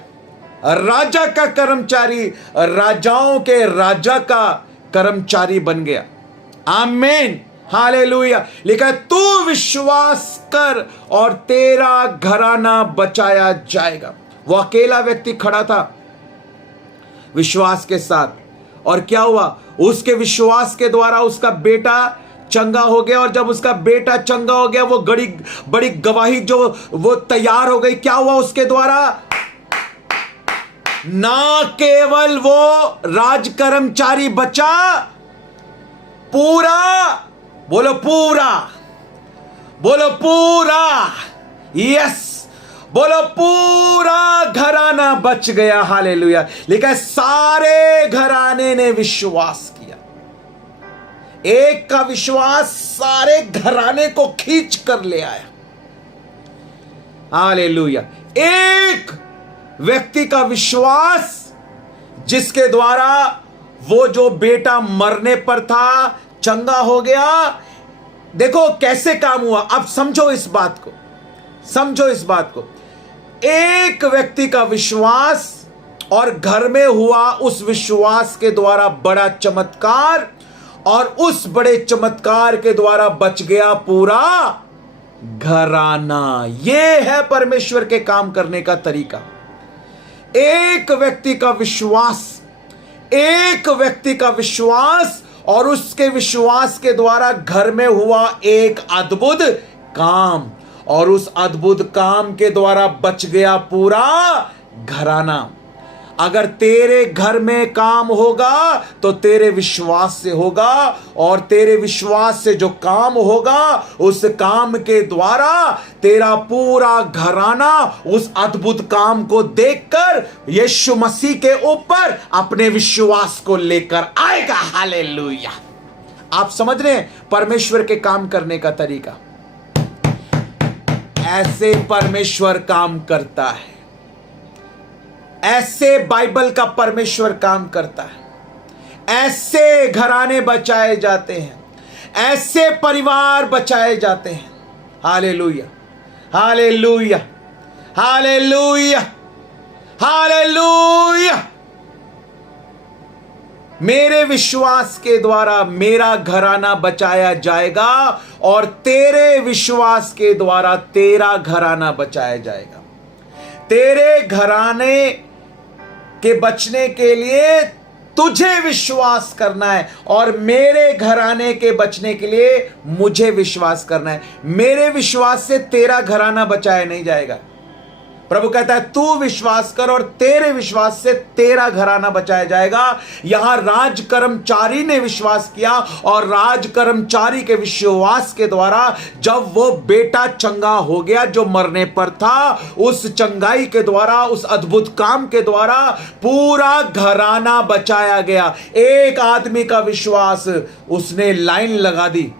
राजा का कर्मचारी राजाओं के राजा का कर्मचारी बन गया। आमीन। हालेलुया। लिखा है तू विश्वास कर और तेरा घराना बचाया जाएगा। वो अकेला व्यक्ति खड़ा था विश्वास के साथ, और क्या हुआ, उसके विश्वास के द्वारा उसका बेटा चंगा हो गया। और जब उसका बेटा चंगा हो गया, वो बड़ी गवाही जो वो तैयार हो गई। क्या हुआ उसके द्वारा? ना केवल वो राज कर्मचारी बचा, पूरा, बोलो पूरा, बोलो पूरा, यस, बोलो पूरा घराना बच गया। हालेलुया। लिखा है सारे घराने ने विश्वास किया। एक का विश्वास सारे घराने को खींच कर ले आया। हालेलुया। एक व्यक्ति का विश्वास जिसके द्वारा वो जो बेटा मरने पर था चंगा हो गया। देखो कैसे काम हुआ। अब समझो इस बात को, समझो इस बात को। एक व्यक्ति का विश्वास और घर में हुआ उस विश्वास के द्वारा बड़ा चमत्कार, और उस बड़े चमत्कार के द्वारा बच गया पूरा घराना। यह है परमेश्वर के काम करने का तरीका। एक व्यक्ति का विश्वास, एक व्यक्ति का विश्वास और उसके विश्वास के द्वारा घर में हुआ एक अद्भुत काम, और उस अद्भुत काम के द्वारा बच गया पूरा घराना। अगर तेरे घर में काम होगा तो तेरे विश्वास से होगा, और तेरे विश्वास से जो काम होगा उस काम के द्वारा तेरा पूरा घराना उस अद्भुत काम को देखकर यीशु मसीह के ऊपर अपने विश्वास को लेकर आएगा। हालेलुया। आप समझ रहे हैं परमेश्वर के काम करने का तरीका? ऐसे परमेश्वर काम करता है, ऐसे बाइबल का परमेश्वर काम करता है। ऐसे घराने बचाए जाते हैं, ऐसे परिवार बचाए जाते हैं। Hallelujah, hallelujah, hallelujah, hallelujah. मेरे विश्वास के द्वारा मेरा घराना बचाया जाएगा, और तेरे विश्वास के द्वारा तेरा घराना बचाया जाएगा। तेरे घराने के बचने के लिए तुझे विश्वास करना है, और मेरे घराने के बचने के लिए मुझे विश्वास करना है। मेरे विश्वास से तेरा घराना बचाया नहीं जाएगा। प्रभु कहता है तू विश्वास कर और तेरे विश्वास से तेरा घराना बचाया जाएगा। यहां राज कर्मचारी ने विश्वास किया, और राज कर्मचारी के विश्वास के द्वारा जब वो बेटा चंगा हो गया जो मरने पर था, उस चंगाई के द्वारा, उस अद्भुत काम के द्वारा पूरा घराना बचाया गया। एक आदमी का विश्वास, उसने लाइन लगा दी।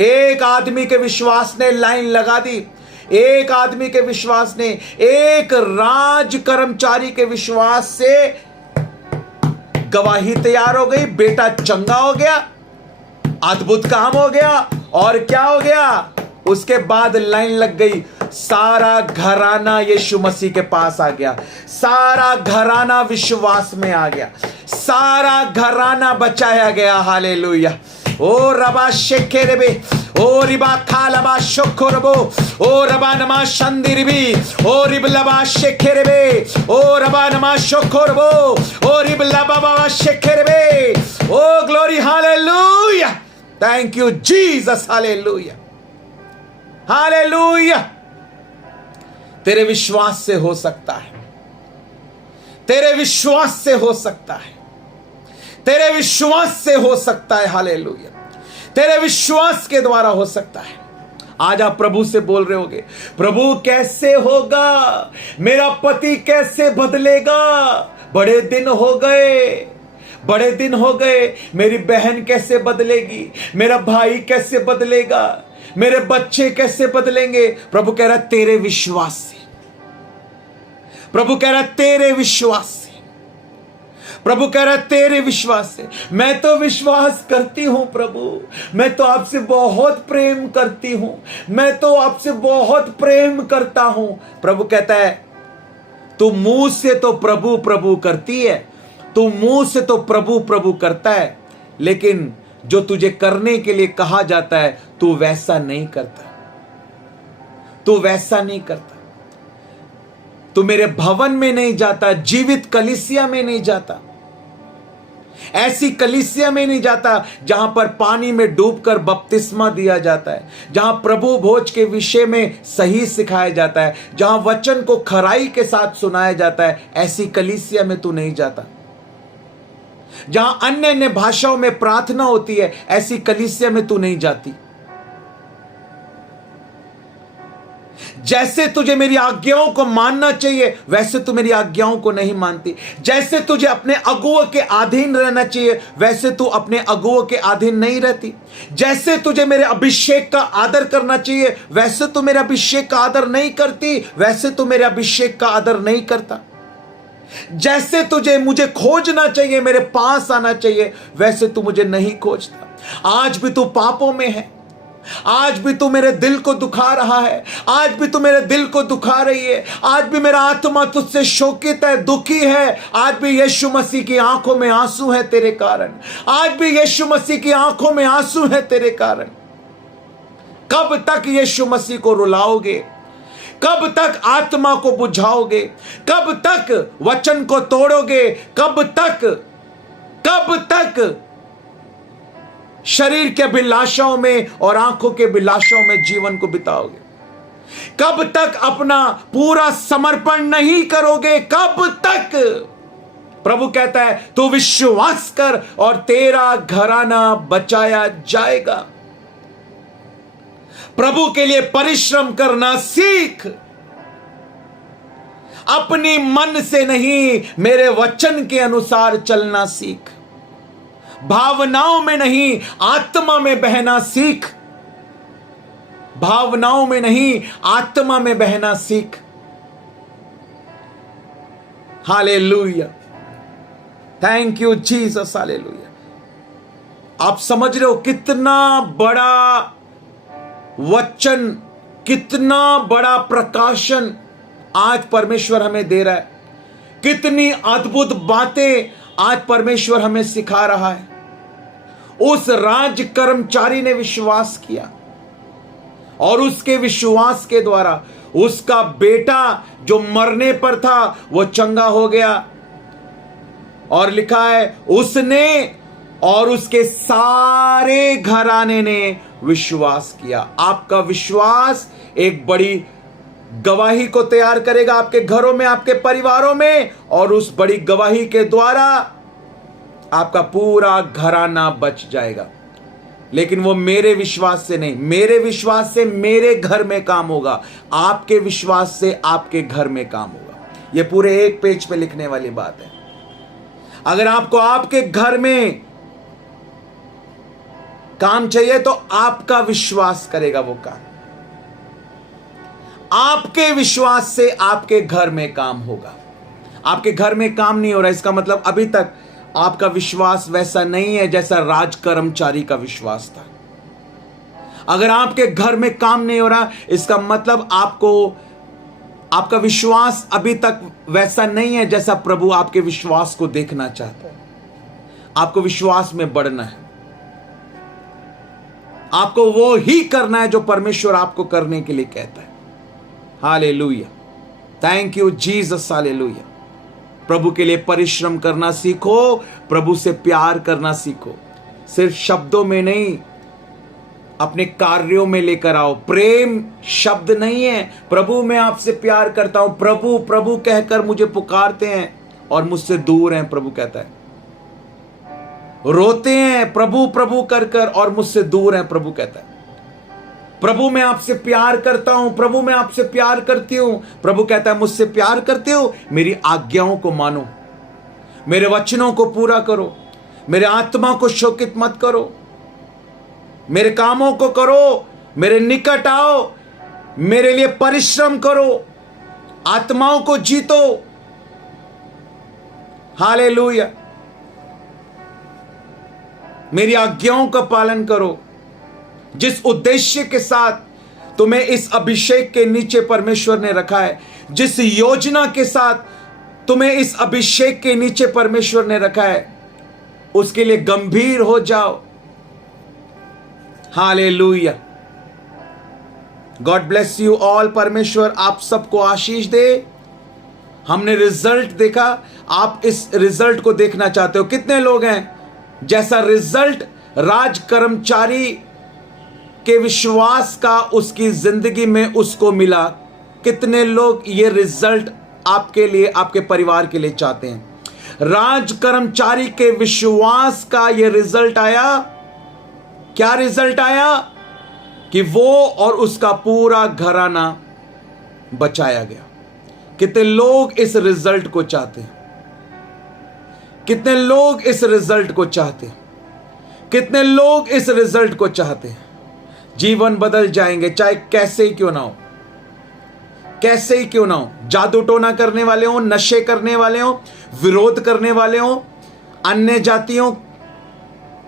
एक आदमी के विश्वास ने लाइन लगा दी। एक आदमी के विश्वास ने, एक राज कर्मचारी के विश्वास से गवाही तैयार हो गई। बेटा चंगा हो गया, अद्भुत काम हो गया, और क्या हो गया? उसके बाद लाइन लग गई। सारा घराना यीशु मसीह के पास आ गया। सारा घराना विश्वास में आ गया। सारा घराना बचाया गया। हालेलुया। ओ रबा शेखेरेबे, ओ रिबा खालबा शोखोरबो, ओ रबा नमा शंदिरबी, ओ रिबलबा शेखेरेबे, ओ रबा नमा शोखोरबो, ओ रिबलबा शेखेरेबे। Oh glory, hallelujah. Thank you Jesus. Hallelujah, hallelujah. तेरे विश्वास से हो सकता है, तेरे विश्वास से हो सकता है, तेरे विश्वास से हो सकता है। हालेलुया। तेरे विश्वास के द्वारा हो सकता है। आज आप प्रभु से बोल रहे होगे, प्रभु कैसे होगा? मेरा पति कैसे बदलेगा? बड़े दिन हो गए, बड़े दिन हो गए। मेरी बहन कैसे बदलेगी? मेरा भाई कैसे बदलेगा? मेरे बच्चे कैसे बदलेंगे? प्रभु कह रहा तेरे विश्वास से। प्रभु कह रहा तेरे विश्वास से। प्रभु कह रहा तेरे विश्वास से। मैं तो विश्वास करती हूं प्रभु, मैं तो आपसे बहुत प्रेम करती हूं, मैं तो आपसे बहुत प्रेम करता हूं। प्रभु कहता है तू मुंह से तो प्रभु प्रभु करती है, तू मुंह से तो प्रभु प्रभु करता है, लेकिन जो तुझे करने के लिए कहा जाता है तू वैसा नहीं करता, तू वैसा नहीं करता। तू मेरे भवन में नहीं जाता, जीवित कलीसिया में नहीं जाता, ऐसी कलीसिया में नहीं जाता जहां पर पानी में डूबकर बपतिस्मा दिया जाता है, जहां प्रभु भोज के विषय में सही सिखाया जाता है, जहां वचन को खराई के साथ सुनाया जाता है। ऐसी कलीसिया में तू नहीं जाता। जहां अन्य अन्य भाषाओं में प्रार्थना होती है, ऐसी कलीसिया में तू नहीं जाती। जैसे तुझे मेरी आज्ञाओं को मानना चाहिए वैसे तू मेरी आज्ञाओं को नहीं मानती। जैसे तुझे अपने अगुओं के अधीन रहना चाहिए वैसे तू अपने अगुओं के अधीन नहीं रहती। जैसे तुझे मेरे अभिषेक का आदर करना चाहिए वैसे तू मेरे अभिषेक का आदर नहीं करती, वैसे तू मेरे अभिषेक का आदर नहीं करता। जैसे तुझे मुझे खोजना चाहिए, मेरे पास आना चाहिए, वैसे तू मुझे नहीं खोजता। आज भी तू पापों में है, आज भी तू मेरे दिल को दुखा रहा है, आज भी तू मेरे दिल को दुखा रही है, आज भी मेरा आत्मा तुझसे शोकित है, दुखी है। आज भी यीशु मसीह की आंखों में आंसू है तेरे कारण, आज भी यीशु मसीह की आंखों में आंसू है तेरे कारण। कब तक यीशु मसीह को रुलाओगे? कब तक आत्मा को बुझाओगे? कब तक वचन को तोड़ोगे? कब तक शरीर के अभिलाषाओं में और आंखों के अभिलाषाओं में जीवन को बिताओगे? कब तक अपना पूरा समर्पण नहीं करोगे? कब तक? प्रभु कहता है तू विश्वास कर और तेरा घराना बचाया जाएगा। प्रभु के लिए परिश्रम करना सीख। अपनी मन से नहीं, मेरे वचन के अनुसार चलना सीख। भावनाओं में नहीं, आत्मा में बहना सीख। भावनाओं में नहीं, आत्मा में बहना सीख। Hallelujah, thank you Jesus, hallelujah. आप समझ रहे हो कितना बड़ा वचन, कितना बड़ा प्रकाशन आज परमेश्वर हमें दे रहा है। कितनी अद्भुत बातें आज परमेश्वर हमें सिखा रहा है। उस राज कर्मचारी ने विश्वास किया और उसके विश्वास के द्वारा उसका बेटा जो मरने पर था वो चंगा हो गया। और लिखा है उसने और उसके सारे घराने ने विश्वास किया। आपका विश्वास एक बड़ी गवाही को तैयार करेगा आपके घरों में, आपके परिवारों में, और उस बड़ी गवाही के द्वारा आपका पूरा घराना बच जाएगा। लेकिन वो मेरे विश्वास से नहीं, मेरे विश्वास से मेरे घर में काम होगा, आपके विश्वास से आपके घर में काम होगा। ये पूरे एक पेज पे लिखने वाली बात है। अगर आपको आपके घर में काम चाहिए तो आपका विश्वास करेगा वो काम। आपके विश्वास से आपके घर में काम होगा। आपके घर में काम नहीं हो रहा, इसका मतलब अभी तक आपका विश्वास वैसा नहीं है जैसा राज कर्मचारी का विश्वास था। अगर आपके घर में काम नहीं हो रहा, इसका मतलब आपका विश्वास अभी तक वैसा नहीं है जैसा प्रभु आपके विश्वास को देखना चाहता है। आपको विश्वास में बढ़ना है, आपको वो ही करना है जो परमेश्वर आपको करने के लिए कहता है। Hallelujah, thank you Jesus, hallelujah. प्रभु के लिए परिश्रम करना सीखो, प्रभु से प्यार करना सीखो। सिर्फ शब्दों में नहीं, अपने कार्यों में लेकर आओ। प्रेम शब्द नहीं है। प्रभु मैं आपसे प्यार करता हूं, प्रभु प्रभु कहकर मुझे पुकारते हैं और मुझसे दूर हैं, प्रभु कहता है। रोते हैं प्रभु प्रभु कर कर और मुझसे दूर हैं, प्रभु कहता है। प्रभु मैं आपसे प्यार करता हूं, प्रभु मैं आपसे प्यार करती हूं, प्रभु कहता है मुझसे प्यार करते हो, मेरी आज्ञाओं को मानो, मेरे वचनों को पूरा करो, मेरे आत्मा को शोकित मत करो, मेरे कामों को करो, मेरे निकट आओ, मेरे लिए परिश्रम करो, आत्माओं को जीतो। हालेलुया, मेरी आज्ञाओं का पालन करो। जिस उद्देश्य के साथ तुम्हें इस अभिषेक के नीचे परमेश्वर ने रखा है, जिस योजना के साथ तुम्हें इस अभिषेक के नीचे परमेश्वर ने रखा है, उसके लिए गंभीर हो जाओ। Hallelujah, God bless you all. परमेश्वर आप सबको आशीष दे। हमने रिजल्ट देखा, आप इस रिजल्ट को देखना चाहते हो। कितने लोग हैं जैसा रिजल्ट राज कर्मचारी के विश्वास का उसकी जिंदगी में उसको मिला? कितने लोग ये रिजल्ट आपके लिए, आपके परिवार के लिए चाहते हैं? राज कर्मचारी के विश्वास का ये रिजल्ट आया। क्या रिजल्ट आया? कि वो और उसका पूरा घराना बचाया गया। कितने लोग इस रिजल्ट को चाहते हैं? कितने लोग इस रिजल्ट को चाहते हैं? कितने लोग इस रिजल्ट को चाहते हैं? जीवन बदल जाएंगे, चाहे कैसे ही क्यों ना हो। कैसे ही क्यों ना हो, जादू टोना करने वाले हो, नशे करने वाले हो, विरोध करने वाले हो, अन्य जातियों,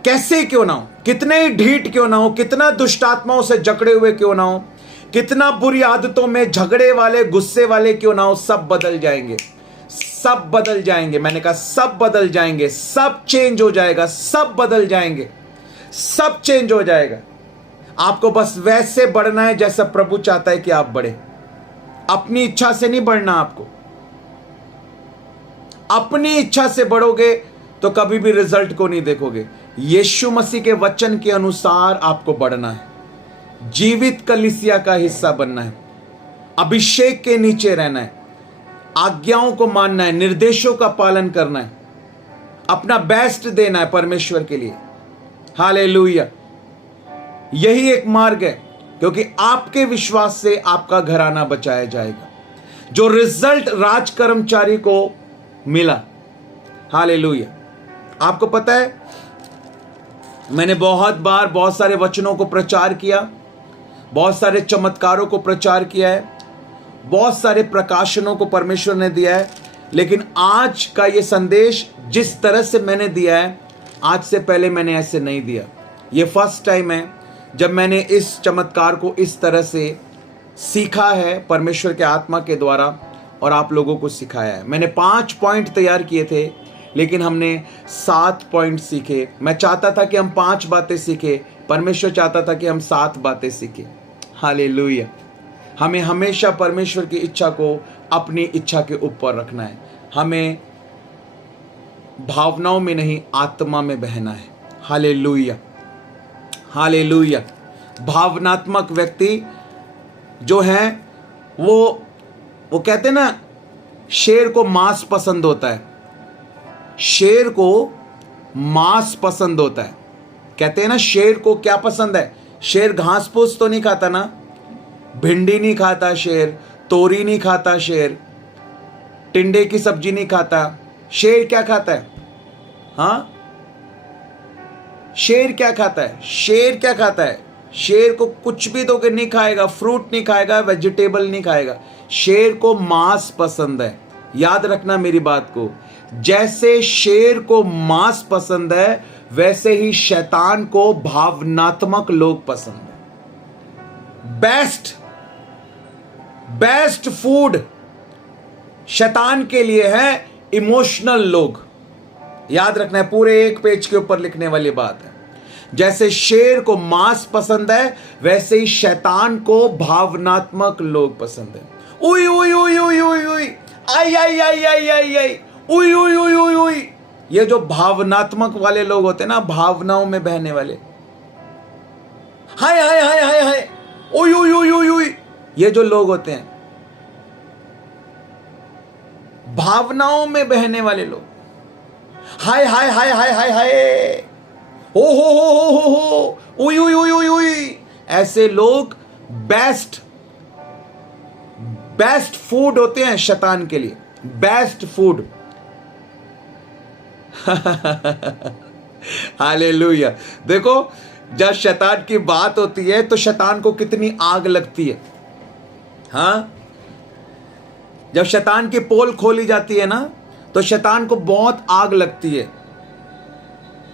कैसे ही क्यों ना हो, कितने ही ढीठ क्यों ना हो, कितना दुष्ट आत्माओं से जकड़े हुए क्यों ना हो, कितना बुरी आदतों में झगड़े वाले, गुस्से वाले क्यों ना हो, सब बदल जाएंगे, सब बदल जाएंगे। मैंने कहा सब बदल जाएंगे, सब चेंज हो जाएगा, सब बदल जाएंगे, सब चेंज हो जाएगा। आपको बस वैसे बढ़ना है जैसा प्रभु चाहता है कि आप बढ़े। अपनी इच्छा से नहीं बढ़ना, आपको अपनी इच्छा से बढ़ोगे तो कभी भी रिजल्ट को नहीं देखोगे। यीशु मसीह के वचन के अनुसार आपको बढ़ना है, जीवित कलीसिया का हिस्सा बनना है, अभिषेक के नीचे रहना है, आज्ञाओं को मानना है, निर्देशों का पालन करना है, अपना बेस्ट देना है परमेश्वर के लिए। हालेलुया। यही एक मार्ग है, क्योंकि आपके विश्वास से आपका घराना बचाया जाएगा, जो रिजल्ट राज कर्मचारी को मिला। हालेलुया। आपको पता है, मैंने बहुत बार बहुत सारे वचनों को प्रचार किया, बहुत सारे चमत्कारों को प्रचार किया है, बहुत सारे प्रकाशनों को परमेश्वर ने दिया है, लेकिन आज का ये संदेश जिस तरह से मैंने दिया है, आज से पहले मैंने ऐसे नहीं दिया। ये फर्स्ट टाइम है जब मैंने इस चमत्कार को इस तरह से सीखा है परमेश्वर के आत्मा के द्वारा और आप लोगों को सिखाया है। मैंने 5 पॉइंट तैयार किए थे, लेकिन हमने 7 पॉइंट सीखे। मैं चाहता था कि हम 5 बातें सीखे, परमेश्वर चाहता था कि हम 7 बातें सीखे। हालेलुया। हमें हमेशा परमेश्वर की इच्छा को अपनी इच्छा के ऊपर रखना है। हमें भावनाओं में नहीं, आत्मा में बहना है। Hallelujah, hallelujah. भावनात्मक व्यक्ति जो है वो कहते हैं ना, शेर को मांस पसंद होता है, शेर को मांस पसंद होता है। कहते हैं ना, शेर को क्या पसंद है? शेर घास फूस तो नहीं खाता ना, भिंडी नहीं खाता शेर, तोरी नहीं खाता शेर, टिंडे की सब्जी नहीं खाता। शेर क्या खाता है? हाँ, शेर क्या खाता है? शेर क्या खाता है? शेर को कुछ भी दोगे नहीं खाएगा, फ्रूट नहीं खाएगा, वेजिटेबल नहीं खाएगा। शेर को मांस पसंद है। याद रखना मेरी बात को, जैसे शेर को मांस पसंद है, वैसे ही शैतान को भावनात्मक लोग पसंद है। बेस्ट फूड शैतान के लिए है इमोशनल लोग। याद रखना है, पूरे 1 पेज के ऊपर लिखने वाली बात है। जैसे शेर को मांस पसंद है, वैसे ही शैतान को भावनात्मक लोग पसंद है। उई उई उई उई उई उई, आई आई आई आई आई आई, उई उई उई उई उई। ये जो भावनात्मक वाले लोग होते हैं ना, भावनाओं में बहने वाले, हाय हाय हाय हाय हाय, उई उई उई उई उई, ये जो लोग होते हैं भावनाओं में बहने वाले लोग, हाय हाय हाय हाय हाय हाय, हो उई उई उई उई उई, ऐसे लोग बेस्ट फूड होते हैं शैतान के लिए। Best food. हालेलुया। देखो, जब शैतान की बात होती है तो शैतान को कितनी आग लगती है। हाँ, जब शैतान की पोल खोली जाती है ना, तो शैतान को बहुत आग लगती है।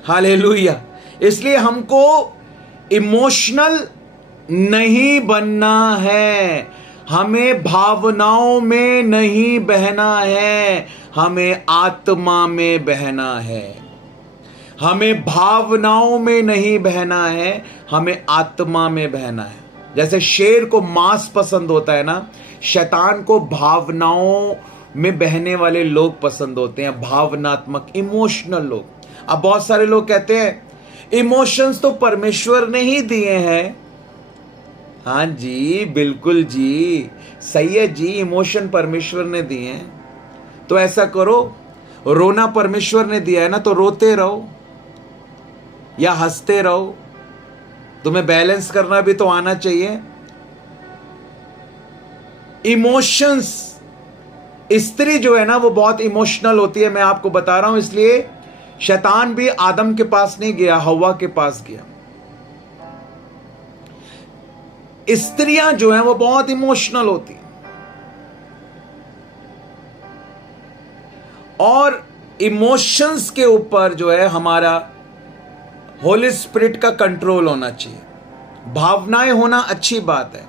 हालेलुया। इसलिए हमको इमोशनल नहीं बनना है, हमें भावनाओं में नहीं बहना है, हमें आत्मा में बहना है। हमें भावनाओं में नहीं बहना है, हमें आत्मा में बहना है। जैसे शेर को मांस पसंद होता है ना, शैतान को भावनाओं में बहने वाले लोग पसंद होते हैं, भावनात्मक, इमोशनल लोग। अब बहुत सारे लोग कहते हैं इमोशंस तो परमेश्वर ने ही दिए हैं। हाँ जी, बिल्कुल जी, सही है जी, इमोशन परमेश्वर ने दिए हैं। तो ऐसा करो, रोना परमेश्वर ने दिया है ना, तो रोते रहो या हंसते रहो। तुम्हें बैलेंस करना भी तो आना चाहिए। इमोशंस, स्त्री जो है ना, वो बहुत इमोशनल होती है। मैं आपको बता रहा हूं, इसलिए शैतान भी आदम के पास नहीं गया, हव्वा के पास गया। स्त्रियां जो हैं वो बहुत इमोशनल होती हैं। और इमोशंस के ऊपर जो है हमारा होली स्पिरिट का कंट्रोल होना चाहिए। भावनाएं होना अच्छी बात है,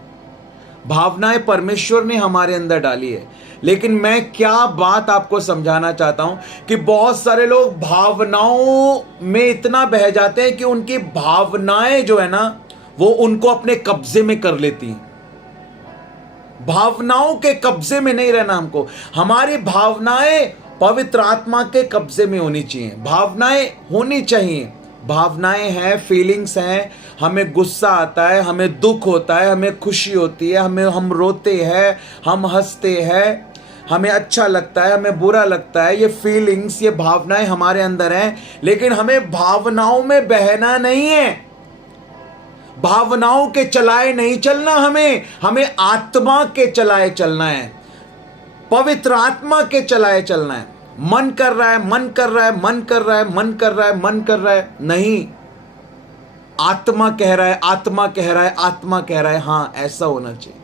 भावनाएं परमेश्वर ने हमारे अंदर डाली है, लेकिन मैं क्या बात आपको समझाना चाहता हूं कि बहुत सारे लोग भावनाओं में इतना बह जाते हैं कि उनकी भावनाएं जो है ना वो उनको अपने कब्जे में कर लेती हैं। भावनाओं के कब्जे में नहीं रहना हमको, हमारी भावनाएं पवित्र आत्मा के कब्जे में होनी चाहिए। भावनाएं होनी चाहिए, भावनाएं हैं, फीलिंग्स हैं, हमें गुस्सा आता है, हमें दुख होता है, हमें खुशी होती है, हम रोते हैं, हम हंसते हैं, हमें अच्छा लगता है, हमें बुरा लगता है। ये फीलिंग्स, ये भावनाएं हमारे अंदर हैं, लेकिन हमें भावनाओं में बहना नहीं है, भावनाओं के चलाए नहीं चलना, हमें आत्मा के चलाए चलना है, पवित्र आत्मा के चलाए चलना है। मन कर रहा है, मन कर रहा है, मन कर रहा है, मन कर रहा है, मन कर रहा है, नहीं, आत्मा कह रहा है, आत्मा कह रहा है, आत्मा कह रहा है, हां ऐसा होना चाहिए।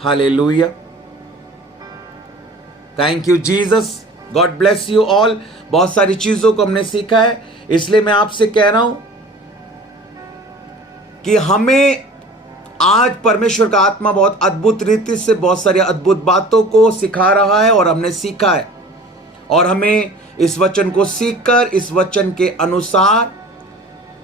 Hallelujah, thank you Jesus, God bless you all. बहुत सारी चीजों को हमने सीखा है, इसलिए मैं आपसे कह रहा हूं कि हमें आज परमेश्वर का आत्मा बहुत अद्भुत रीति से बहुत सारी अद्भुत बातों को सिखा रहा है और हमने सीखा है, और हमें इस वचन को सीखकर, इस वचन के अनुसार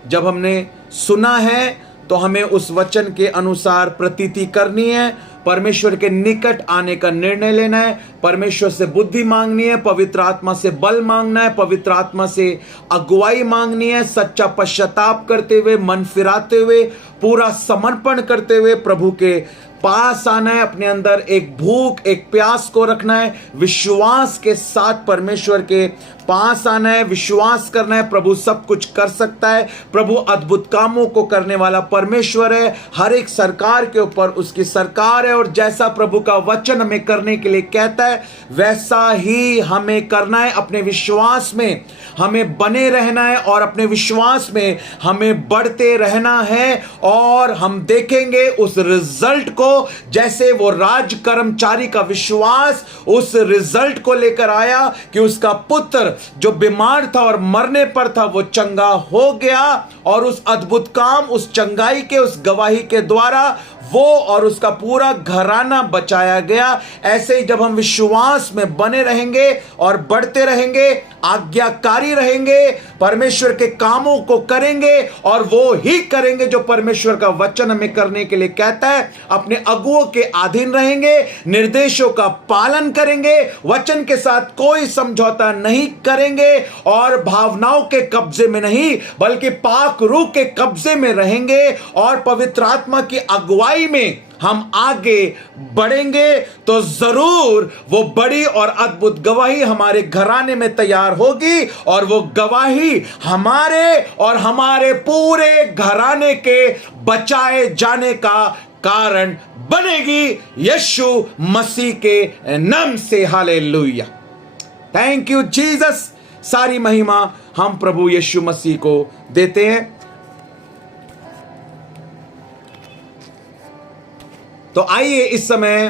जब हमने सुना है तो हमें उस वचन के अनुसार प्रतीति करनी है, परमेश्वर के निकट आने का निर्णय लेना है, परमेश्वर से बुद्धि मांगनी है, पवित्र आत्मा से बल मांगना है, पवित्र आत्मा से अगुवाई मांगनी है, सच्चा पश्चाताप करते हुए, मन फिराते हुए, पूरा समर्पण करते हुए प्रभु के पास आना है। अपने अंदर एक भूख, एक प्यास को रखना है, विश्वास के साथ परमेश्वर के पास आना है, विश्वास करना है प्रभु सब कुछ कर सकता है, प्रभु अद्भुत कामों को करने वाला परमेश्वर है, हर एक सरकार के ऊपर उसकी सरकार है, और जैसा प्रभु का वचन हमें करने के लिए कहता है वैसा ही हमें करना है। अपने विश्वास में हमें बने रहना है और अपने विश्वास में हमें बढ़ते रहना है, और हम देखेंगे उस रिजल्ट को, जैसे वो राज कर्मचारी का विश्वास उस रिजल्ट को लेकर आया कि उसका पुत्र जो बीमार था और मरने पर था वो चंगा हो गया, और उस अद्भुत काम, उस चंगाई के, उस गवाही के द्वारा वो और उसका पूरा घराना बचाया गया। ऐसे ही जब हम विश्वास में बने रहेंगे और बढ़ते रहेंगे, आज्ञाकारी रहेंगे, परमेश्वर के कामों को करेंगे, और वो ही करेंगे जो परमेश्वर का वचन हमें करने के लिए कहता है, अपने अगुओं के अधीन रहेंगे, निर्देशों का पालन करेंगे, वचन के साथ कोई समझौता नहीं करेंगे, और भावनाओं के कब्जे में नहीं बल्कि पाक रूह के कब्जे में रहेंगे, और पवित्र आत्मा की अगुवाई में हम आगे बढ़ेंगे, तो जरूर वो बड़ी और अद्भुत गवाही हमारे घराने में तैयार होगी, और वो गवाही हमारे और हमारे पूरे घराने के बचाए जाने का कारण बनेगी, यीशु मसीह के नाम से। Hallelujah, thank you Jesus. सारी महिमा हम प्रभु यीशु मसीह को देते हैं। तो आइए इस समय